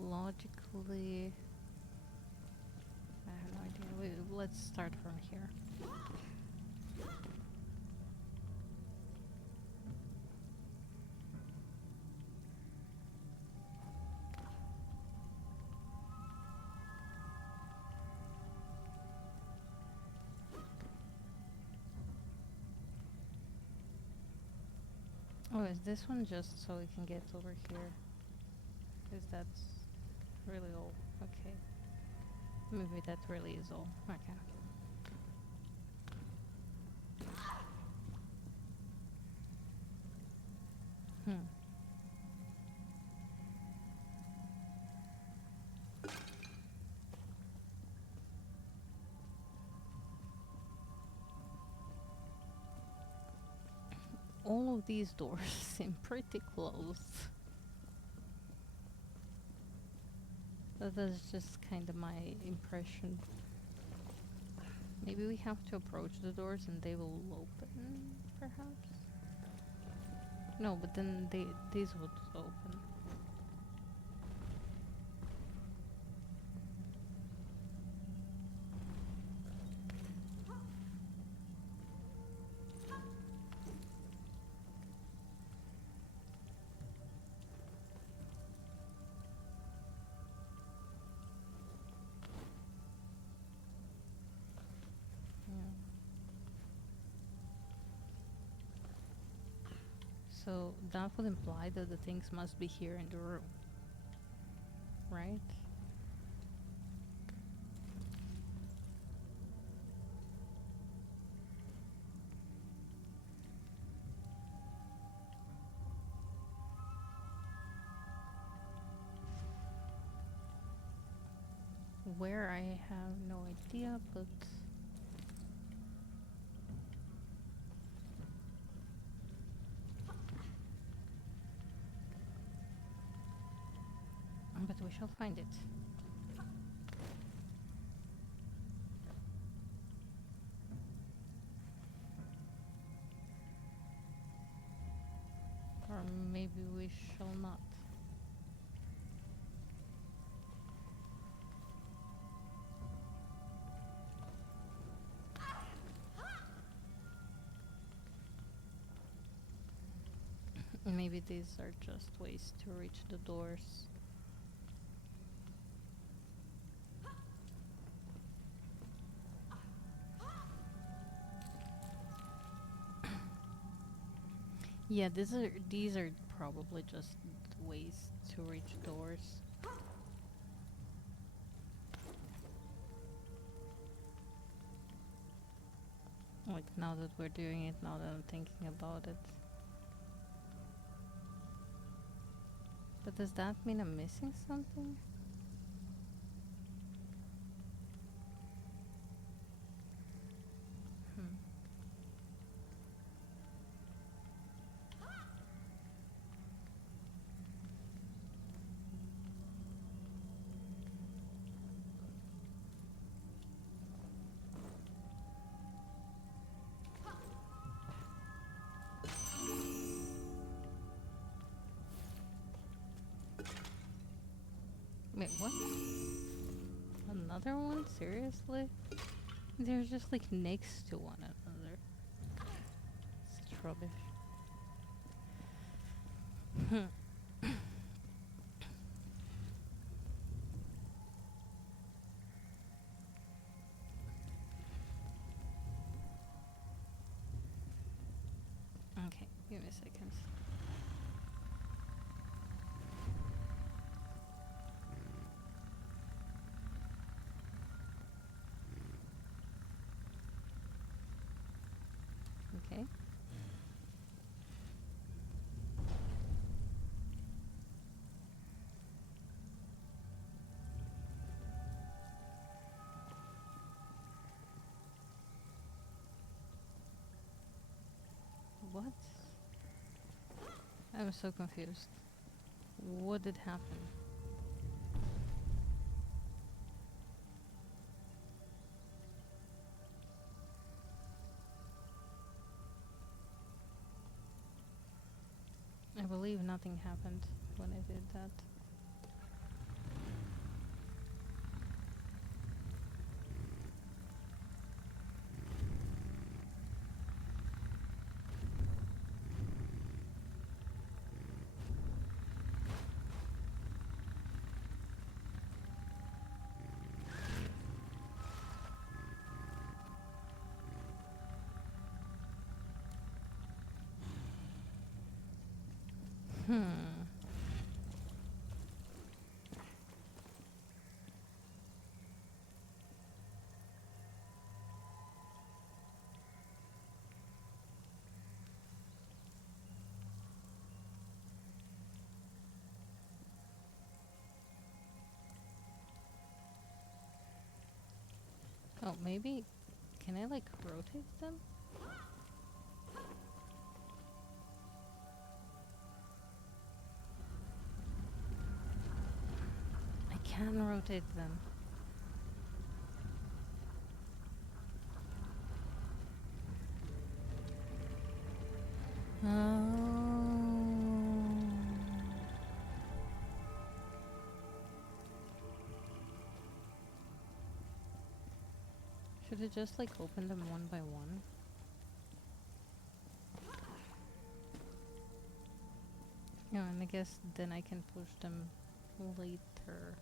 Logically, I have no idea. Let's start from here. Oh, is this one just so we can get over here? Because that's really all. Okay. Maybe that really is all. Okay. Hmm. All of these doors seem pretty close. That is just kind of my impression. Maybe we have to approach the doors and they will open, perhaps? No, but then these would open. Yeah. So that would imply that the things must be here in the room, right? Where I have no idea, but we shall find it. Or maybe we shall not. Maybe these are just ways to reach the doors. Yeah, these are probably just ways to reach doors. Like now that we're doing it, now that I'm thinking about it. But does that mean I'm missing something? Hmm. Wait, what? Another one? Seriously? They're just like next to one another. Such rubbish. Okay, give me a second. Okay. What? I'm so confused. What did happen? I believe nothing happened when I did that. Hmm. Oh, maybe... Can I, like, rotate them? I can rotate them. Oh. Should I just, like, open them one by one? Yeah, and I guess then I can push them later.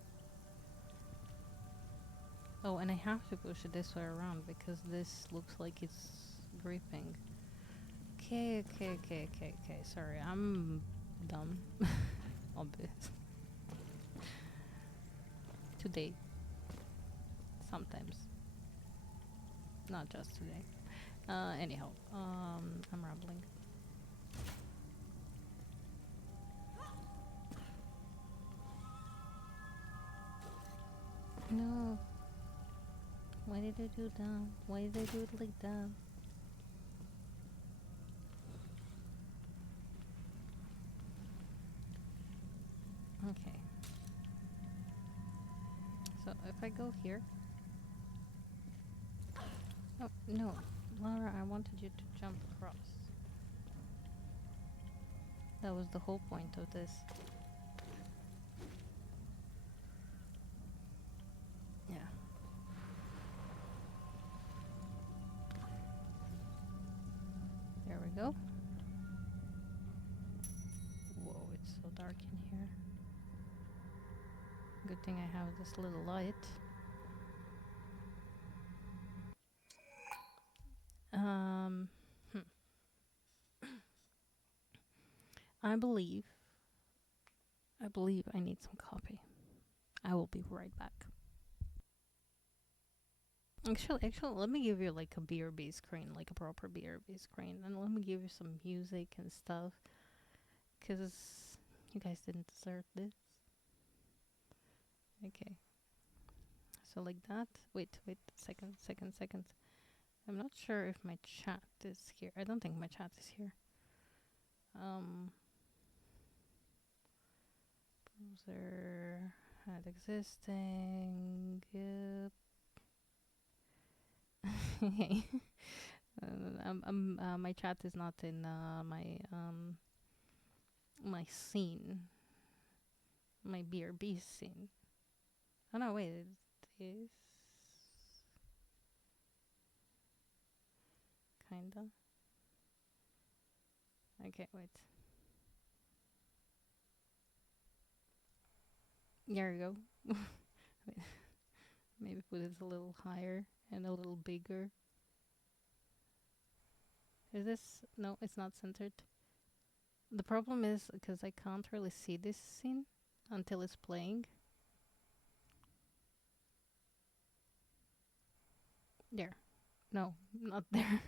Oh, and I have to push it this way around because this looks like it's gripping. Okay. Sorry, I'm dumb. Obvious. Today. Sometimes. Not just today. Anyhow, I'm rambling. No. Why did I do that? Why did I do it like that? Okay. So if I go here. Oh, no. Laura, I wanted you to jump across. That was the whole point of this. Yeah. There we go. Whoa, it's so dark in here. Good thing I have this little light. Hmm. I believe I need some coffee. I will be right back. Actually, let me give you like a BRB screen, like a proper BRB screen, and let me give you some music and stuff, cause you guys didn't deserve this. Okay. So like that. Wait, second. I'm not sure if my chat is here. I don't think my chat is here. Browser had existing. Yep. Okay. My chat is not in my scene, my BRB scene. Oh no, wait, it is kinda. Okay, wait. There we go. Wait. Maybe put it a little higher and a little bigger. Is this? No, it's not centered. The problem is because I can't really see this scene until it's playing. There. No, not there.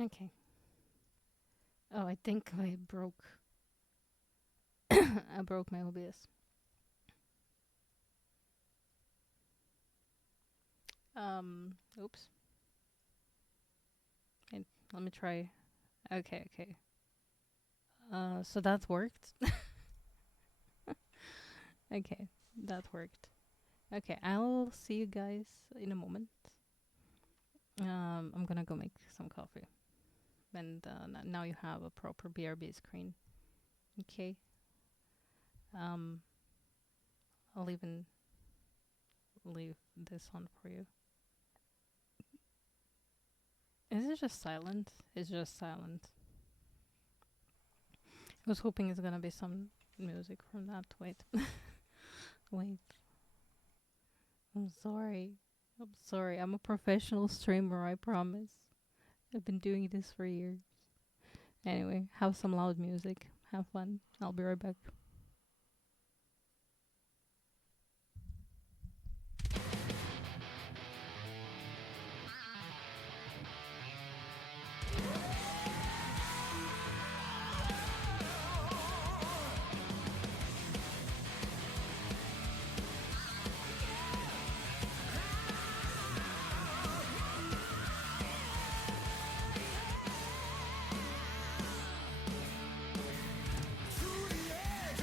Okay. Oh, I think I broke. I broke my OBS. Oops. Okay, let me try. Okay. So that worked. Okay, that worked. Okay, I'll see you guys in a moment. I'm gonna go make some coffee. And now you have a proper BRB screen. Okay. I'll even leave this on for you. Is it just silent? It's just silent. I was hoping it's gonna be some music from that. Wait. Wait. I'm sorry. I'm a professional streamer, I promise. I've been doing this for years. Anyway, have some loud music. Have fun. I'll be right back. To the edge,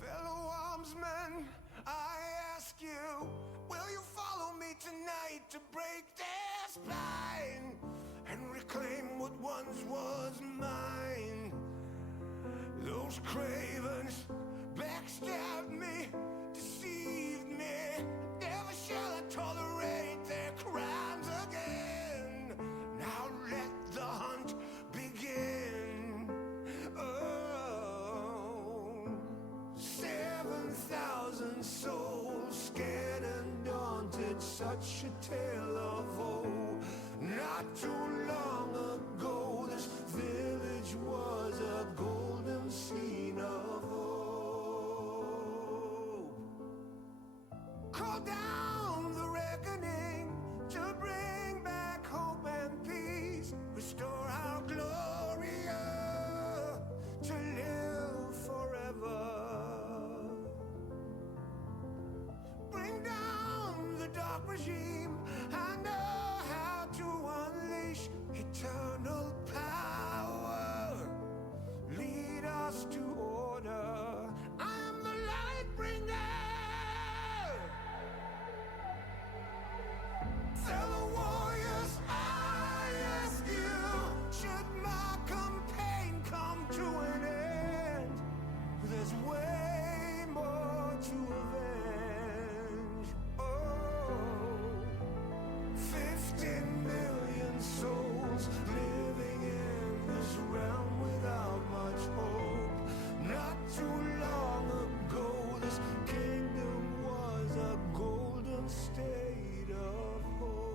Fellow armsmen, I ask you, will you follow me tonight to break their spine and reclaim what once was mine? Those cravens backstabbed me, deceived me. Never shall I tolerate their crimes again. Now let the hunt begin. Oh, 7,000 souls scared and daunted, such a tale of woe. Not too long ago, this village was a golden scene of hope. Call down the reckoning to bring back hope and peace. Restore our Gloria to live forever. Bring down the dark regime. I know how to unleash eternal power. Lead us to order. I am the light bringer. Fellow warriors, I ask you, should my campaign come to an end, there's way more to avenge. Oh, 15 million souls living in this realm without much hope. Not too long ago, this kingdom was a golden state of hope.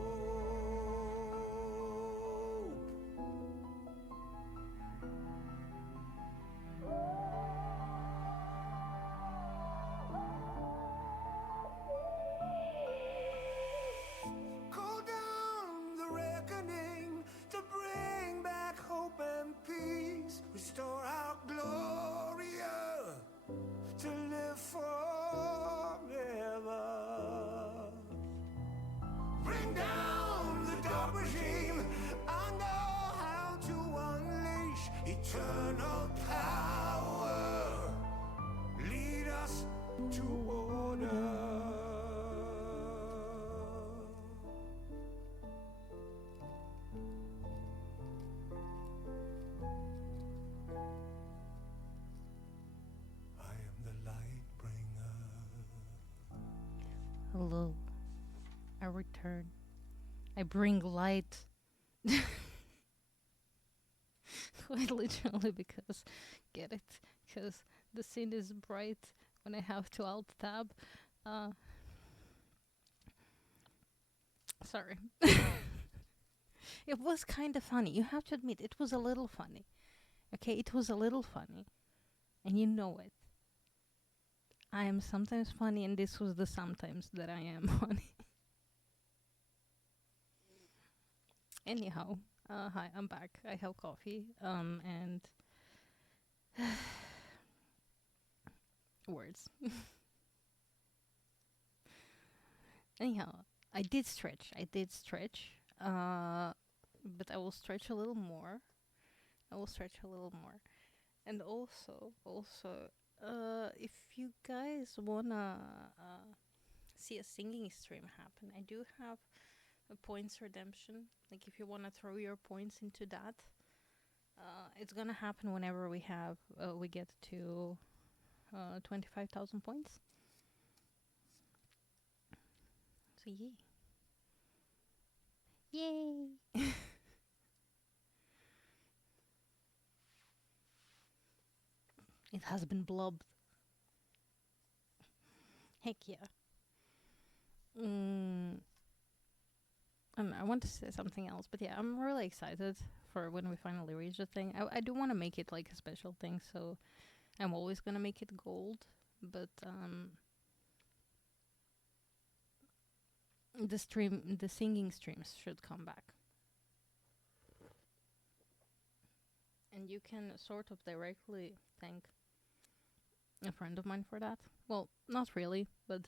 Call down the reckoning to bring back hope and peace. Restore our Gloria to live forever. Bring down the dark regime. I know how to unleash eternal power. Lead us to order. I am Hello. I return. I bring light. Quite literally, because get it? Because the scene is bright when I have to alt tab. Sorry. It was kind of funny. You have to admit, it was a little funny. Okay, it was a little funny. And you know it. I am sometimes funny, and this was the sometimes that I am funny. Anyhow, hi, I'm back. I have coffee, and words. Anyhow, I did stretch. But I will stretch a little more. And also, if you guys wanna see a singing stream happen, I do have a points redemption. Like, if you wanna throw your points into that, it's gonna happen whenever we get to 25,000 points. So yay! It has been blobbed. Heck yeah. I want to say something else, but yeah, I'm really excited for when we finally reach the thing. I do want to make it like a special thing, so I'm always gonna make it gold, but the singing streams should come back. And you can sort of directly thank a friend of mine for that. Well, not really, but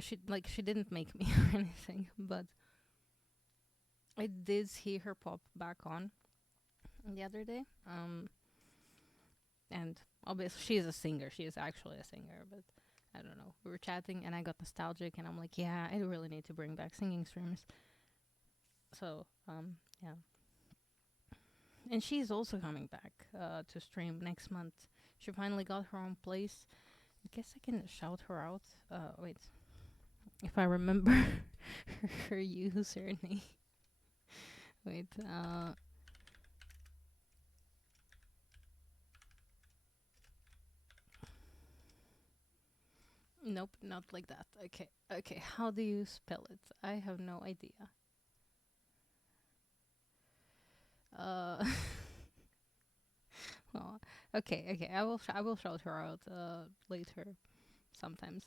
she didn't make me or anything, but I did see her pop back on the other day. And obviously she is a singer. She is actually a singer, but I don't know. We were chatting and I got nostalgic and I'm like, yeah, I really need to bring back singing streams. So, yeah. And she's also coming back to stream next month. She finally got her own place. I guess I can shout her out. Wait. If I remember her username. Wait, nope, not like that. Okay, how do you spell it? I have no idea. Well, okay, I will shout her out later sometimes.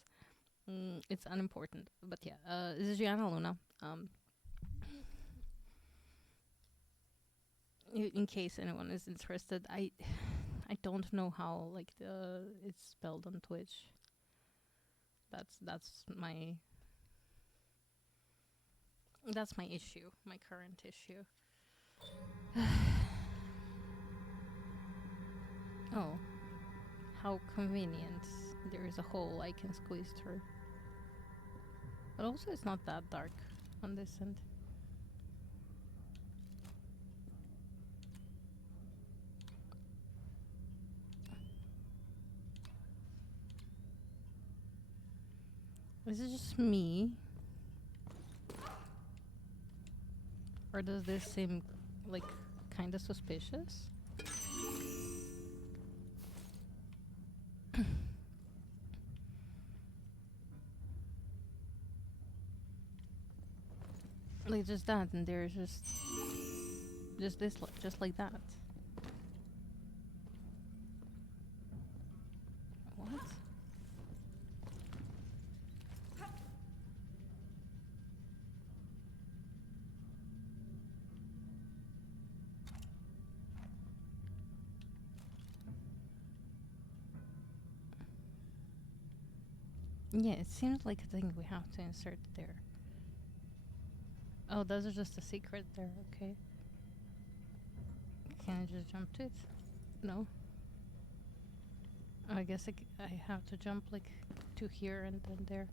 It's unimportant, but yeah, this is Gianna Luna. In case anyone is interested, I don't know how it's spelled on Twitch. That's my issue, my current issue. Oh, how convenient! There is a hole I can squeeze through. But also, it's not that dark on this end. Is it just me? Or does this seem like kind of suspicious? Like just that, and there's just this, just like that. What? Yeah, it seems like a thing we have to insert there. Oh, those are just a secret there, okay. Can I just jump to it? No. I guess I have to jump like to here and then there.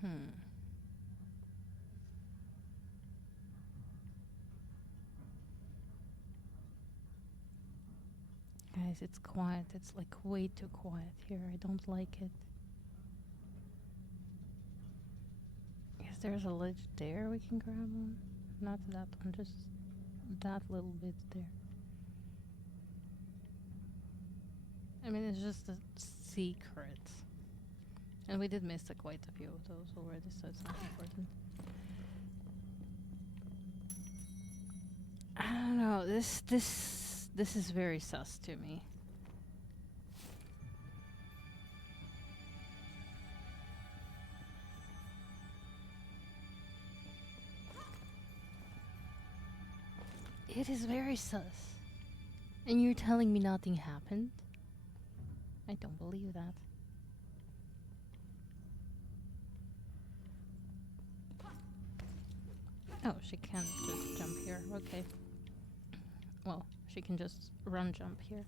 Hmm. Guys, it's quiet. It's like way too quiet here. I don't like it. Is there's a ledge there we can grab on? Not that one, just that little bit there. I mean, it's just a secret. And we did miss quite a few of those already, so it's not important. I don't know. This is very sus to me. It is very sus. And you're telling me nothing happened? I don't believe that. Oh, she can't just jump here. Okay. Well, she can just run jump here.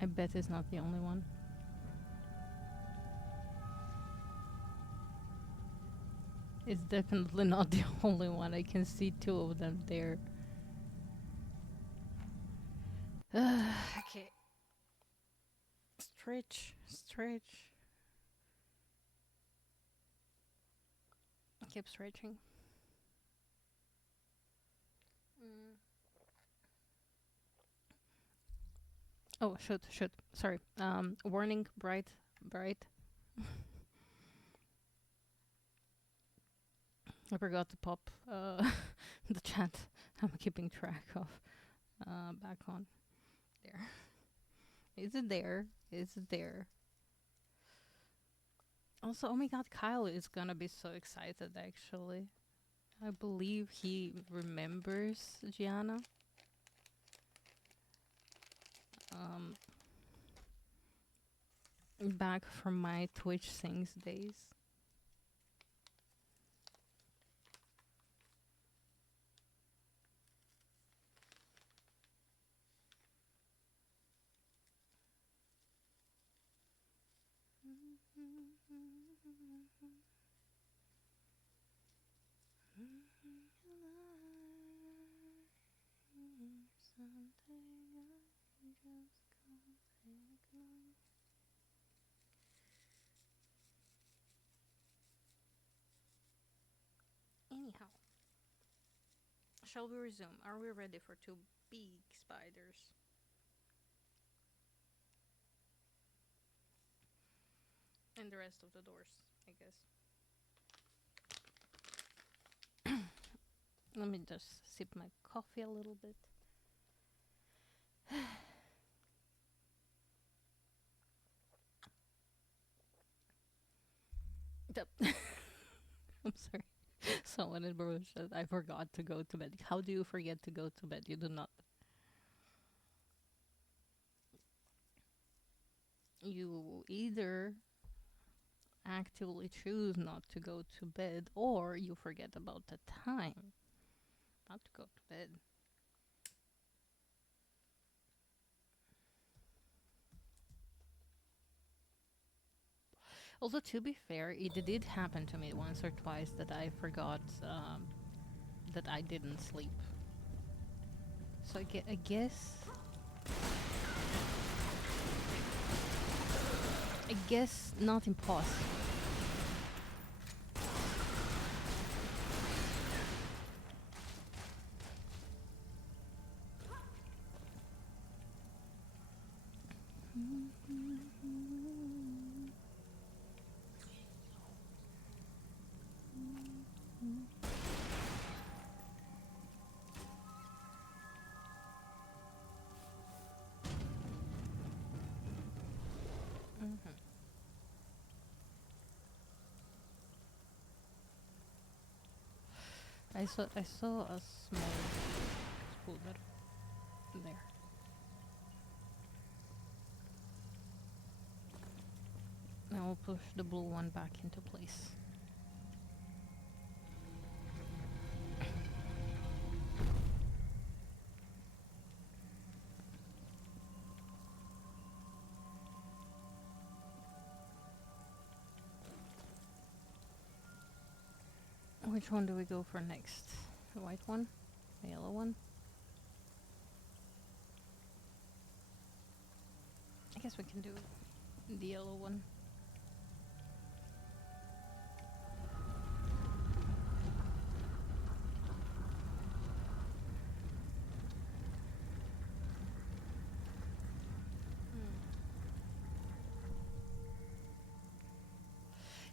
I bet it's not the only one. It's definitely not the only one. I can see two of them there. Okay. Stretch, stretch. Keep stretching. Oh, shoot. Sorry. Warning, bright. I forgot to pop the chat. I'm keeping track of. Back on. There. Is it there? Is it there? Also, oh my god, Kyle is gonna be so excited actually. I believe he remembers Gianna. Back from my Twitch Sings days. Anyhow, shall we resume? Are we ready for two big spiders? And the rest of the doors, I guess. Let me just sip my coffee a little bit. I'm sorry. Someone in Baruch said I forgot to go to bed. How do you forget to go to bed? You do not. You either actively choose not to go to bed or you forget about the time not to go to bed. Although, to be fair, it did happen to me once or twice that I forgot that I didn't sleep. So I guess not impossible. I saw a small spooder there. Now we'll push the blue one back into place. Which one do we go for next? The white one? The yellow one? I guess we can do the yellow one.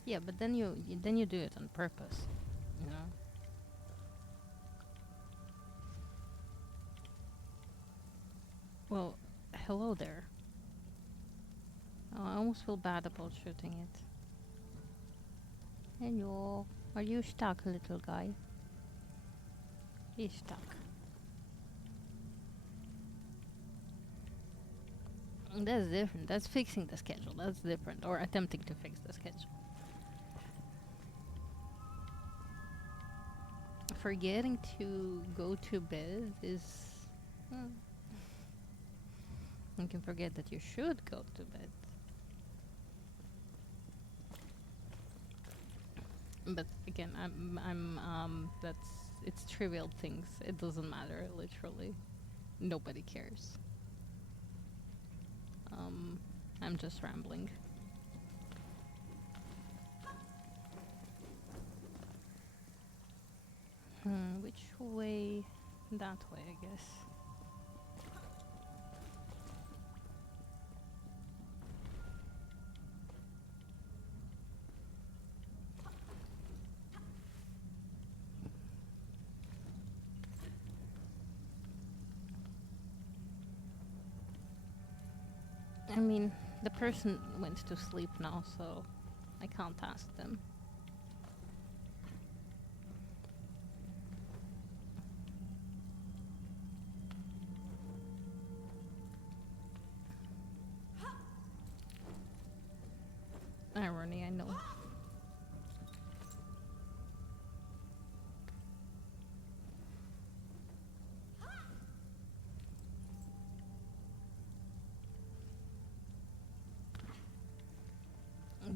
Yeah, but then you do it on purpose, you know. Well, hello there. Oh, I almost feel bad about shooting it. Hello, are you stuck, little guy? He's stuck. That's different. That's fixing the schedule. That's different, or attempting to fix the schedule. Forgetting to go to bed is... You can forget that you should go to bed. But again, it's trivial things. It doesn't matter, literally. Nobody cares. I'm just rambling. Which way? That way, I guess. I mean, the person went to sleep now, so I can't ask them. Irony, I know.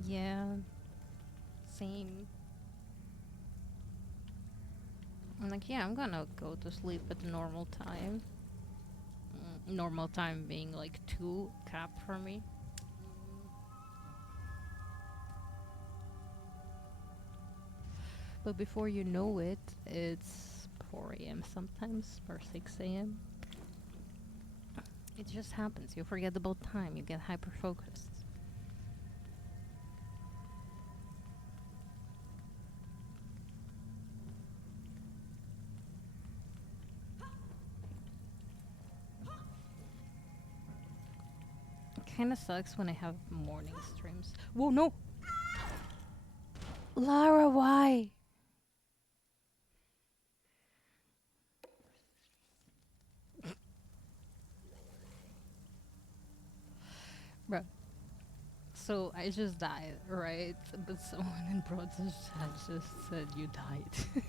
Yeah, same. I'm like, yeah, I'm gonna go to sleep at the normal time. Normal time being like 2 cap for me. But before you know it, it's 4 a.m. sometimes, or 6 a.m. It just happens. You forget about time. You get hyper-focused. It kinda sucks when I have morning streams. Whoa, no! Lara, why? Bruh. So I just died, right? But someone in Broad's chat just said you died.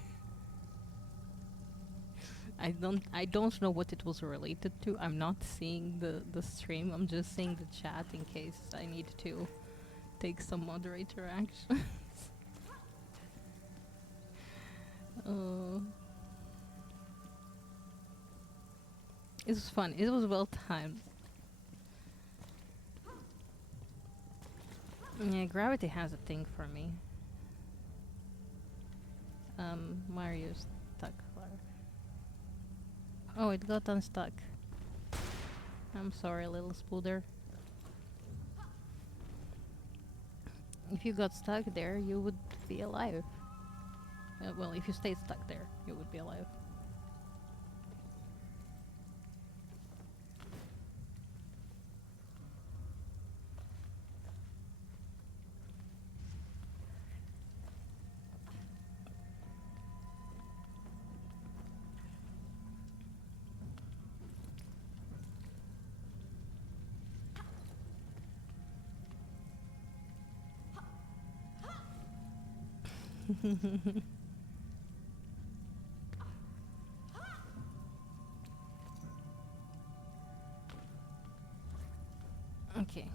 I don't know what it was related to. I'm not seeing the stream. I'm just seeing the chat in case I need to take some moderator action. It was fun. It was well timed. Yeah, gravity has a thing for me. Why are you stuck, Lara? Oh, it got unstuck. I'm sorry, little spooder. If you got stuck there, you would be alive. Well, if you stayed stuck there, you would be alive. Okay.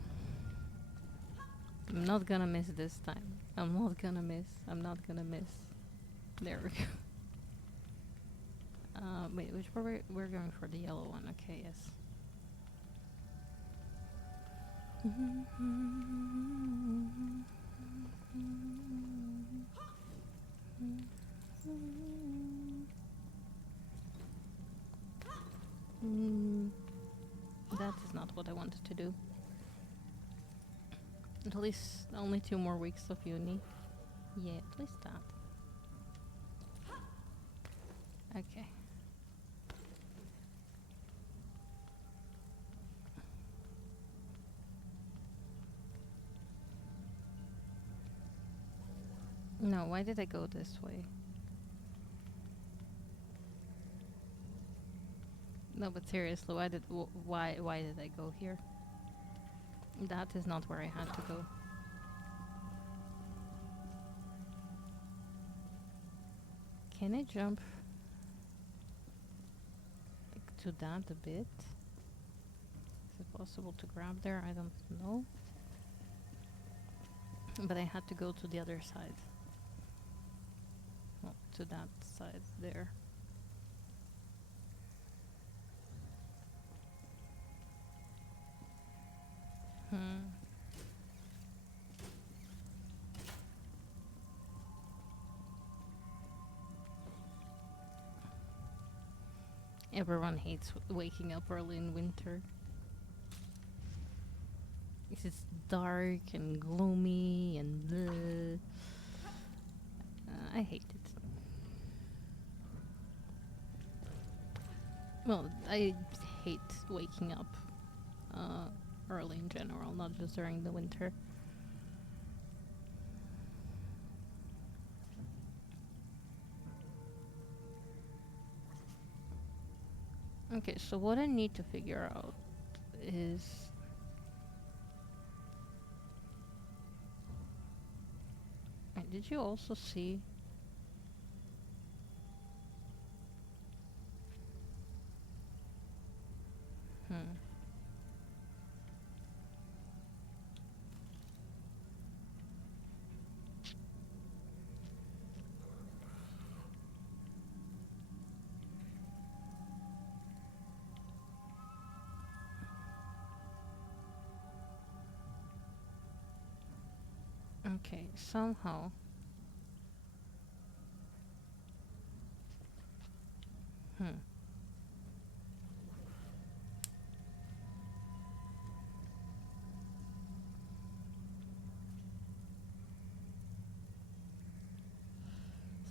I'm not gonna miss this time. I'm not gonna miss. I'm not gonna miss. There we go. Wait, which one we're going for? The yellow one. Okay, yes. That is not what I wanted to do. At least only 2 more weeks of uni. Yeah, at least that. Okay. No, why did I go this way? No, but seriously, why did I go here? That is not where I had to go. Can I jump like, to that a bit? Is it possible to grab there? I don't know. But I had to go to the other side. Well, to that side there. Everyone hates waking up early in winter. It's just dark and gloomy and bleh. I hate it. Well, I hate waking up early in general, not just during the winter. Okay, so what I need to figure out is... Did you also see... Okay, somehow...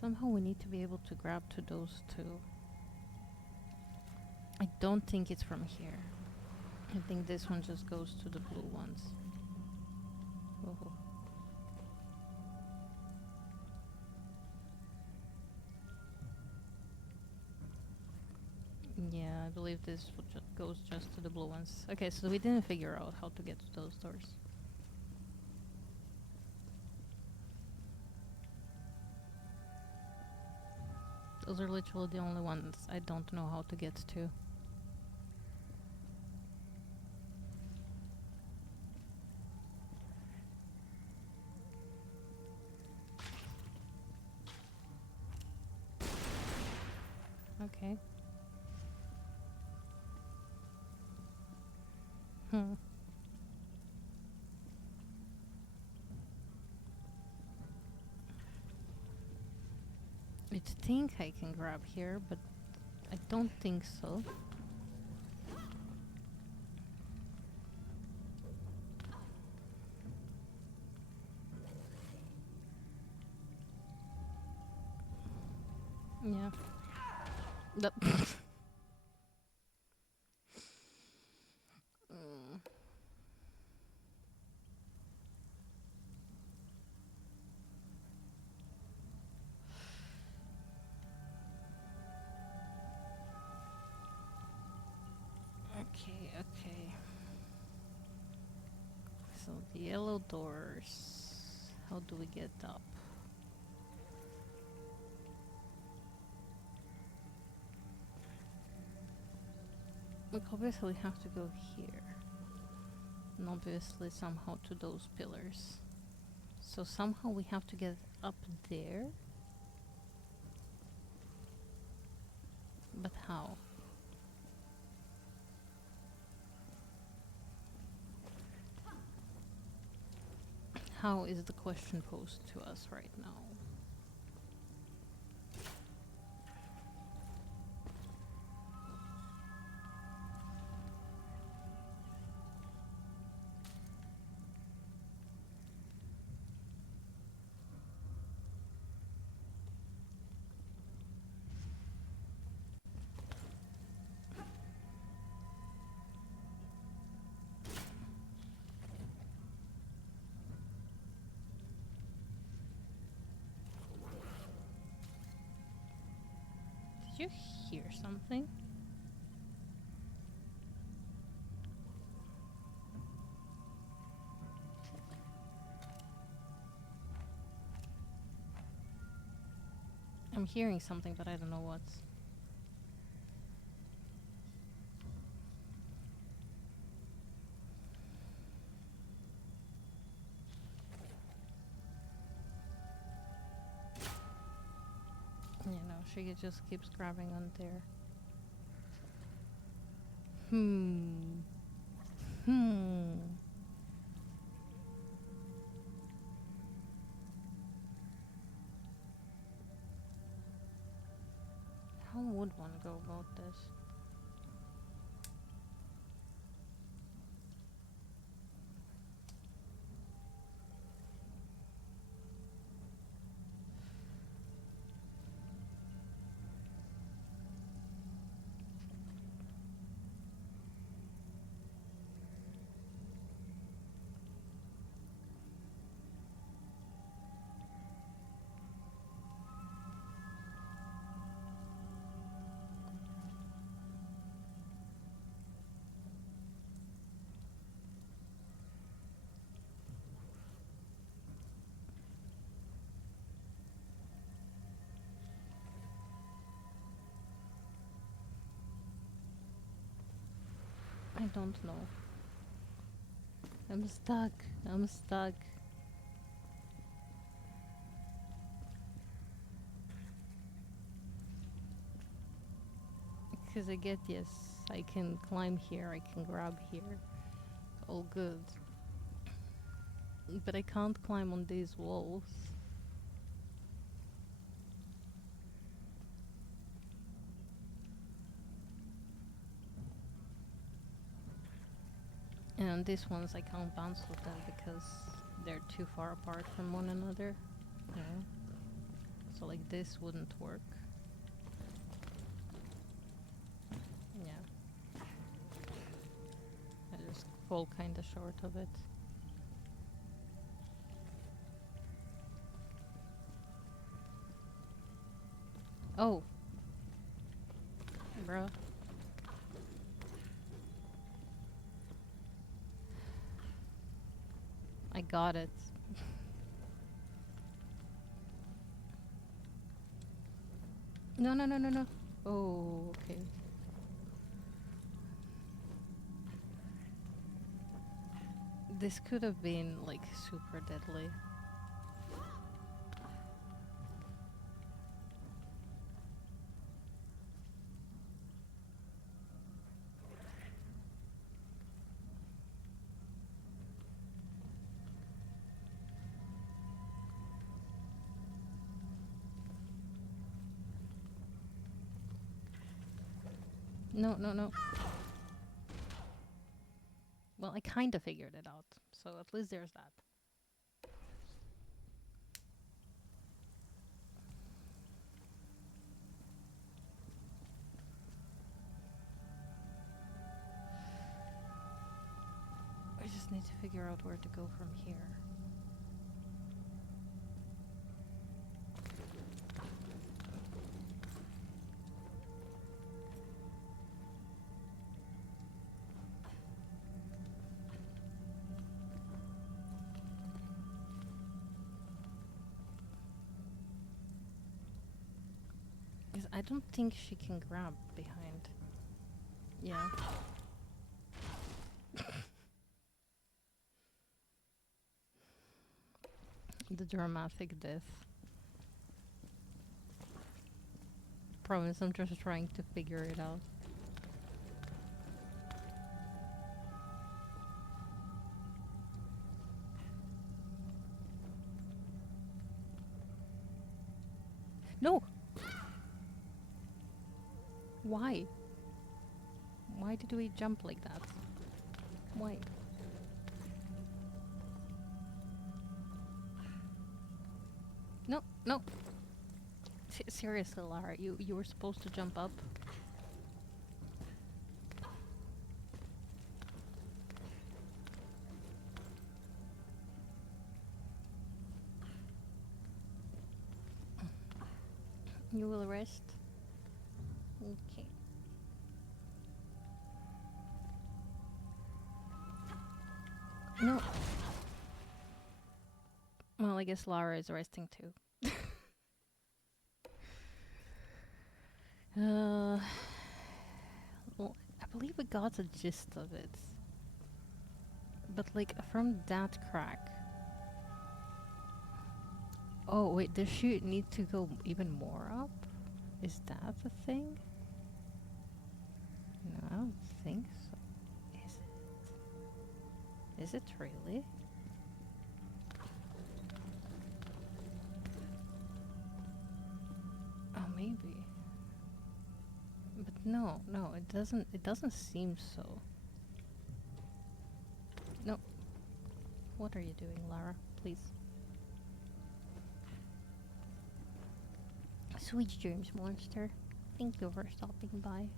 Somehow we need to be able to grab to those two. I don't think it's from here. I think this one just goes to the blue ones. Oh. Yeah, I believe this goes just to the blue ones. Okay, so we didn't figure out how to get to those doors. Those are literally the only ones I don't know how to get to. Okay. I think I can grab here, but I don't think so. Yeah. Okay, okay. So the yellow doors. How do we get up? We obviously have to go here. And obviously somehow to those pillars. So somehow we have to get up there. how? How is the question posed to us right now? Did you hear something? I'm hearing something, but I don't know what. You know, she just keeps grabbing on there. Hmm. How would one go about this? I don't know. I'm stuck. I'm stuck. Because I get, yes, I can climb here, I can grab here. All good. But I can't climb on these walls. And these ones I can't bounce with them because they're too far apart from one another. Yeah. So like this wouldn't work. Yeah. I just fall kinda short of it. Oh. Bruh. I got it. No, no, no, no, no. Oh, okay. This could have been like super deadly. No, no, no. Well, I kind of figured it out, so at least there's that. I just need to figure out where to go from here. Because I don't think she can grab behind. Yeah. The dramatic death. promise, I'm just trying to figure it out. No! Why? Why did we jump like that? Why? No, no. Seriously, Lara, you were supposed to jump up. You will rest. Okay. No. Well, I guess Lara is resting too. Well, I believe we got the gist of it. But like from that crack. Oh wait, does she need to go even more up? Is that a thing? No, I don't think so. Is it? Is it really? Oh, maybe. But no, it doesn't seem so. No. What are you doing, Lara? Please. Sweet dreams, monster. Thank you for stopping by.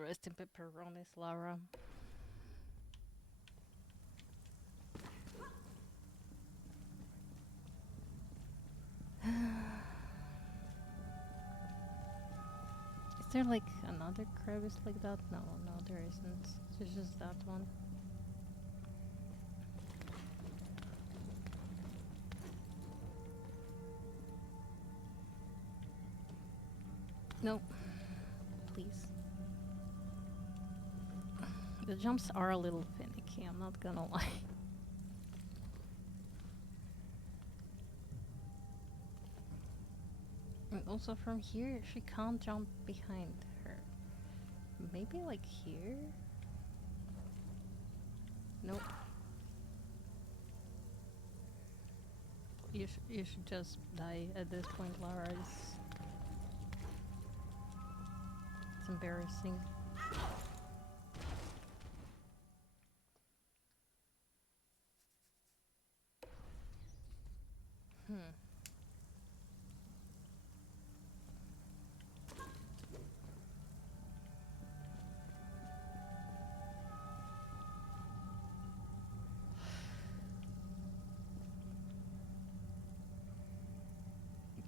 Rest in pepperonis, Lara. Is there like another crevice like that? No, no, there isn't. There's just that one. No. Please. The jumps are a little finicky, I'm not gonna lie. And also from here, she can't jump behind her. Maybe like here? Nope. You should just die at this point, Lara. It's embarrassing.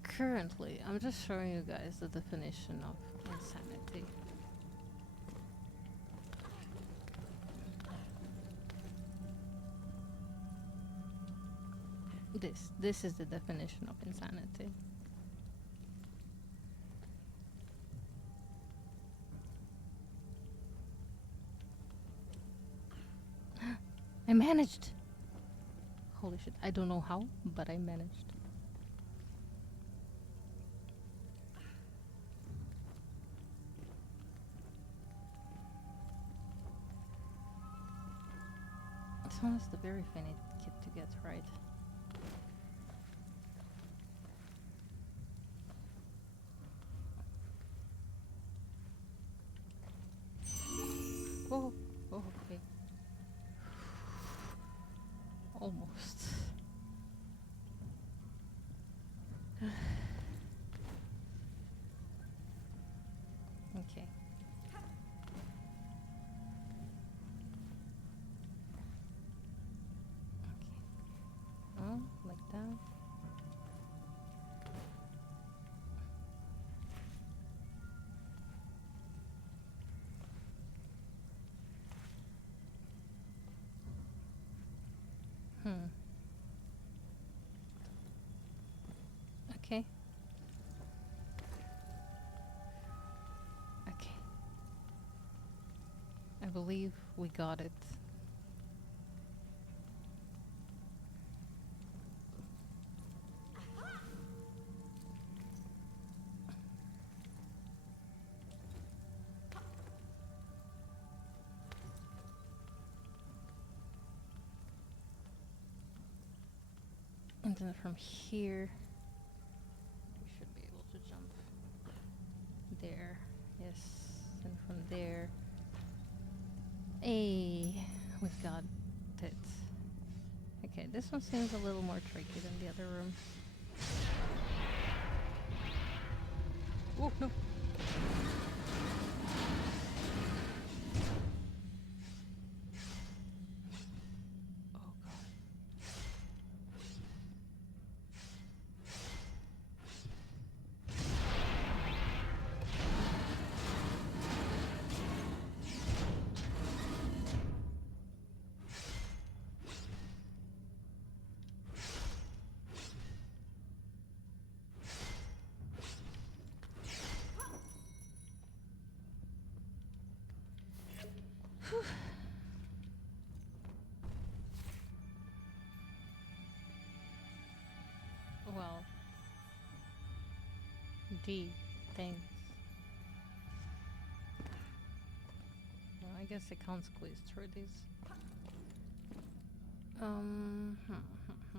Currently, I'm just showing you guys the definition of insanity. This is the definition of insanity. I managed! Holy shit, I don't know how, but I managed. This one is the very funny kid to get right. Oh, oh, okay. Almost. Okay. Oh, like that. Okay. Okay. I believe we got it. And then from here, we should be able to jump there. Yes. And from there. Hey, we've got it. Okay, this one seems a little more tricky than the other room. Oh, no. Oh, God. Well, D, thanks. Well, I guess I can't squeeze through these. Hmm, hmm, hmm.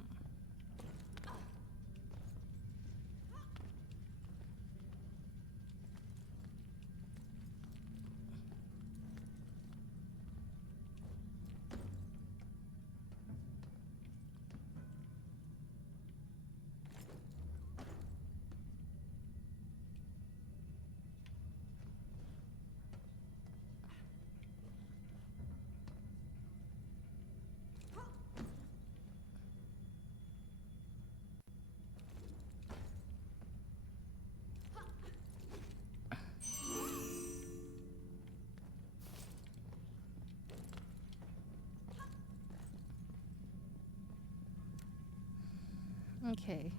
Okay.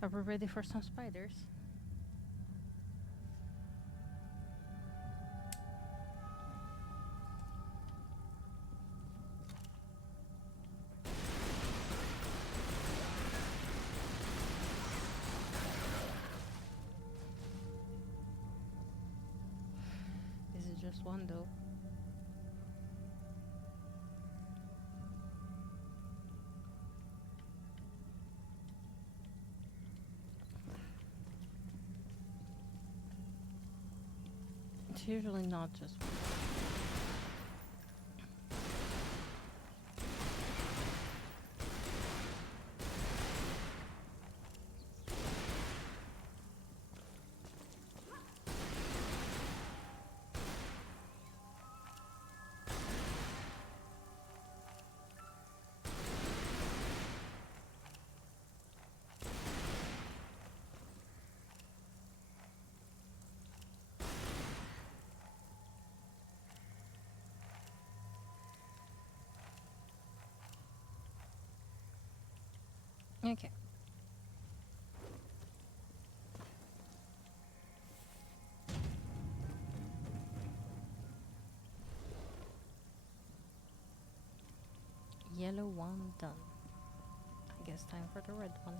Are we ready for some spiders? This is just one though. It's usually not just one. Okay. Yellow one done. I guess time for the red one.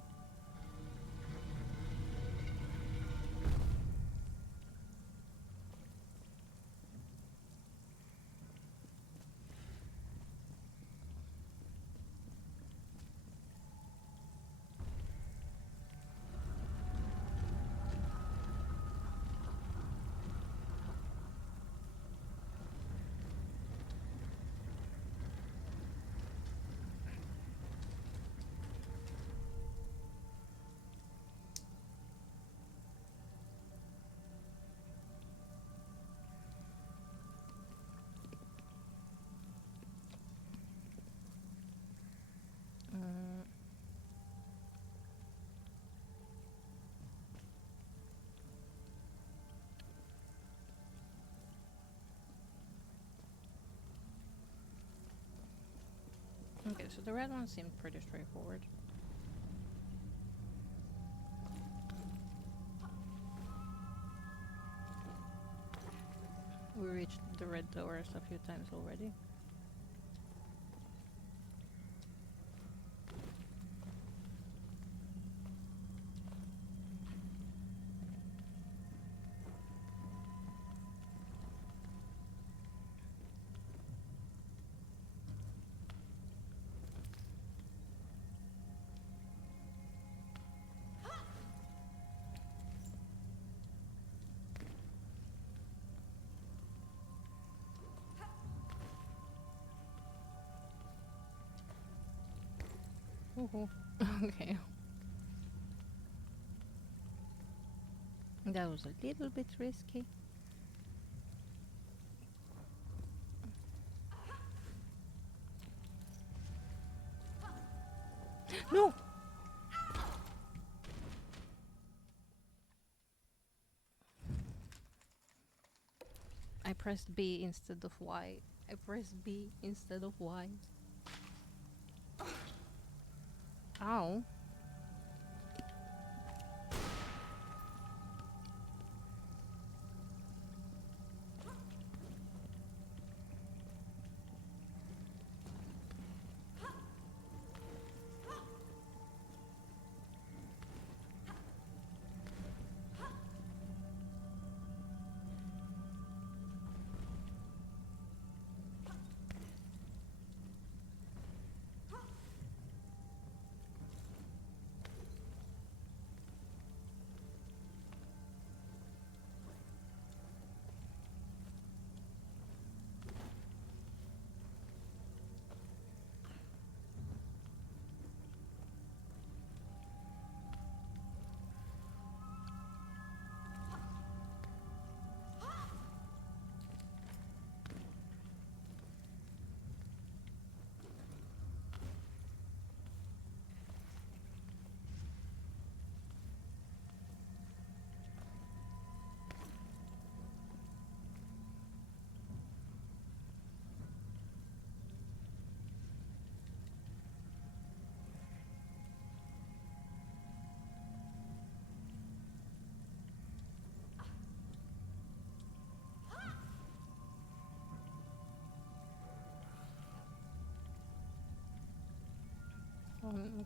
So the red one seemed pretty straightforward. We reached the red doors a few times already. Ooh. Okay. That was a little bit risky. No! I pressed B instead of Y. I pressed B instead of Y. Ow.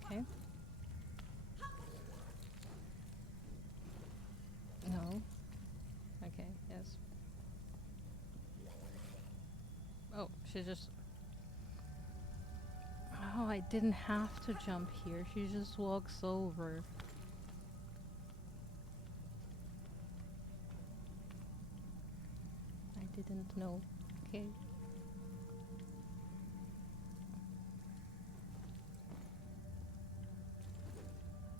Okay. No. Okay, yes. Oh, she just... Oh, I didn't have to jump here. She just walks over. I didn't know. Okay.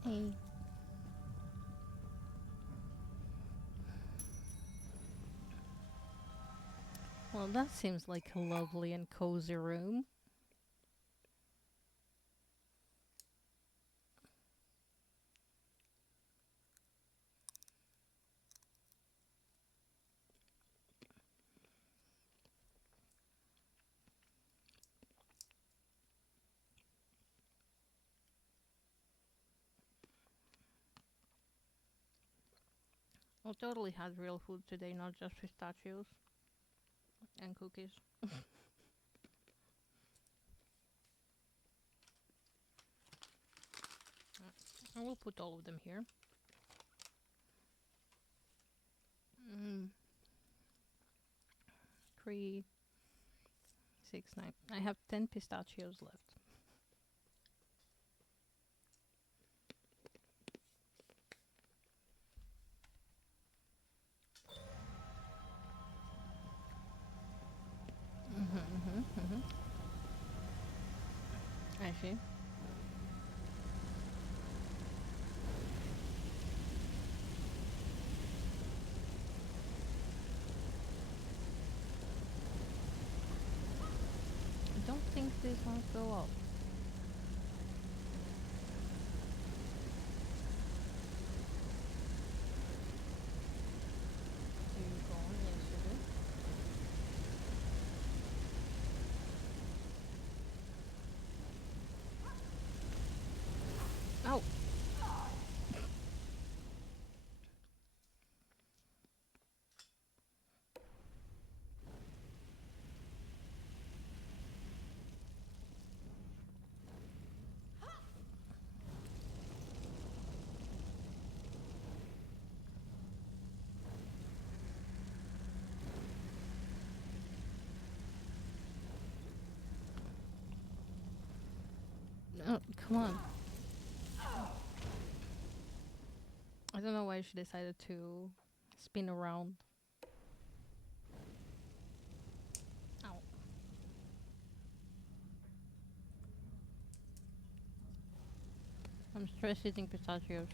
Hey. Well, that seems like a lovely and cozy room. We totally had real food today, not just pistachios and cookies. I will put all of them here. 3, 6, 9. I have 10 pistachios left. I see. I don't think these ones go up. Do you go on? Yes, you do. Oh, come on. I don't know why she decided to spin around. Ow. I'm stress eating pistachios.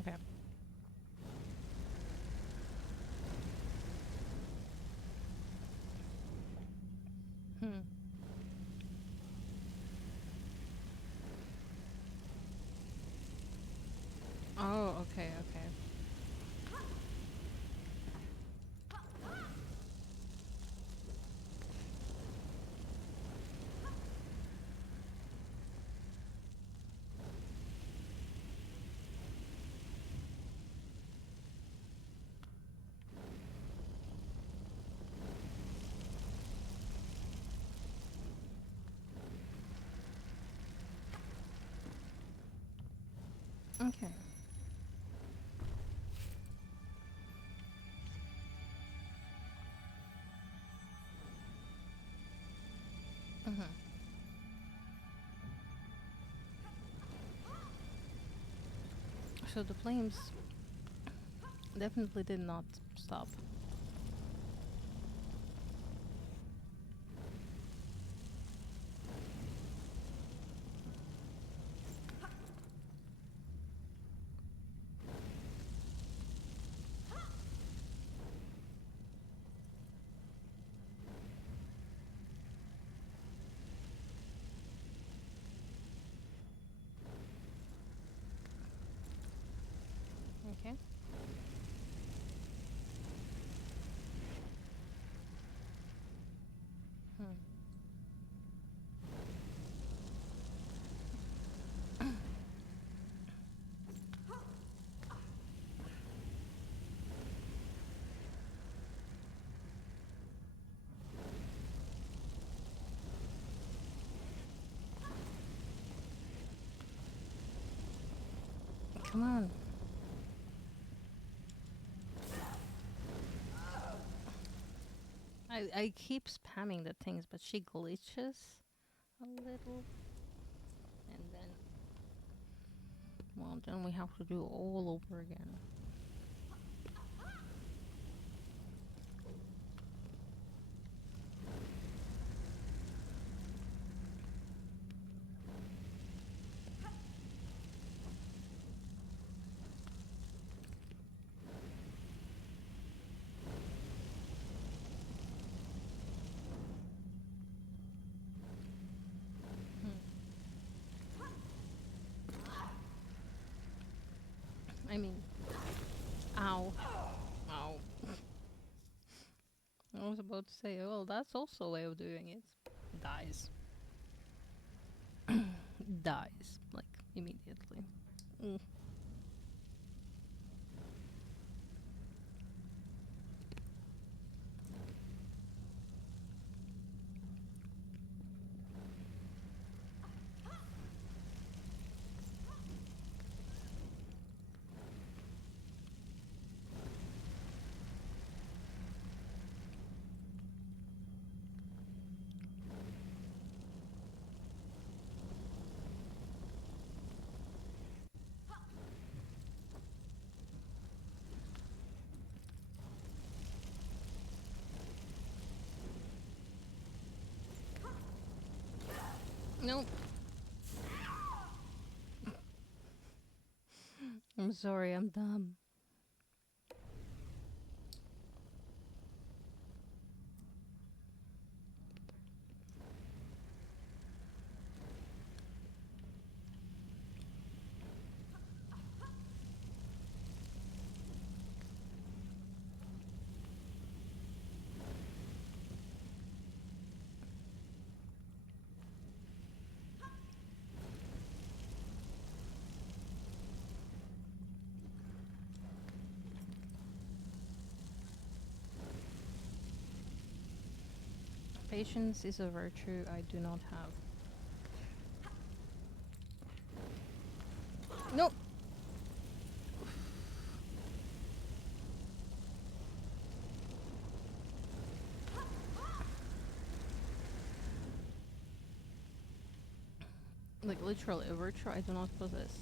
Okay. Hmm. Oh, okay, okay. Okay. Mm-hmm. So the flames definitely did not stop. Okay. Hmm. Come on. I keep spamming the things, but she glitches a little. And then, well, then we have to do all over again. I mean, ow. Ow. I was about to say, well, that's also a way of doing it. Dies. Dies. Like, immediately. Mm. Nope. I'm sorry, I'm dumb. Patience is a virtue I do not have. Nope. Like, literally, a virtue I do not possess.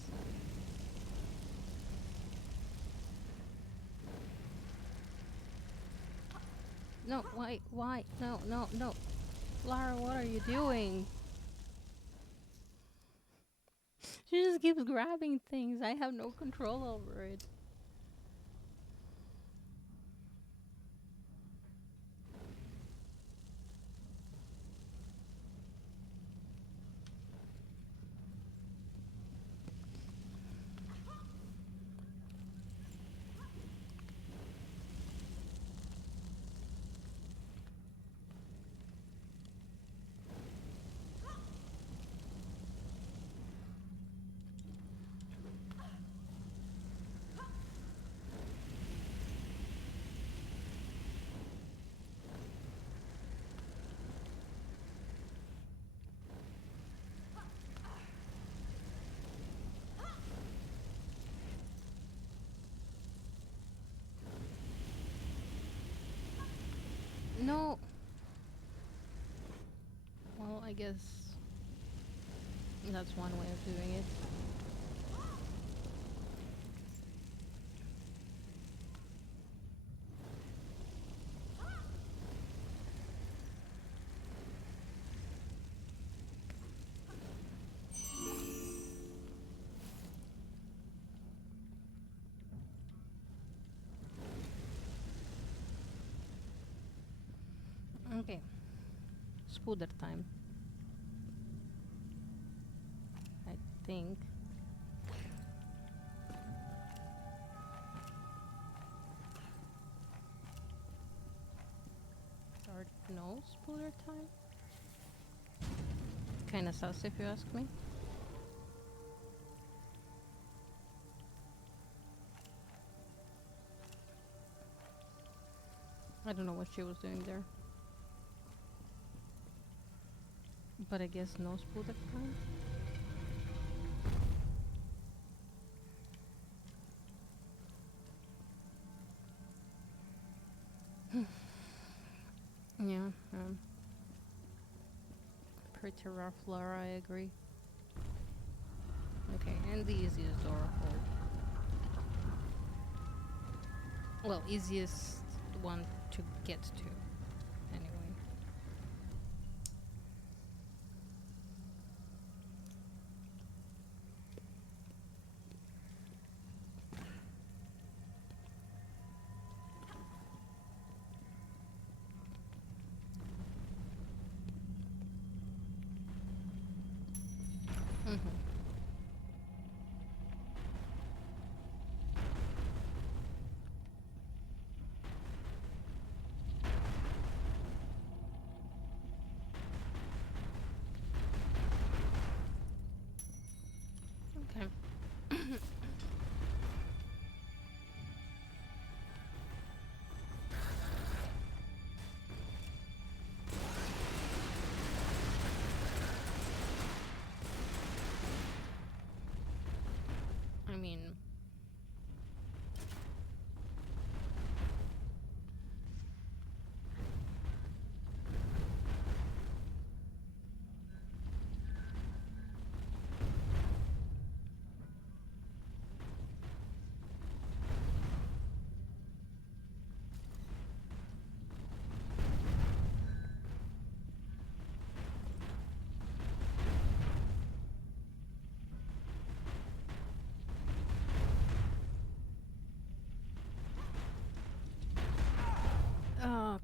No, why? No, no, no. Lara, what are you doing? She just keeps grabbing things. I have no control over it. No. Well, I guess that's one way of doing it. Okay. Spooder time. I think. Or no spooder time? Kinda sus if you ask me. I don't know what she was doing there. But I guess no spooder time? Yeah, pretty rough, Laura, I agree. Okay, and the easiest door, well, easiest one to get to, anyway. Mhm. Okay. I mean,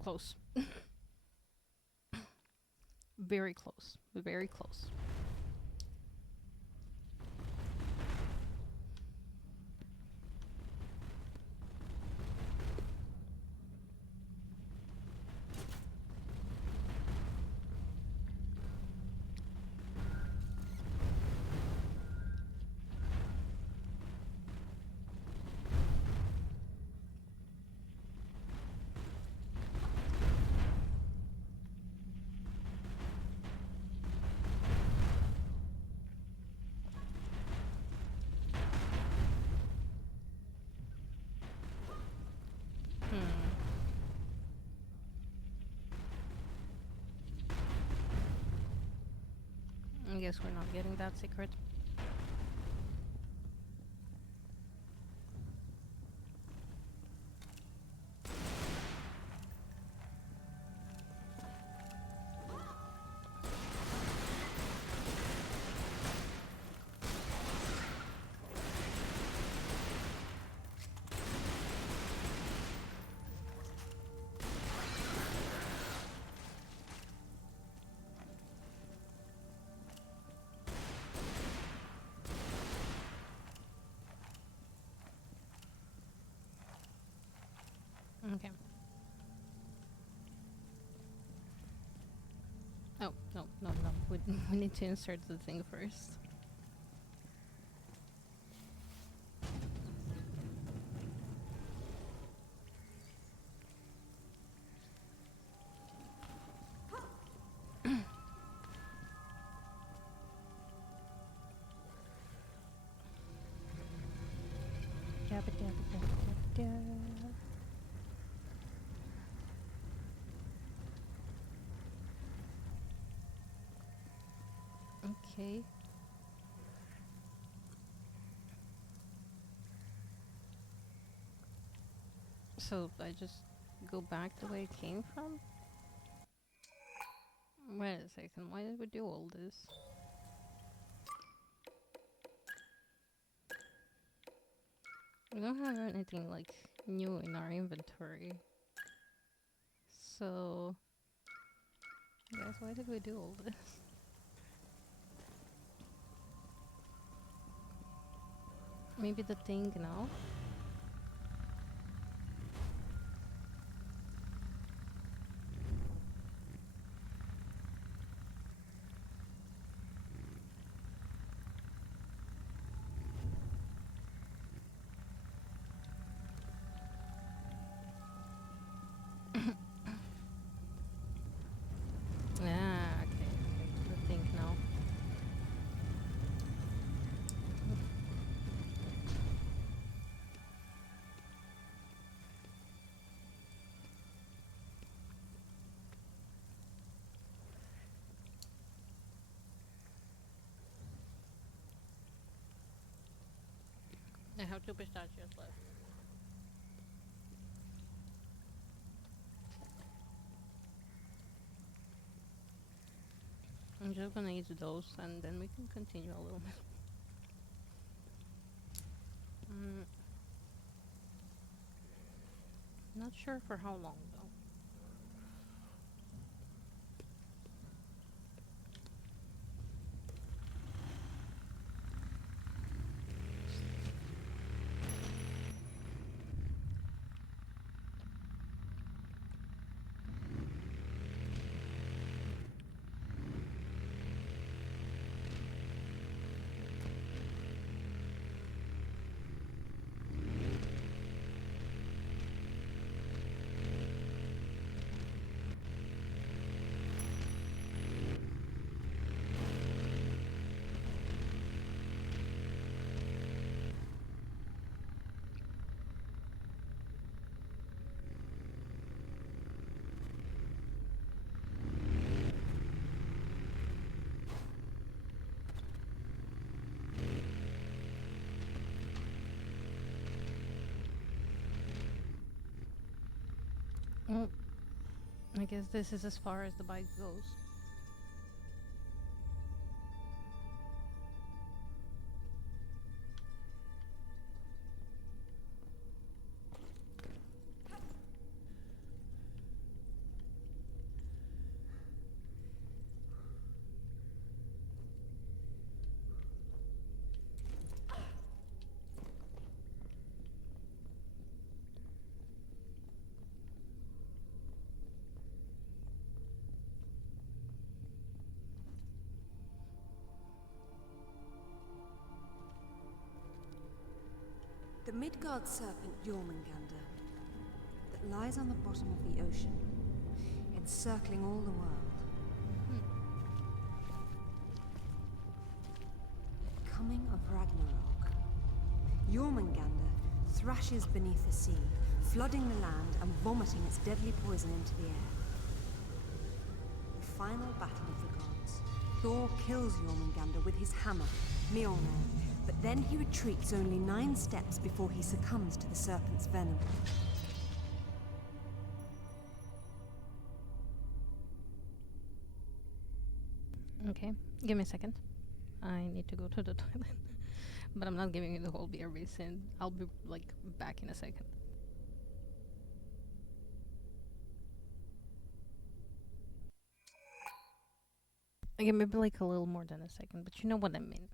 close. Very close. Very close. guess we're not getting that secret. Okay. Oh, no, no, no. We need to insert the thing first. Dabba dabba dabba dabba. Okay. So I just go back the way it came from? Wait a second, why did we do all this? We don't have anything like new in our inventory. So guys, why did we do all this? Maybe the thing now? Ah, okay, okay. The thing now. I have 2 pistachios left. I'm just gonna eat those and then we can continue a little bit. Not sure for how long though. Well, I guess this is as far as the bike goes. The Midgard serpent Jormungandr that lies on the bottom of the ocean, encircling all the world. Coming of Ragnarok. Jormungandr thrashes beneath the sea, flooding the land and vomiting its deadly poison into the air. The final battle of the gods. Thor kills Jormungandr with his hammer, Mjolnir, but then he retreats only 9 steps before he succumbs to the serpent's venom. Okay, give me a second. I need to go to the toilet. But I'm not giving you the whole BRB sin. I'll be like back in a second. Okay, maybe like a little more than a second, but you know what I mean.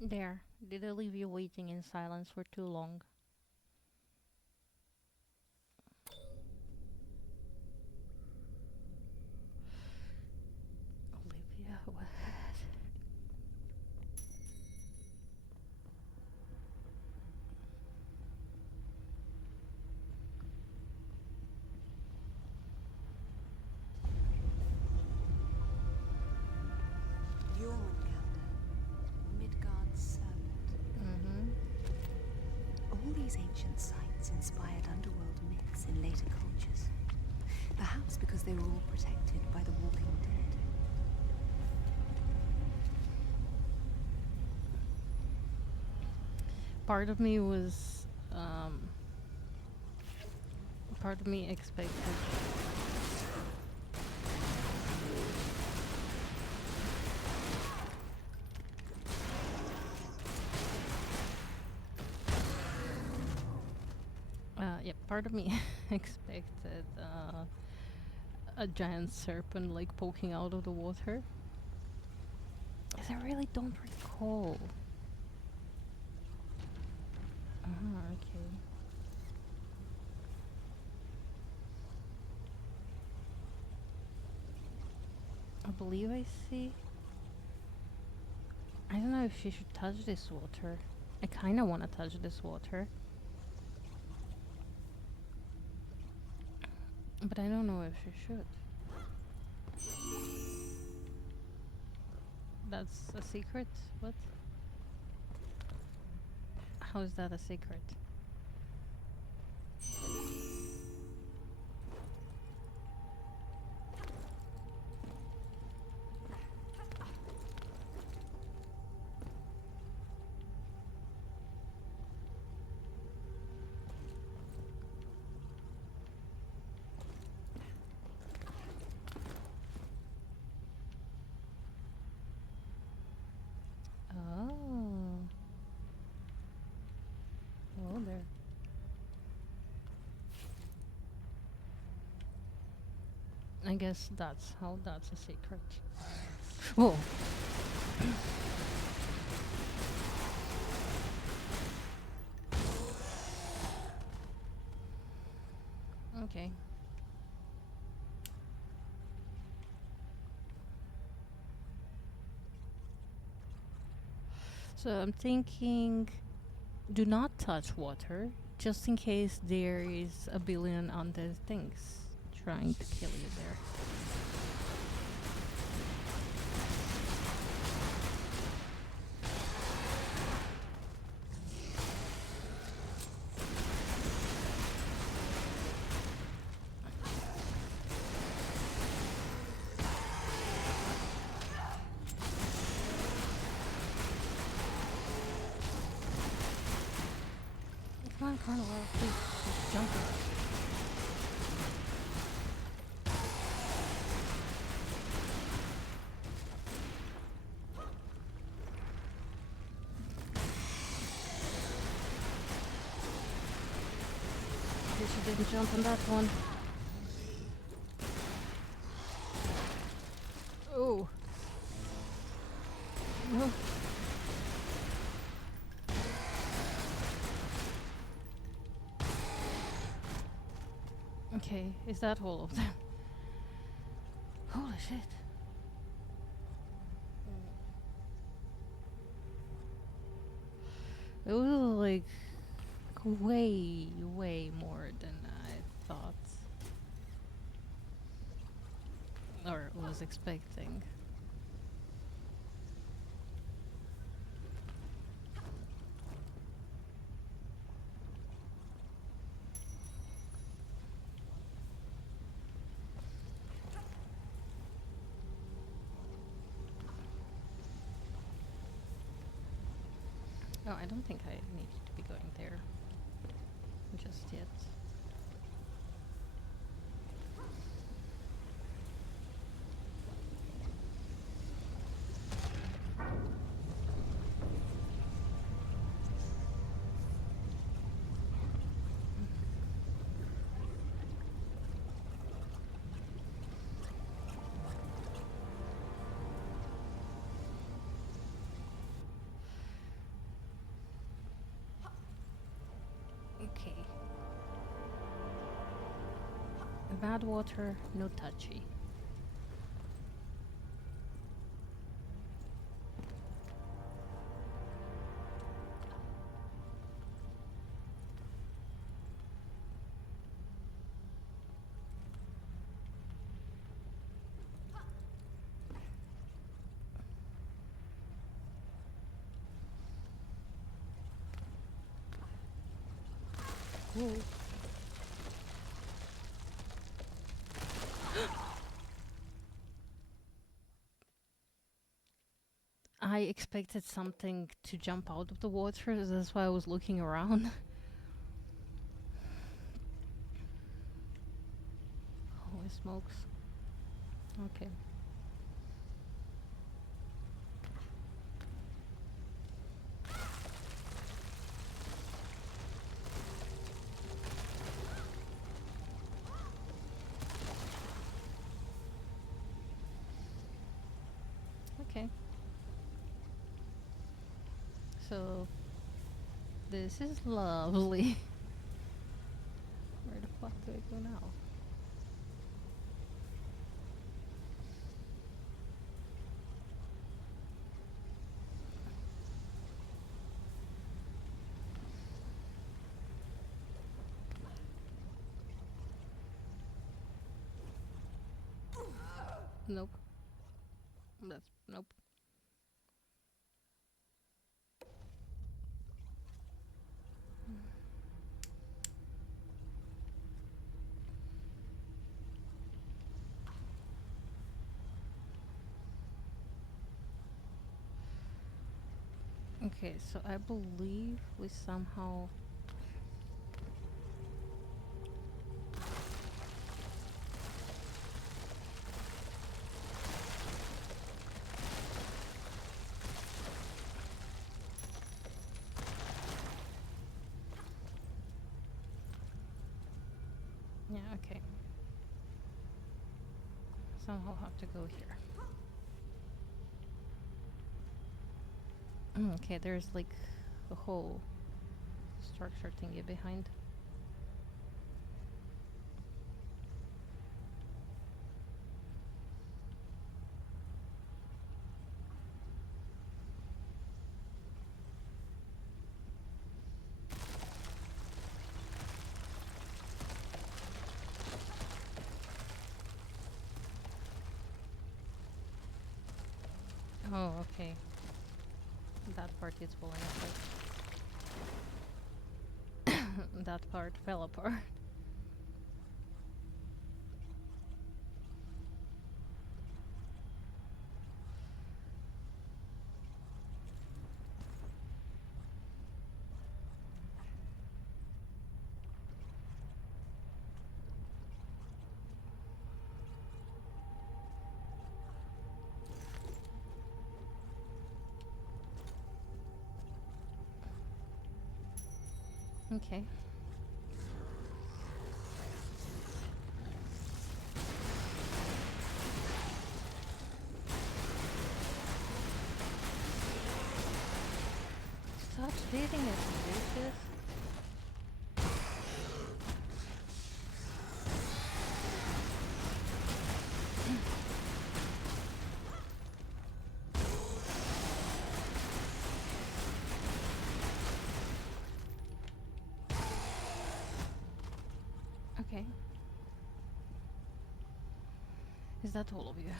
There. Did I leave you waiting in silence for too long? Olivia, what? Jormungandr, Midgard's serpent. Mm-hmm. All these ancient sites inspired underworld myths in later cultures. Perhaps because they were all protected by the Walking Dead. Part of me was, part of me expected. Yeah, part of me expected a giant serpent like poking out of the water. 'Cause I really don't recall. Okay. believe I see. I don't know if she should touch this water. I kind of want to touch this water. But I don't know if she should. That's a secret? What? How is that a secret? Oh. Oh, there. I guess that's how that's a secret. Whoa. Okay. So I'm thinking, do not touch water, just in case there is a billion undead things trying to kill you there. Come on, Carnival, please, just jump in. Guess you didn't jump on that one. Oh. No. Okay, is that all of them? Holy shit. It was like way, way more than I thought. Or was expecting. Oh, I don't think I need to be going there just yet. Okay. Bad water, no touchy. Whoa. I expected something to jump out of the water, that's why I was looking around. Holy smokes. Okay. Okay. So, this is lovely. Where the fuck do I go now? Nope. That's nope. Okay, so I believe we somehow. Yeah, okay. Somehow have to go here. Okay, there's like a whole structure thingy behind. Oh, okay. That part is falling apart. That part fell apart. Okay. Stop shooting at me, bitches. Okay. Is that all of you?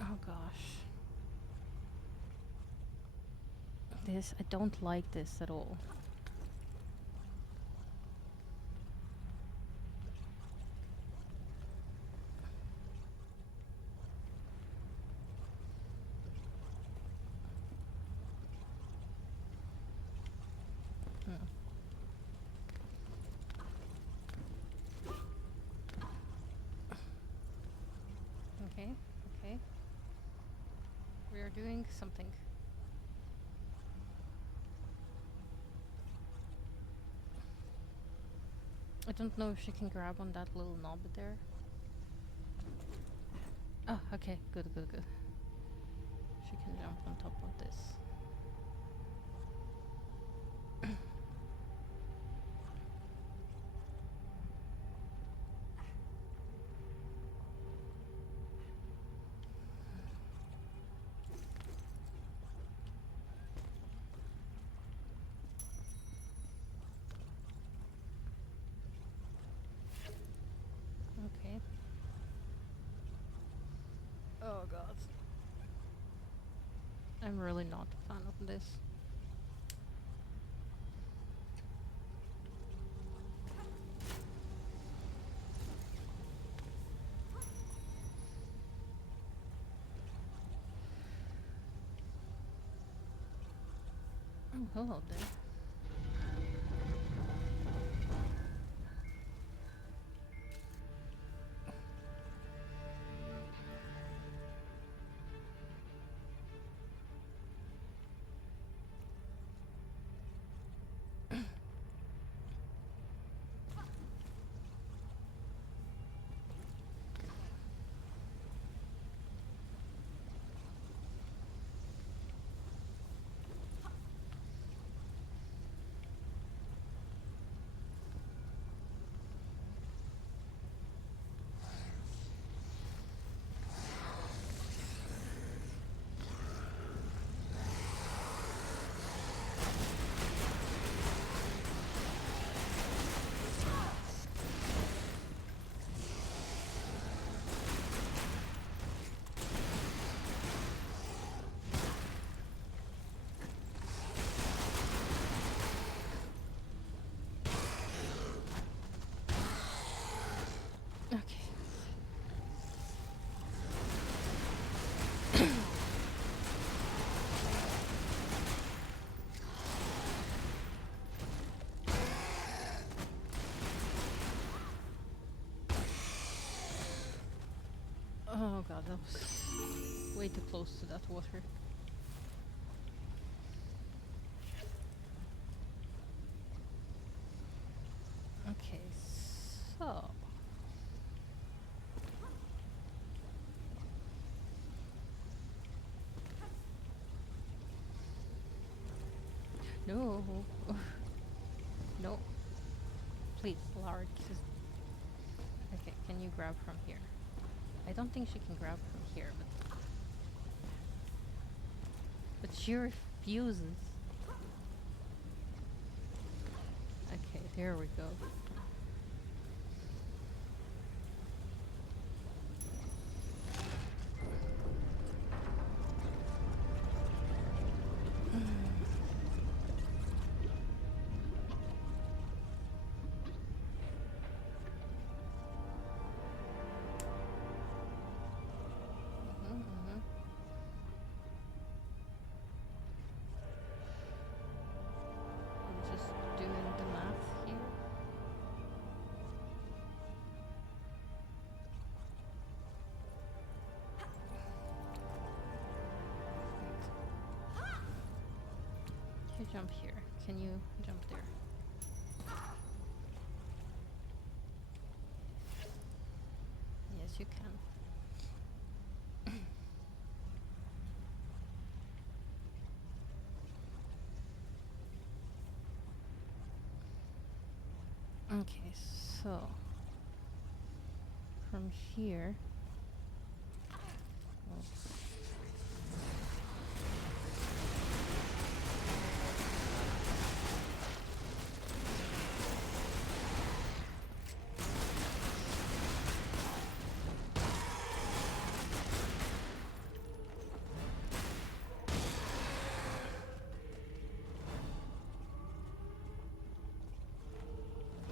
Oh gosh. This, I don't like this at all. Hmm. Okay, okay. We are doing something. I don't know if she can grab on that little knob there. Oh, okay. Good, good, good. She can jump on top of this. Okay. Oh god. I'm really not a fan of this. Oh, hello there. Oh god, that was way too close to that water. Okay, so... No. No. Please, Lark. Just... Okay, can you grab from here? I don't think she can grab from here, but... But she refuses. Okay, there we go. I'm just doing the math here. You jump here. Can you jump there? Yes, you can. Okay, so from here. Oh.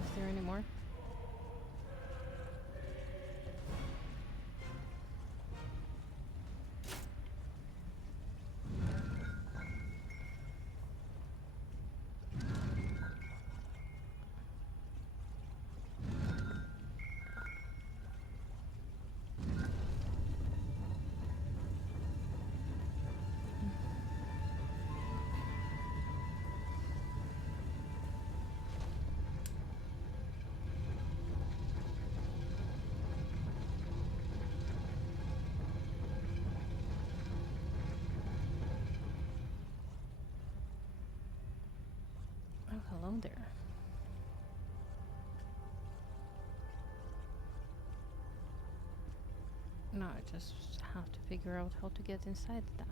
Is there any more? Oh, hello there. No, I just have to figure out how to get inside that.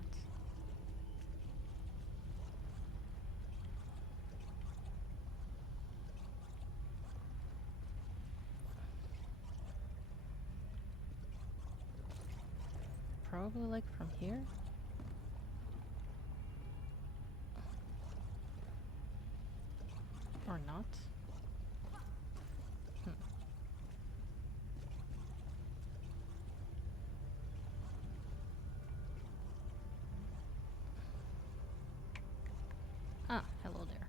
Probably like from here? Or not? Hmm. Ah, hello there.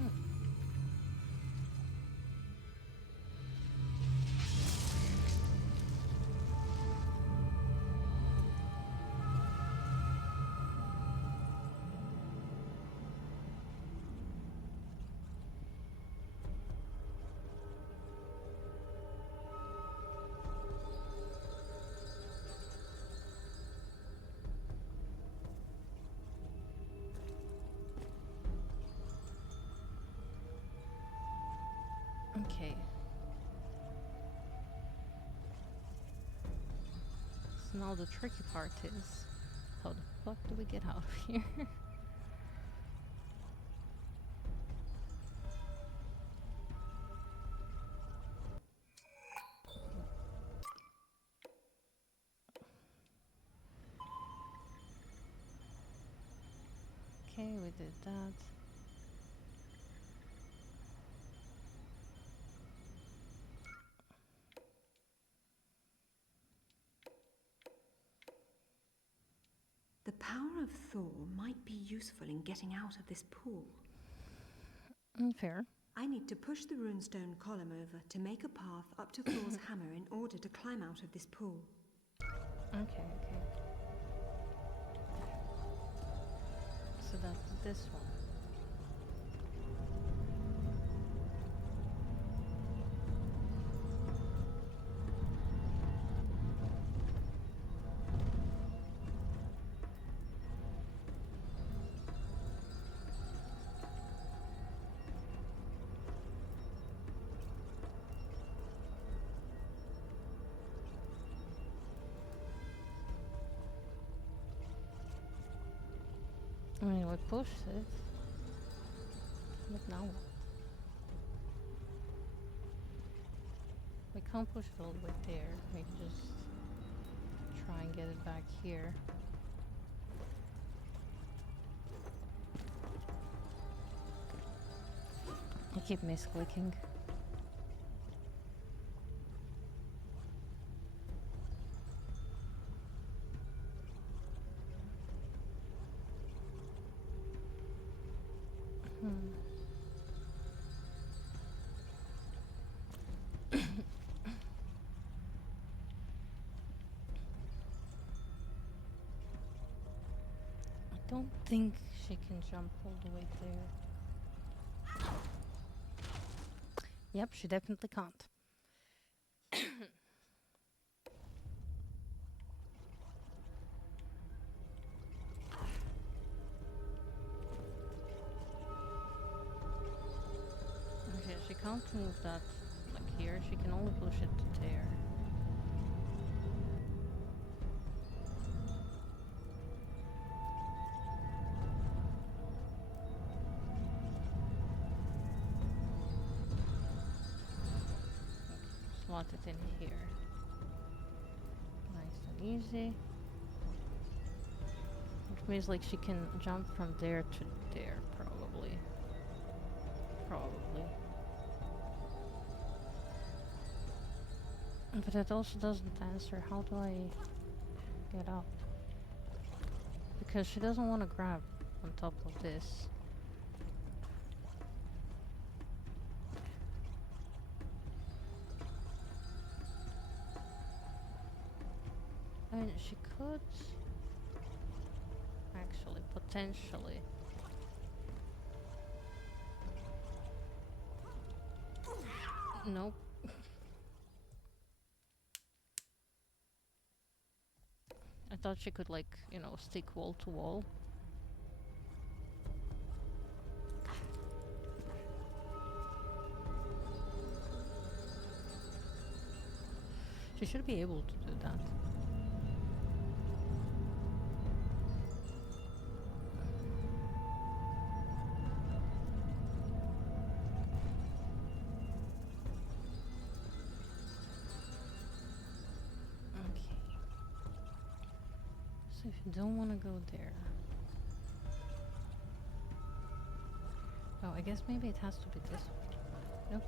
Mhm. Okay. So now the tricky part is, how the fuck do we get out of here? Okay, we did that. power of Thor might be useful in getting out of this pool. Fair. I need to push the runestone column over to make a path up to Thor's hammer in order to climb out of this pool. Okay. So that's this one. I mean, we pushed it. But now what? We can't push it all the way there. We can just try and get it back here. I keep misclicking. I don't think she can jump all the way there. Yep, she definitely can't. Okay, she can't move that like here. She can only push it to there. Slot it in here. Nice and easy. Which means like she can jump from there to there, probably. Probably. But it also doesn't answer how do I get up? Because she doesn't want to grab on top of this. I mean, she could actually, potentially. Nope. I thought she could, like, you know, stick wall to wall. She should be able to do that. So if you don't want to go there. Oh, I guess maybe it has to be this way. No,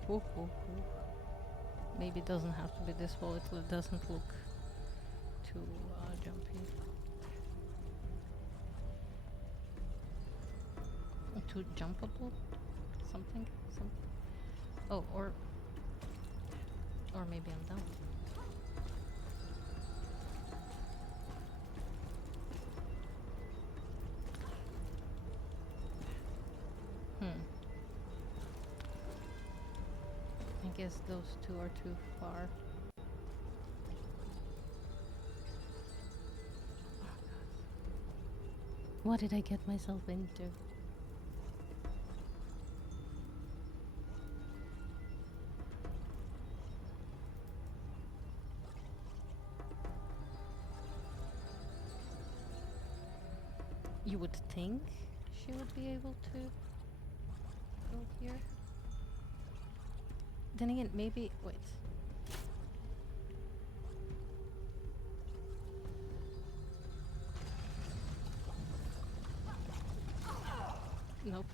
maybe it doesn't have to be this wall. It doesn't look too jumpy. Too jumpable? Something? Oh, or maybe I'm down. I guess those two are too far. What did I get myself into? You would think she would be able to go here. Then again, maybe... wait. Nope.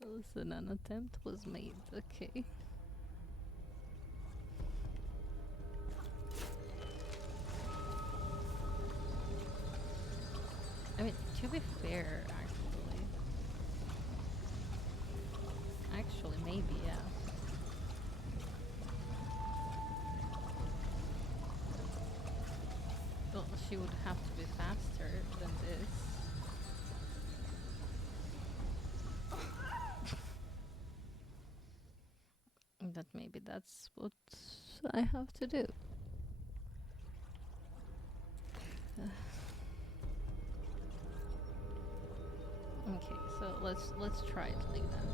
Listen, an attempt was made, okay. To be fair, actually. Actually, maybe, yeah. Well, she would have to be faster than this. But maybe that's what I have to do. Okay, so let's try it like that.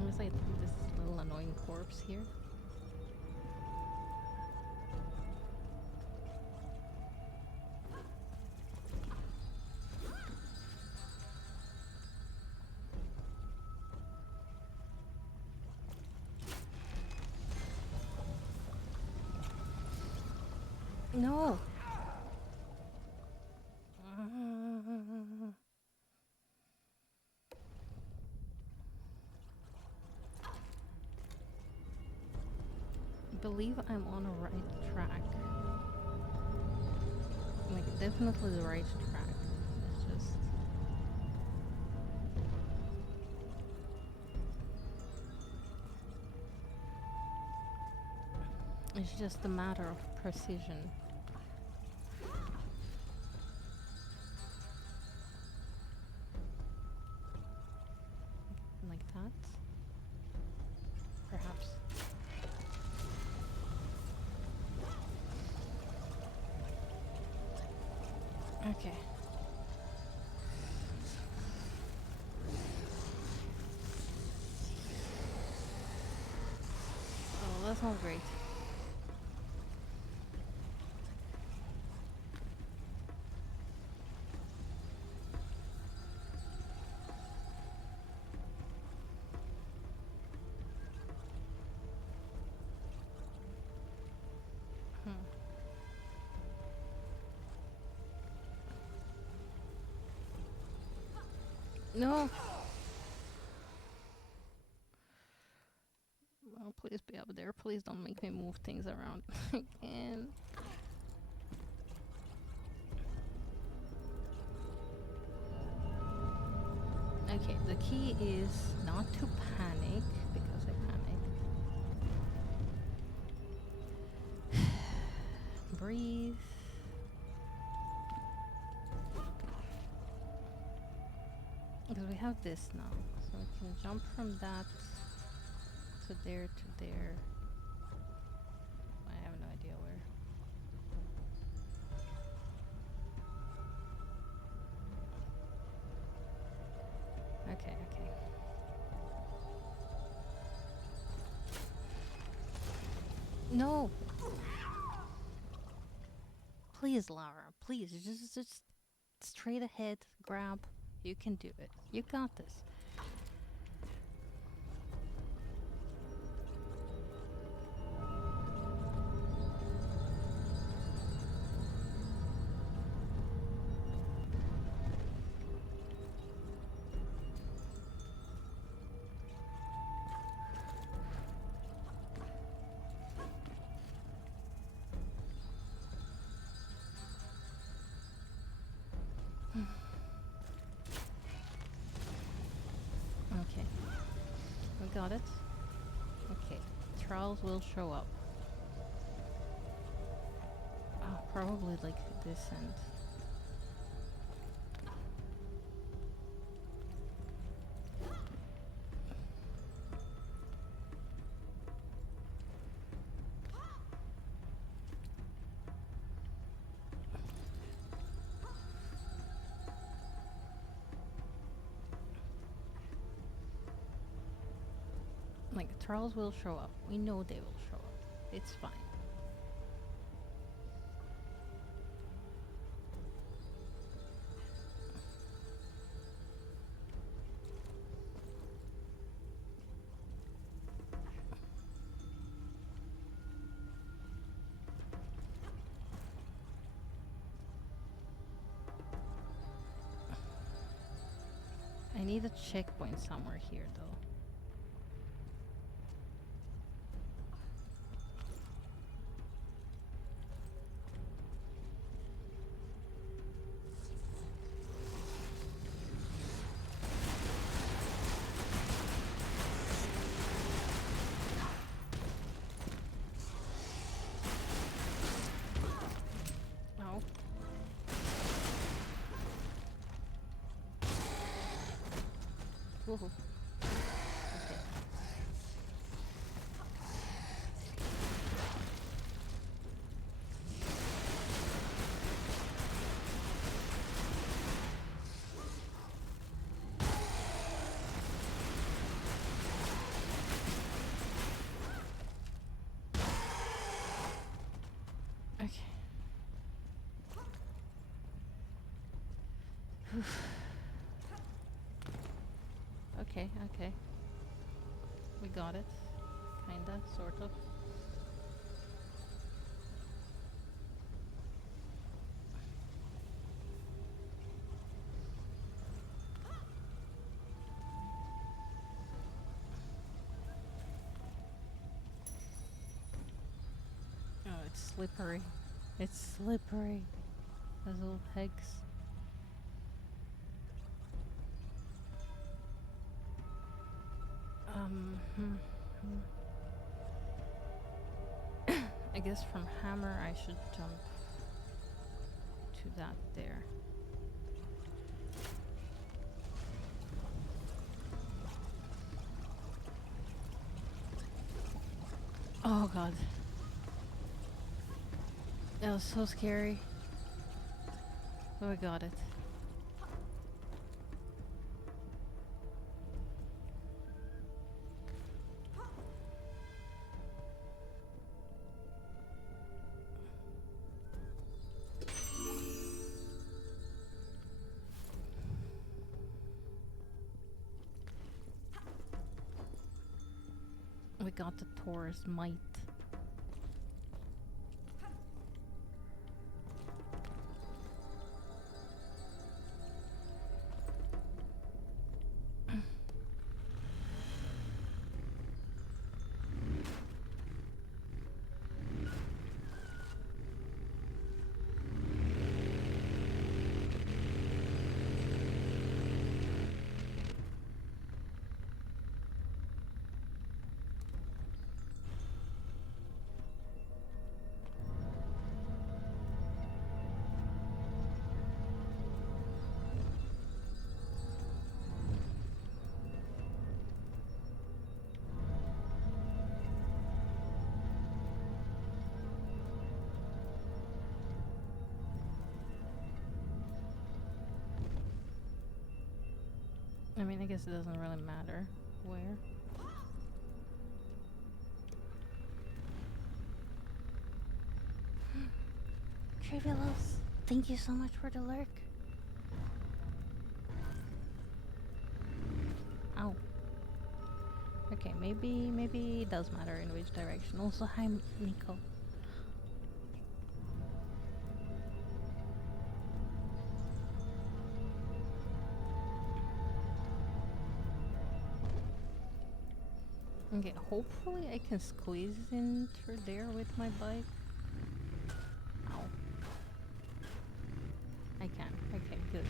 I was like this little annoying corpse here. No. I believe I'm on a right track. Like definitely the right track. It's just a matter of precision. Like that. Perhaps. Okay. Oh, that sounds great. No! Oh, please be up there. Please don't make me move things around again. Okay, the key is not to panic, because I panicked. Breathe. Because we have this now, so we can jump from that to there to there. I have no idea where. Okay, okay. No! Please, Lara, please, just straight ahead, grab. You can do it. You got this. Okay. We got it. Okay. Trials will show up. Probably like this end. Like, trials will show up. We know they will show up. It's fine. I need a checkpoint somewhere here, though. Okay. Okay. Okay, okay. We got it. Kinda, sort of. Oh, it's slippery. It's slippery. Those little pegs. Hmm. I guess from hammer I should jump to that there. Oh god. That was so scary. Oh, I got it. We got the Taurus Might. I mean, I guess it doesn't really matter where. Trivialos, thank you so much for the lurk. Ow. Okay, maybe it does matter in which direction. Also, hi, Nico. Okay, hopefully I can squeeze in through there with my bike. Ow. I can. Okay, good.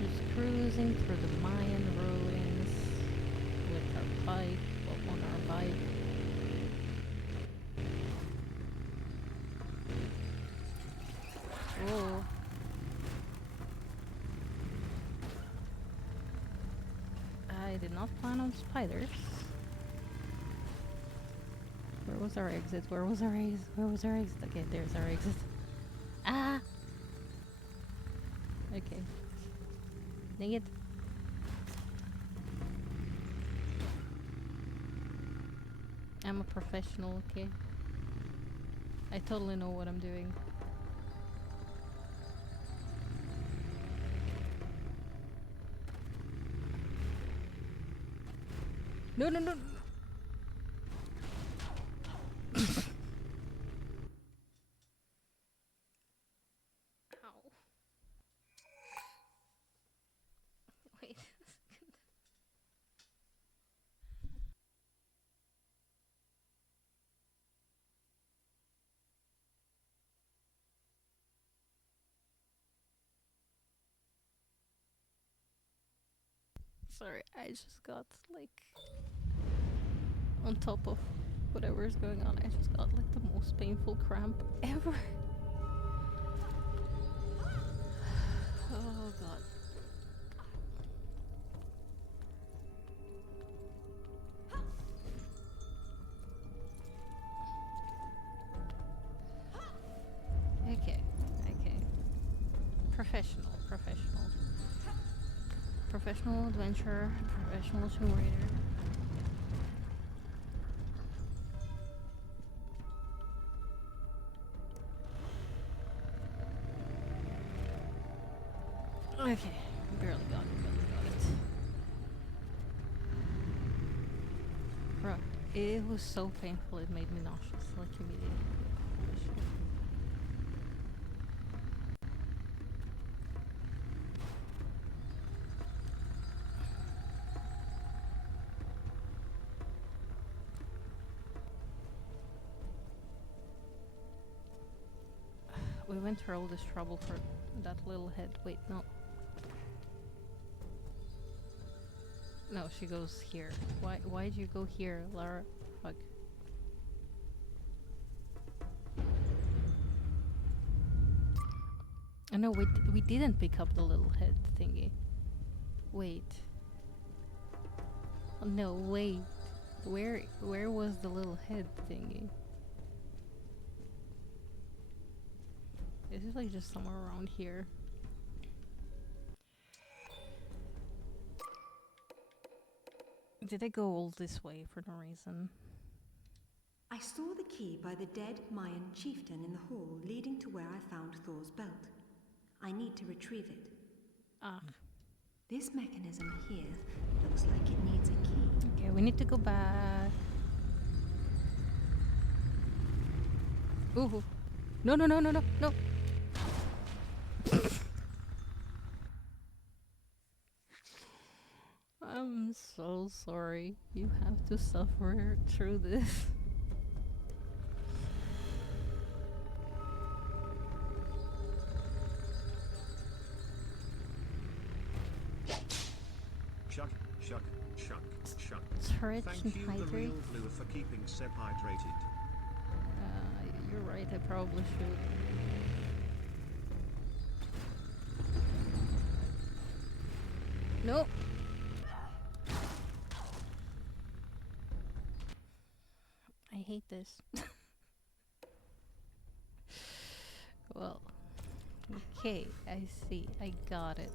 Just cruising through the Mayan ruins with our bike, well, on our bike. Whoa. I did not plan on spiders. Where was our exit? Where was our exit? Where was our exit? Okay, there's our exit. Ah! Okay. Dang it. I'm a professional, okay? I totally know what I'm doing. No, no, no! Ow. Wait. Sorry, I just got like on top of whatever is going on. I just got like the most painful cramp ever. Oh god. Okay, okay. Professional, professional. Professional adventurer, professional Tomb Raider. Okay, barely got it. Bro, it was so painful it made me nauseous, like immediately. Holy shit. We went through all this trouble for that little head. Wait, no. No, she goes here. Why'd you go here, Lara? Fuck. Oh, no, we didn't pick up the little head thingy. Wait. Oh, no, wait. Where was the little head thingy? Is it like just somewhere around here? Did I go all this way for no reason? I saw the key by the dead Mayan chieftain in the hall leading to where I found Thor's belt. I need to retrieve it. Ah. This mechanism here looks like it needs a key. Okay, we need to go back. Ooh. No, no, no, no, no, no. I'm so sorry. You have to suffer through this. Chug, chug, chug, chug. Stretch Thank and you, the hydrate. real glue, for keeping Seb hydrated. You're right, I probably should. Nope. I hate this. Well, okay, I see. I got it.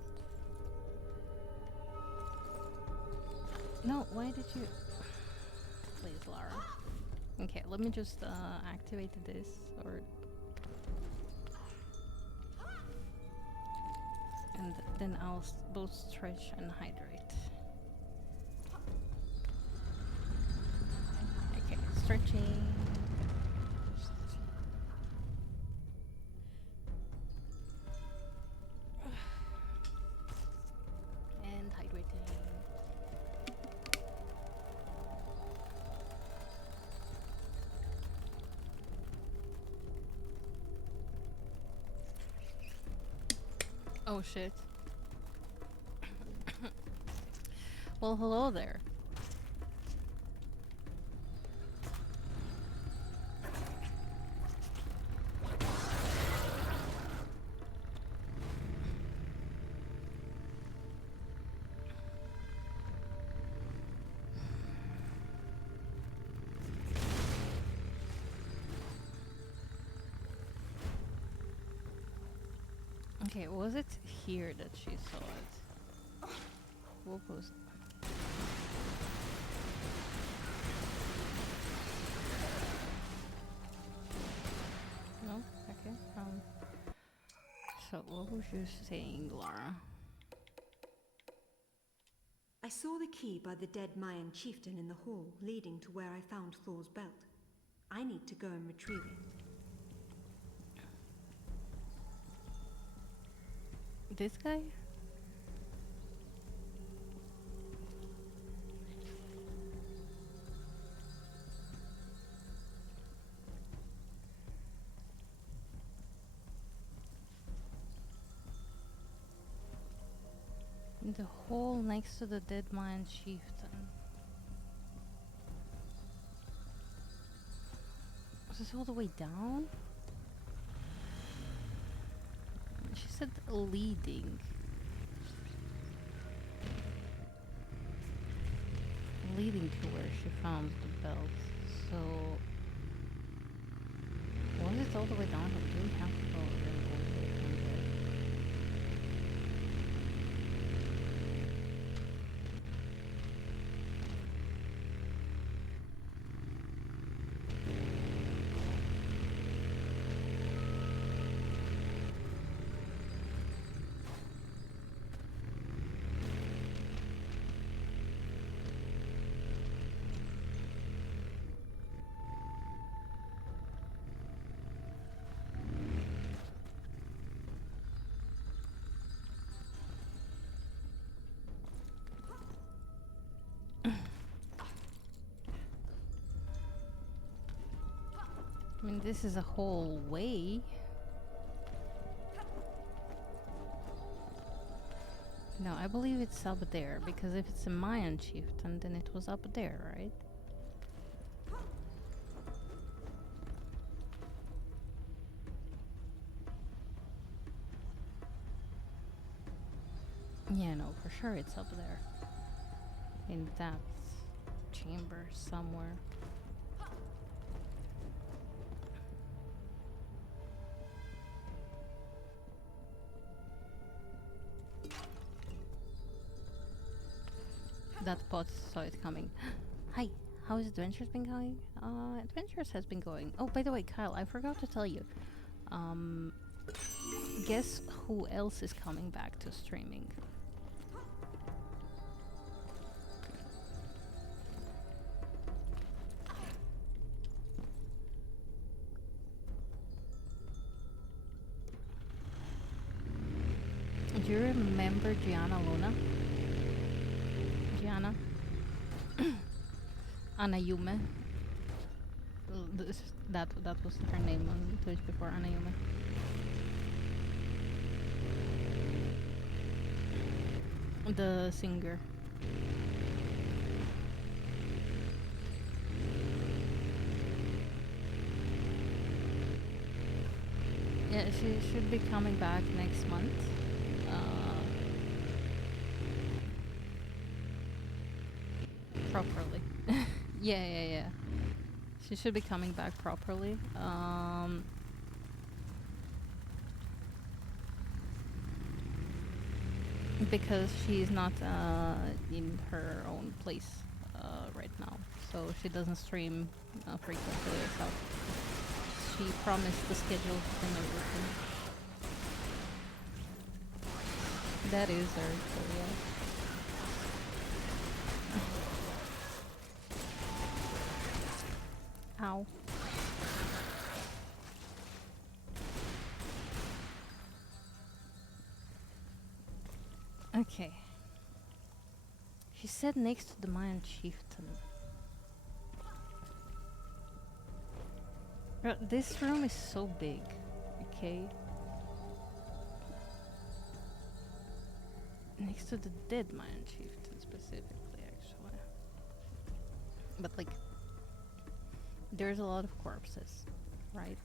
No, why did you... Please, Lara. Okay, let me just activate this, or... And then I'll both stretch and hydrate. Okay, stretching. And hydrating. Oh shit. Well, hello there. Okay, was it here that she saw it? What was... No? Okay. So what was you saying, Lara? I saw the key by the dead Mayan chieftain in the hall leading to where I found Thor's belt. I need to go and retrieve it. This guy? The hole next to the dead Mayan chieftain. Is this all the way down? She said leading. Leading to where she found the belt. So was it all the way down? Or do we have to go really all the way down there? I mean, this is a whole way. No, I believe it's up there, because if it's a Mayan chieftain, then it was up there, right? Yeah, no, for sure it's up there. In that chamber somewhere. That pot saw it coming. Hi, how has Adventures been going? Adventures has been going. Oh, by the way, Kyle, I forgot to tell you. Guess who else is coming back to streaming? Do you remember Gianna Luna? Gianna? Anayume? That was her name on Twitch before, Anayume. The singer. Yeah, she should be coming back next month. Properly. Yeah. She should be coming back properly. Because she's not in her own place right now, so she doesn't stream frequently. So she promised the schedule and everything. That is her, so yeah. Ow. Okay. She said next to the Mayan chieftain. This room is so big, okay? Next to the dead Mayan chieftain specifically, actually. But like, there's a lot of corpses, right?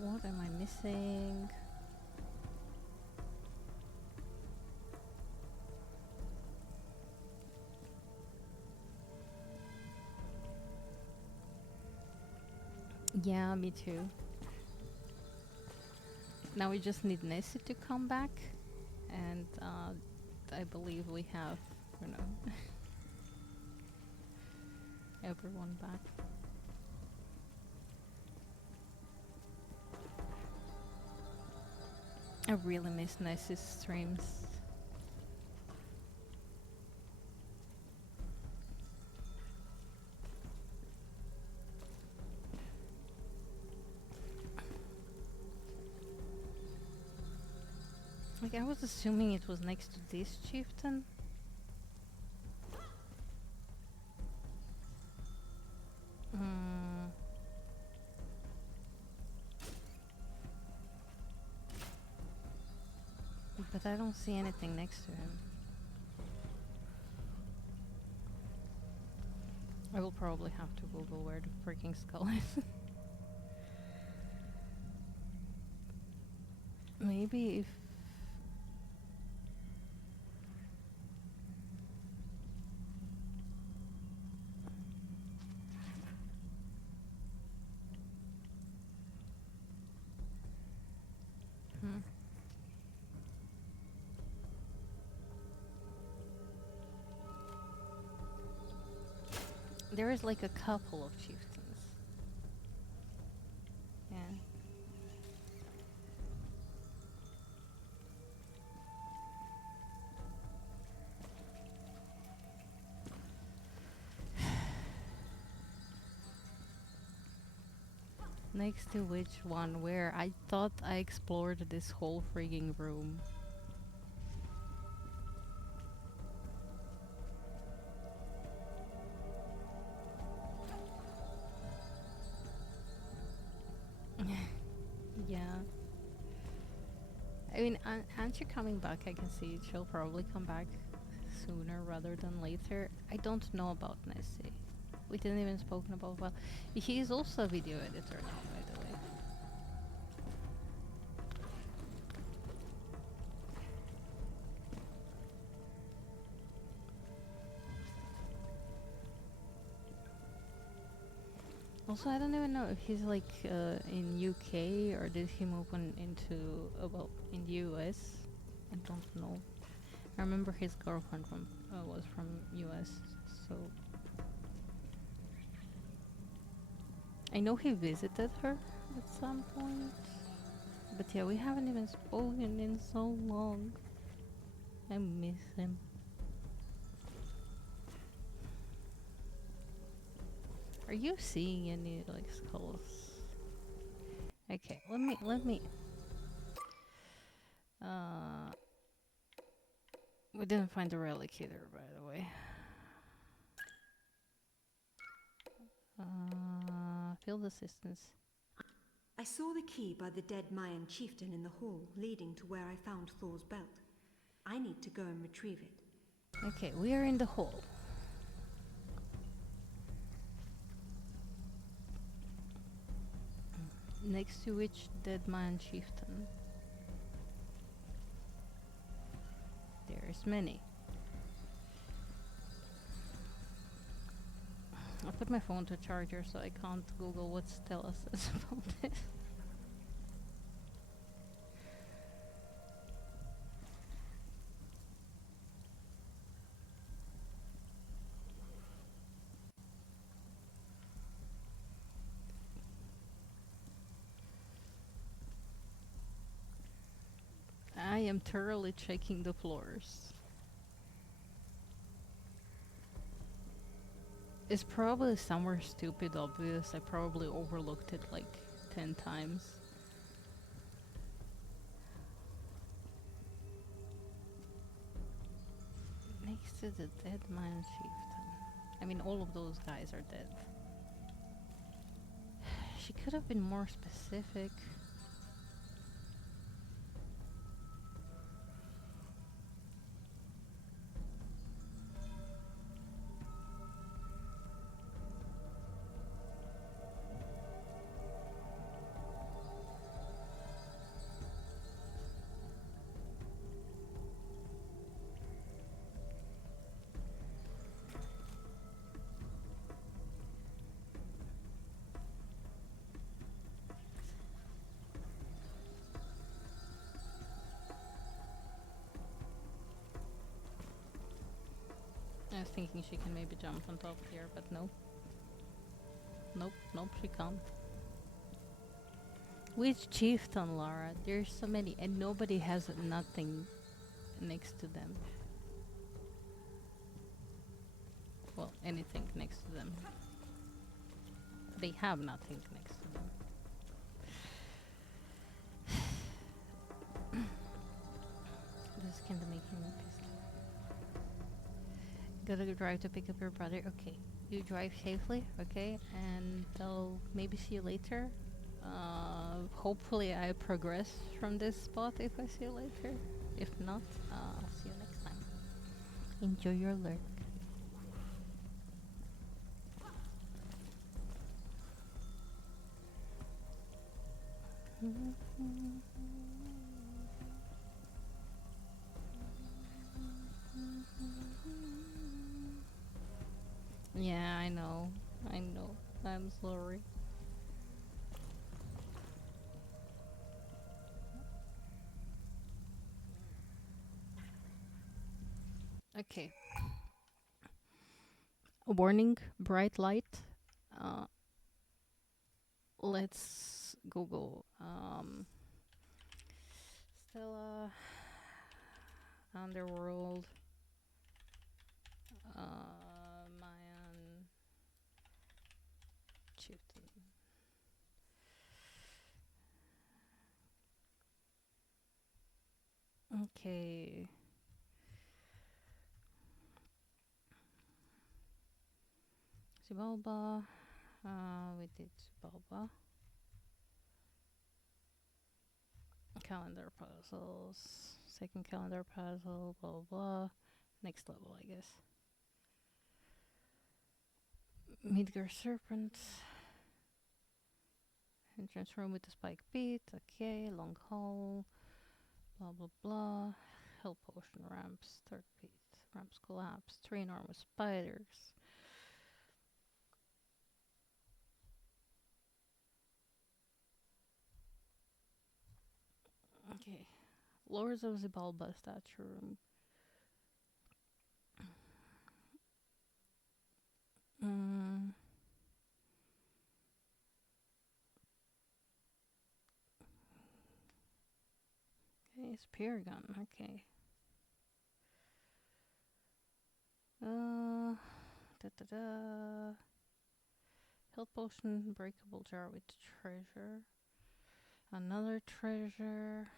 What am I missing? Yeah, me too. Now we just need Nessie to come back, and I believe we have, you know, everyone back. I really miss Nessie's streams. Like, I was assuming it was next to this chieftain. but I don't see anything next to him. I will probably have to Google where the freaking skull is. Maybe if... Hmm. There is like a couple of chieftains. Yeah. Next to which one? Where? I thought I explored this whole frigging room. Yeah. I mean, aren't you coming back? I can see she'll probably come back sooner rather than later. I don't know about Nessie. We didn't even spoken about, well, he is also a video editor now, by the way. Also, I don't even know if he's like in UK or did he move on into well in US. I don't know. I remember his girlfriend from was from US, so I know he visited her at some point. But yeah, we haven't even spoken in so long. I miss him. Are you seeing any like skulls? Okay, let me we didn't find the relic either, by the way. Field assistance. I saw the key by the dead Mayan chieftain in the hall leading to where I found Thor's belt. I need to go and retrieve it. Okay, we are in the hall. Next to which dead Mayan chieftain? There's many. I put my phone to charger so I can't Google what Stella says about this. I am thoroughly checking the floors. It's probably somewhere stupid obvious. I probably overlooked it like 10 times. Next to the dead man chieftain. I mean, all of those guys are dead. She could have been more specific. I was thinking she can maybe jump on top here, but no. Nope, she can't. Which chieftain, Lara? There's so many, and nobody has nothing next to them. Well, anything next to them. They have nothing next to them. This is kinda making me pissed. Gotta drive to pick up your brother. Okay, you drive safely, okay? And I'll maybe see you later. Hopefully I progress from this spot if I see you later. If not, I'll see you next time. Enjoy your lurk. Yeah, I know. I know. I'm sorry. Okay. Warning, bright light. Uh, let's Google Stella Underworld Mayan chieftain. Okay. Xibalba. We did Xibalba. Calendar puzzles. Second calendar puzzle. Blah blah blah. Next level, I guess. Midgar Serpent. Entrance room with the spike beat. Okay. Long hall. Blah blah blah. Hell potion ramps. Third pit. Ramps collapse. Three enormous spiders. Okay. Lords of Xibalba statue room. Mm. Okay, spear gun. Okay. Da da da. Health potion, breakable jar with treasure. Another treasure.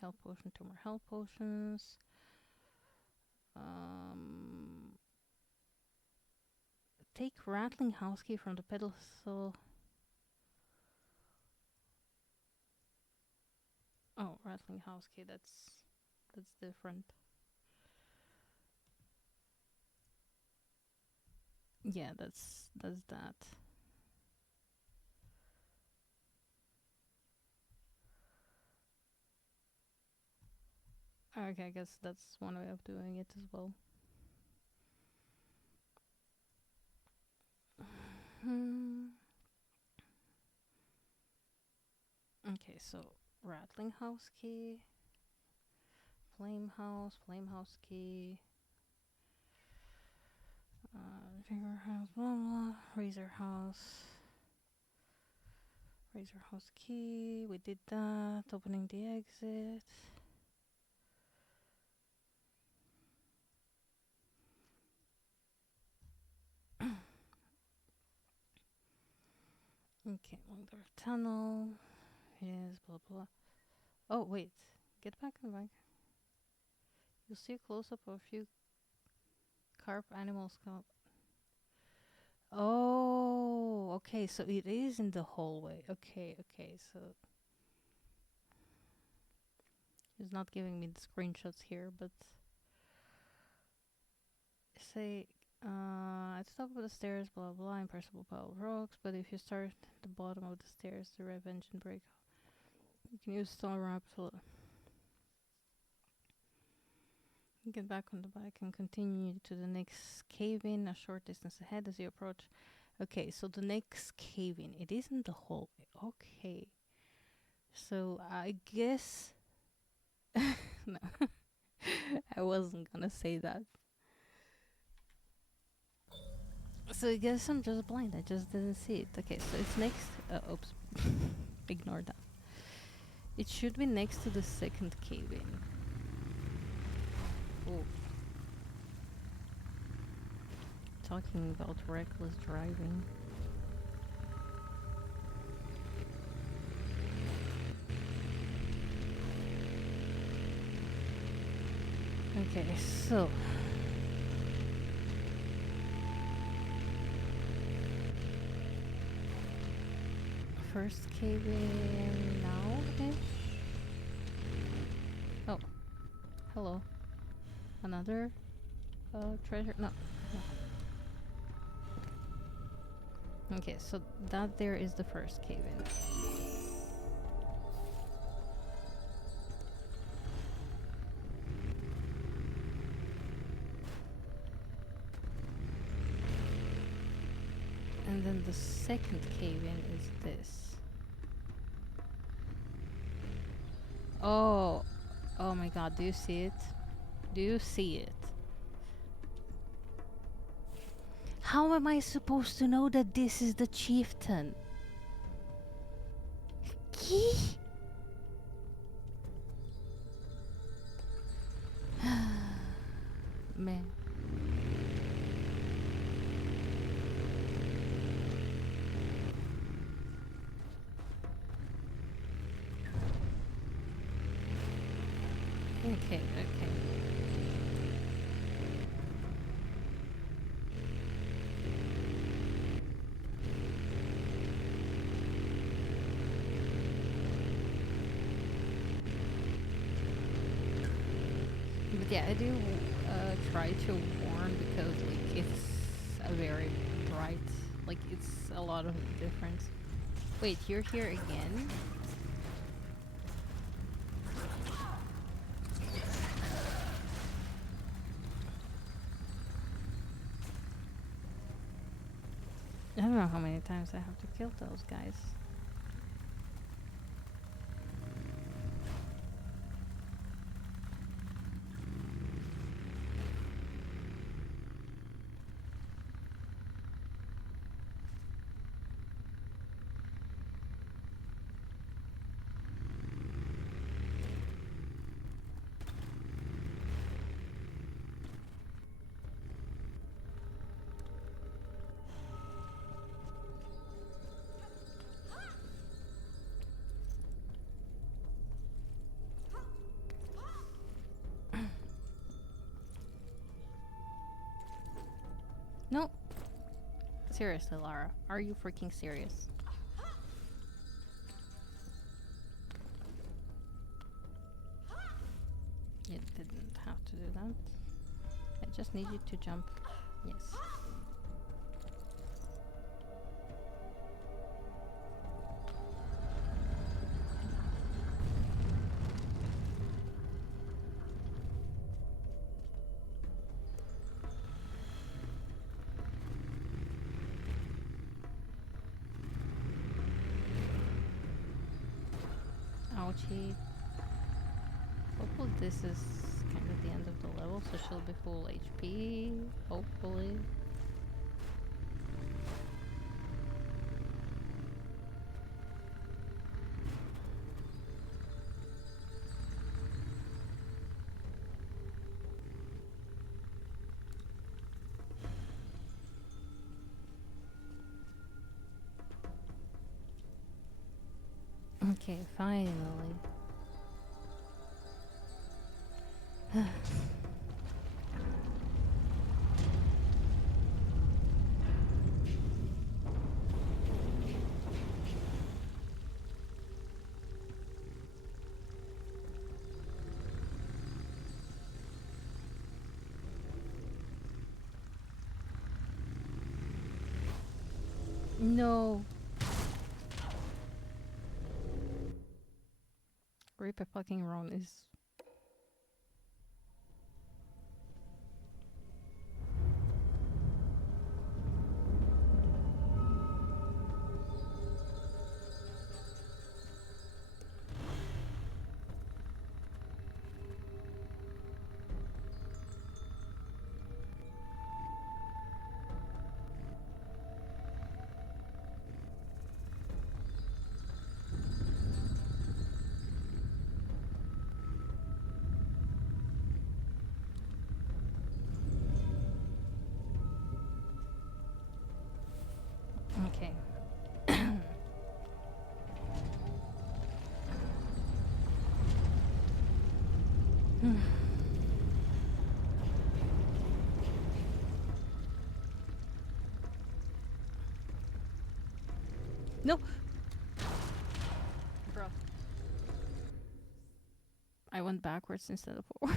Health potion, two more health potions. Take rattling house key from the pedestal. Oh, rattling house key. That's different. Yeah, that's that. Okay, I guess that's one way of doing it as well. Okay, so rattling house key, flame house key, trigger house, blah blah, razor house key. We did that. Opening the exit. Okay, long door tunnel. Yes, blah blah. Oh wait, get back on back. You'll see a close up of a few carp animals come. Oh, okay, so it is in the hallway. Okay, so it's not giving me the screenshots here, but say at the top of the stairs, blah blah, impressible pile of rocks. But if you start at the bottom of the stairs, the rev engine break. You can use stone ramp to get back on the bike and continue to the next cave-in a short distance ahead as you approach. Okay, so the next cave-in, it is in the hallway. Okay, so I guess no, I wasn't gonna say that. So I guess I'm just blind. I just didn't see it. Okay, so it's next. Oops, ignore that. It should be next to the second cave-in. Oh. Talking about reckless driving. Okay, so first cave in now, okay? Oh, Hello. Another treasure? No. No. Okay, so that there is the first cave-in. And then the second cave-in is this. Oh. Oh my god, do you see it? Do you see it? How am I supposed to know that this is the chieftain? Man. Okay, okay. But yeah, I do try to warn because like it's a very bright, like it's a lot of difference. Wait, you're here again? I don't know how many times I have to kill those guys. No. Seriously, Lara. Are you freaking serious? You didn't have to do that. I just need you to jump. Yes. Ouchie. Hopefully this is kind of the end of the level, so she'll be full HP. Hopefully. Okay, finally. No. Reaper fucking Ron is... Okay. No! Bro. I went backwards instead of forward.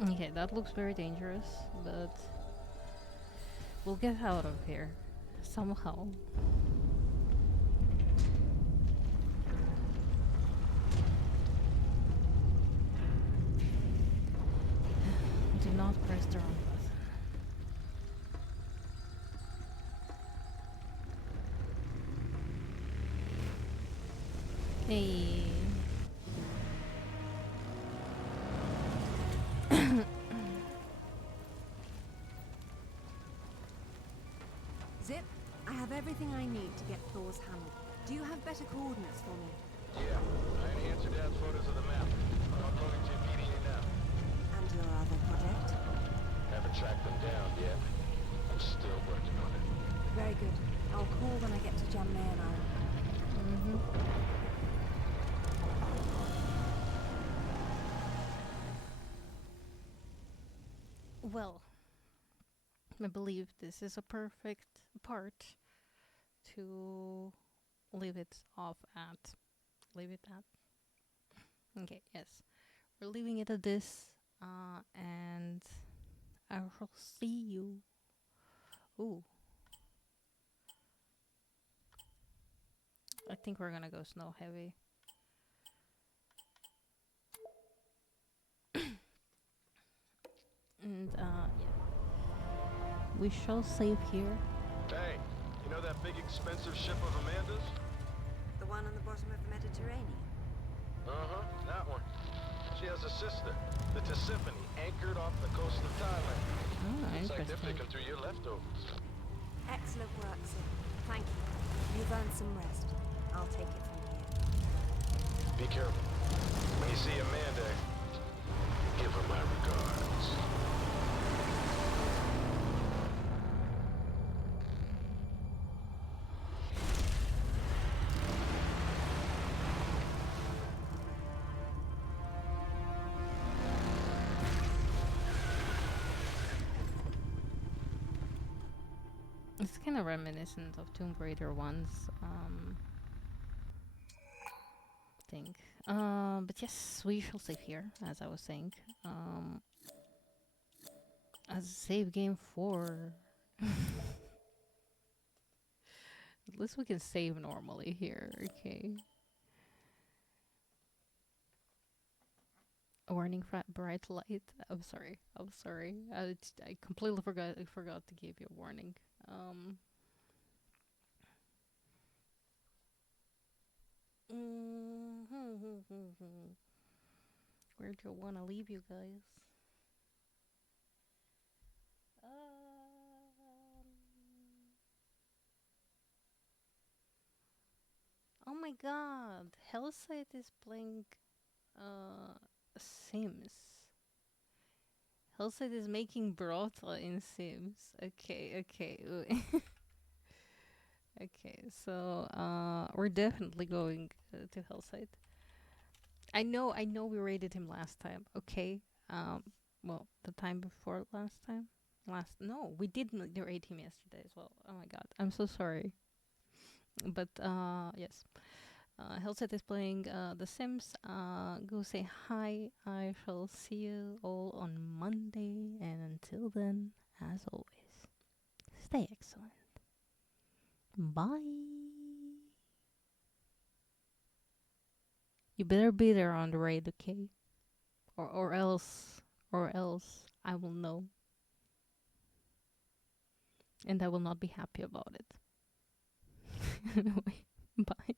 Okay, that looks very dangerous, but we'll get out of here somehow. Do not press the wrong button. Hey. Zip, I have everything I need to get Thor's hammer. Do you have better coordinates for me? Yeah, I enhanced your dad's photos of the map. I'm uploading to your PDA now. And your other project? Haven't tracked them down yet. I'm still working on it. Very good. I'll call when I get to Jammayan Island. Well, I believe this is a perfect part to leave it off at. Leave it at. Okay, yes. We're leaving it at this, and I will see you. Ooh. I think we're gonna go snow heavy. And, yeah. We shall save here. Hey, you know that big expensive ship of Amanda's? The one on the bottom of the Mediterranean? Uh-huh, that one. She has a sister, the Tisiphone, anchored off the coast of Thailand. Oh, Looks like they're interesting. picking through your leftovers. Excellent work, Zip. Thank you. You've earned some rest. I'll take it from here. Be careful. When you see Amanda, give her my regards. It's kind of reminiscent of Tomb Raider 1's thing. But yes, we shall save here, as I was saying. As a save game for. At least we can save normally here, okay? A warning bright light. I'm sorry. I'm sorry. I completely forgot. I forgot to give you a warning. Where do you want to leave you guys? Oh my god, Hellside is playing Sims. Hellside is making brothel in Sims. Okay, okay. Okay, so we're definitely going to Hellside. I know we raided him last time, okay? Well, the time before last time? No, we didn't raid him yesterday as well. Oh my god, I'm so sorry. But yes. Hellset is playing The Sims. Go say hi. I shall see you all on Monday. And until then, as always, stay excellent. Bye. You better be there on the raid, okay? Or else I will know. And I will not be happy about it. Anyway, bye.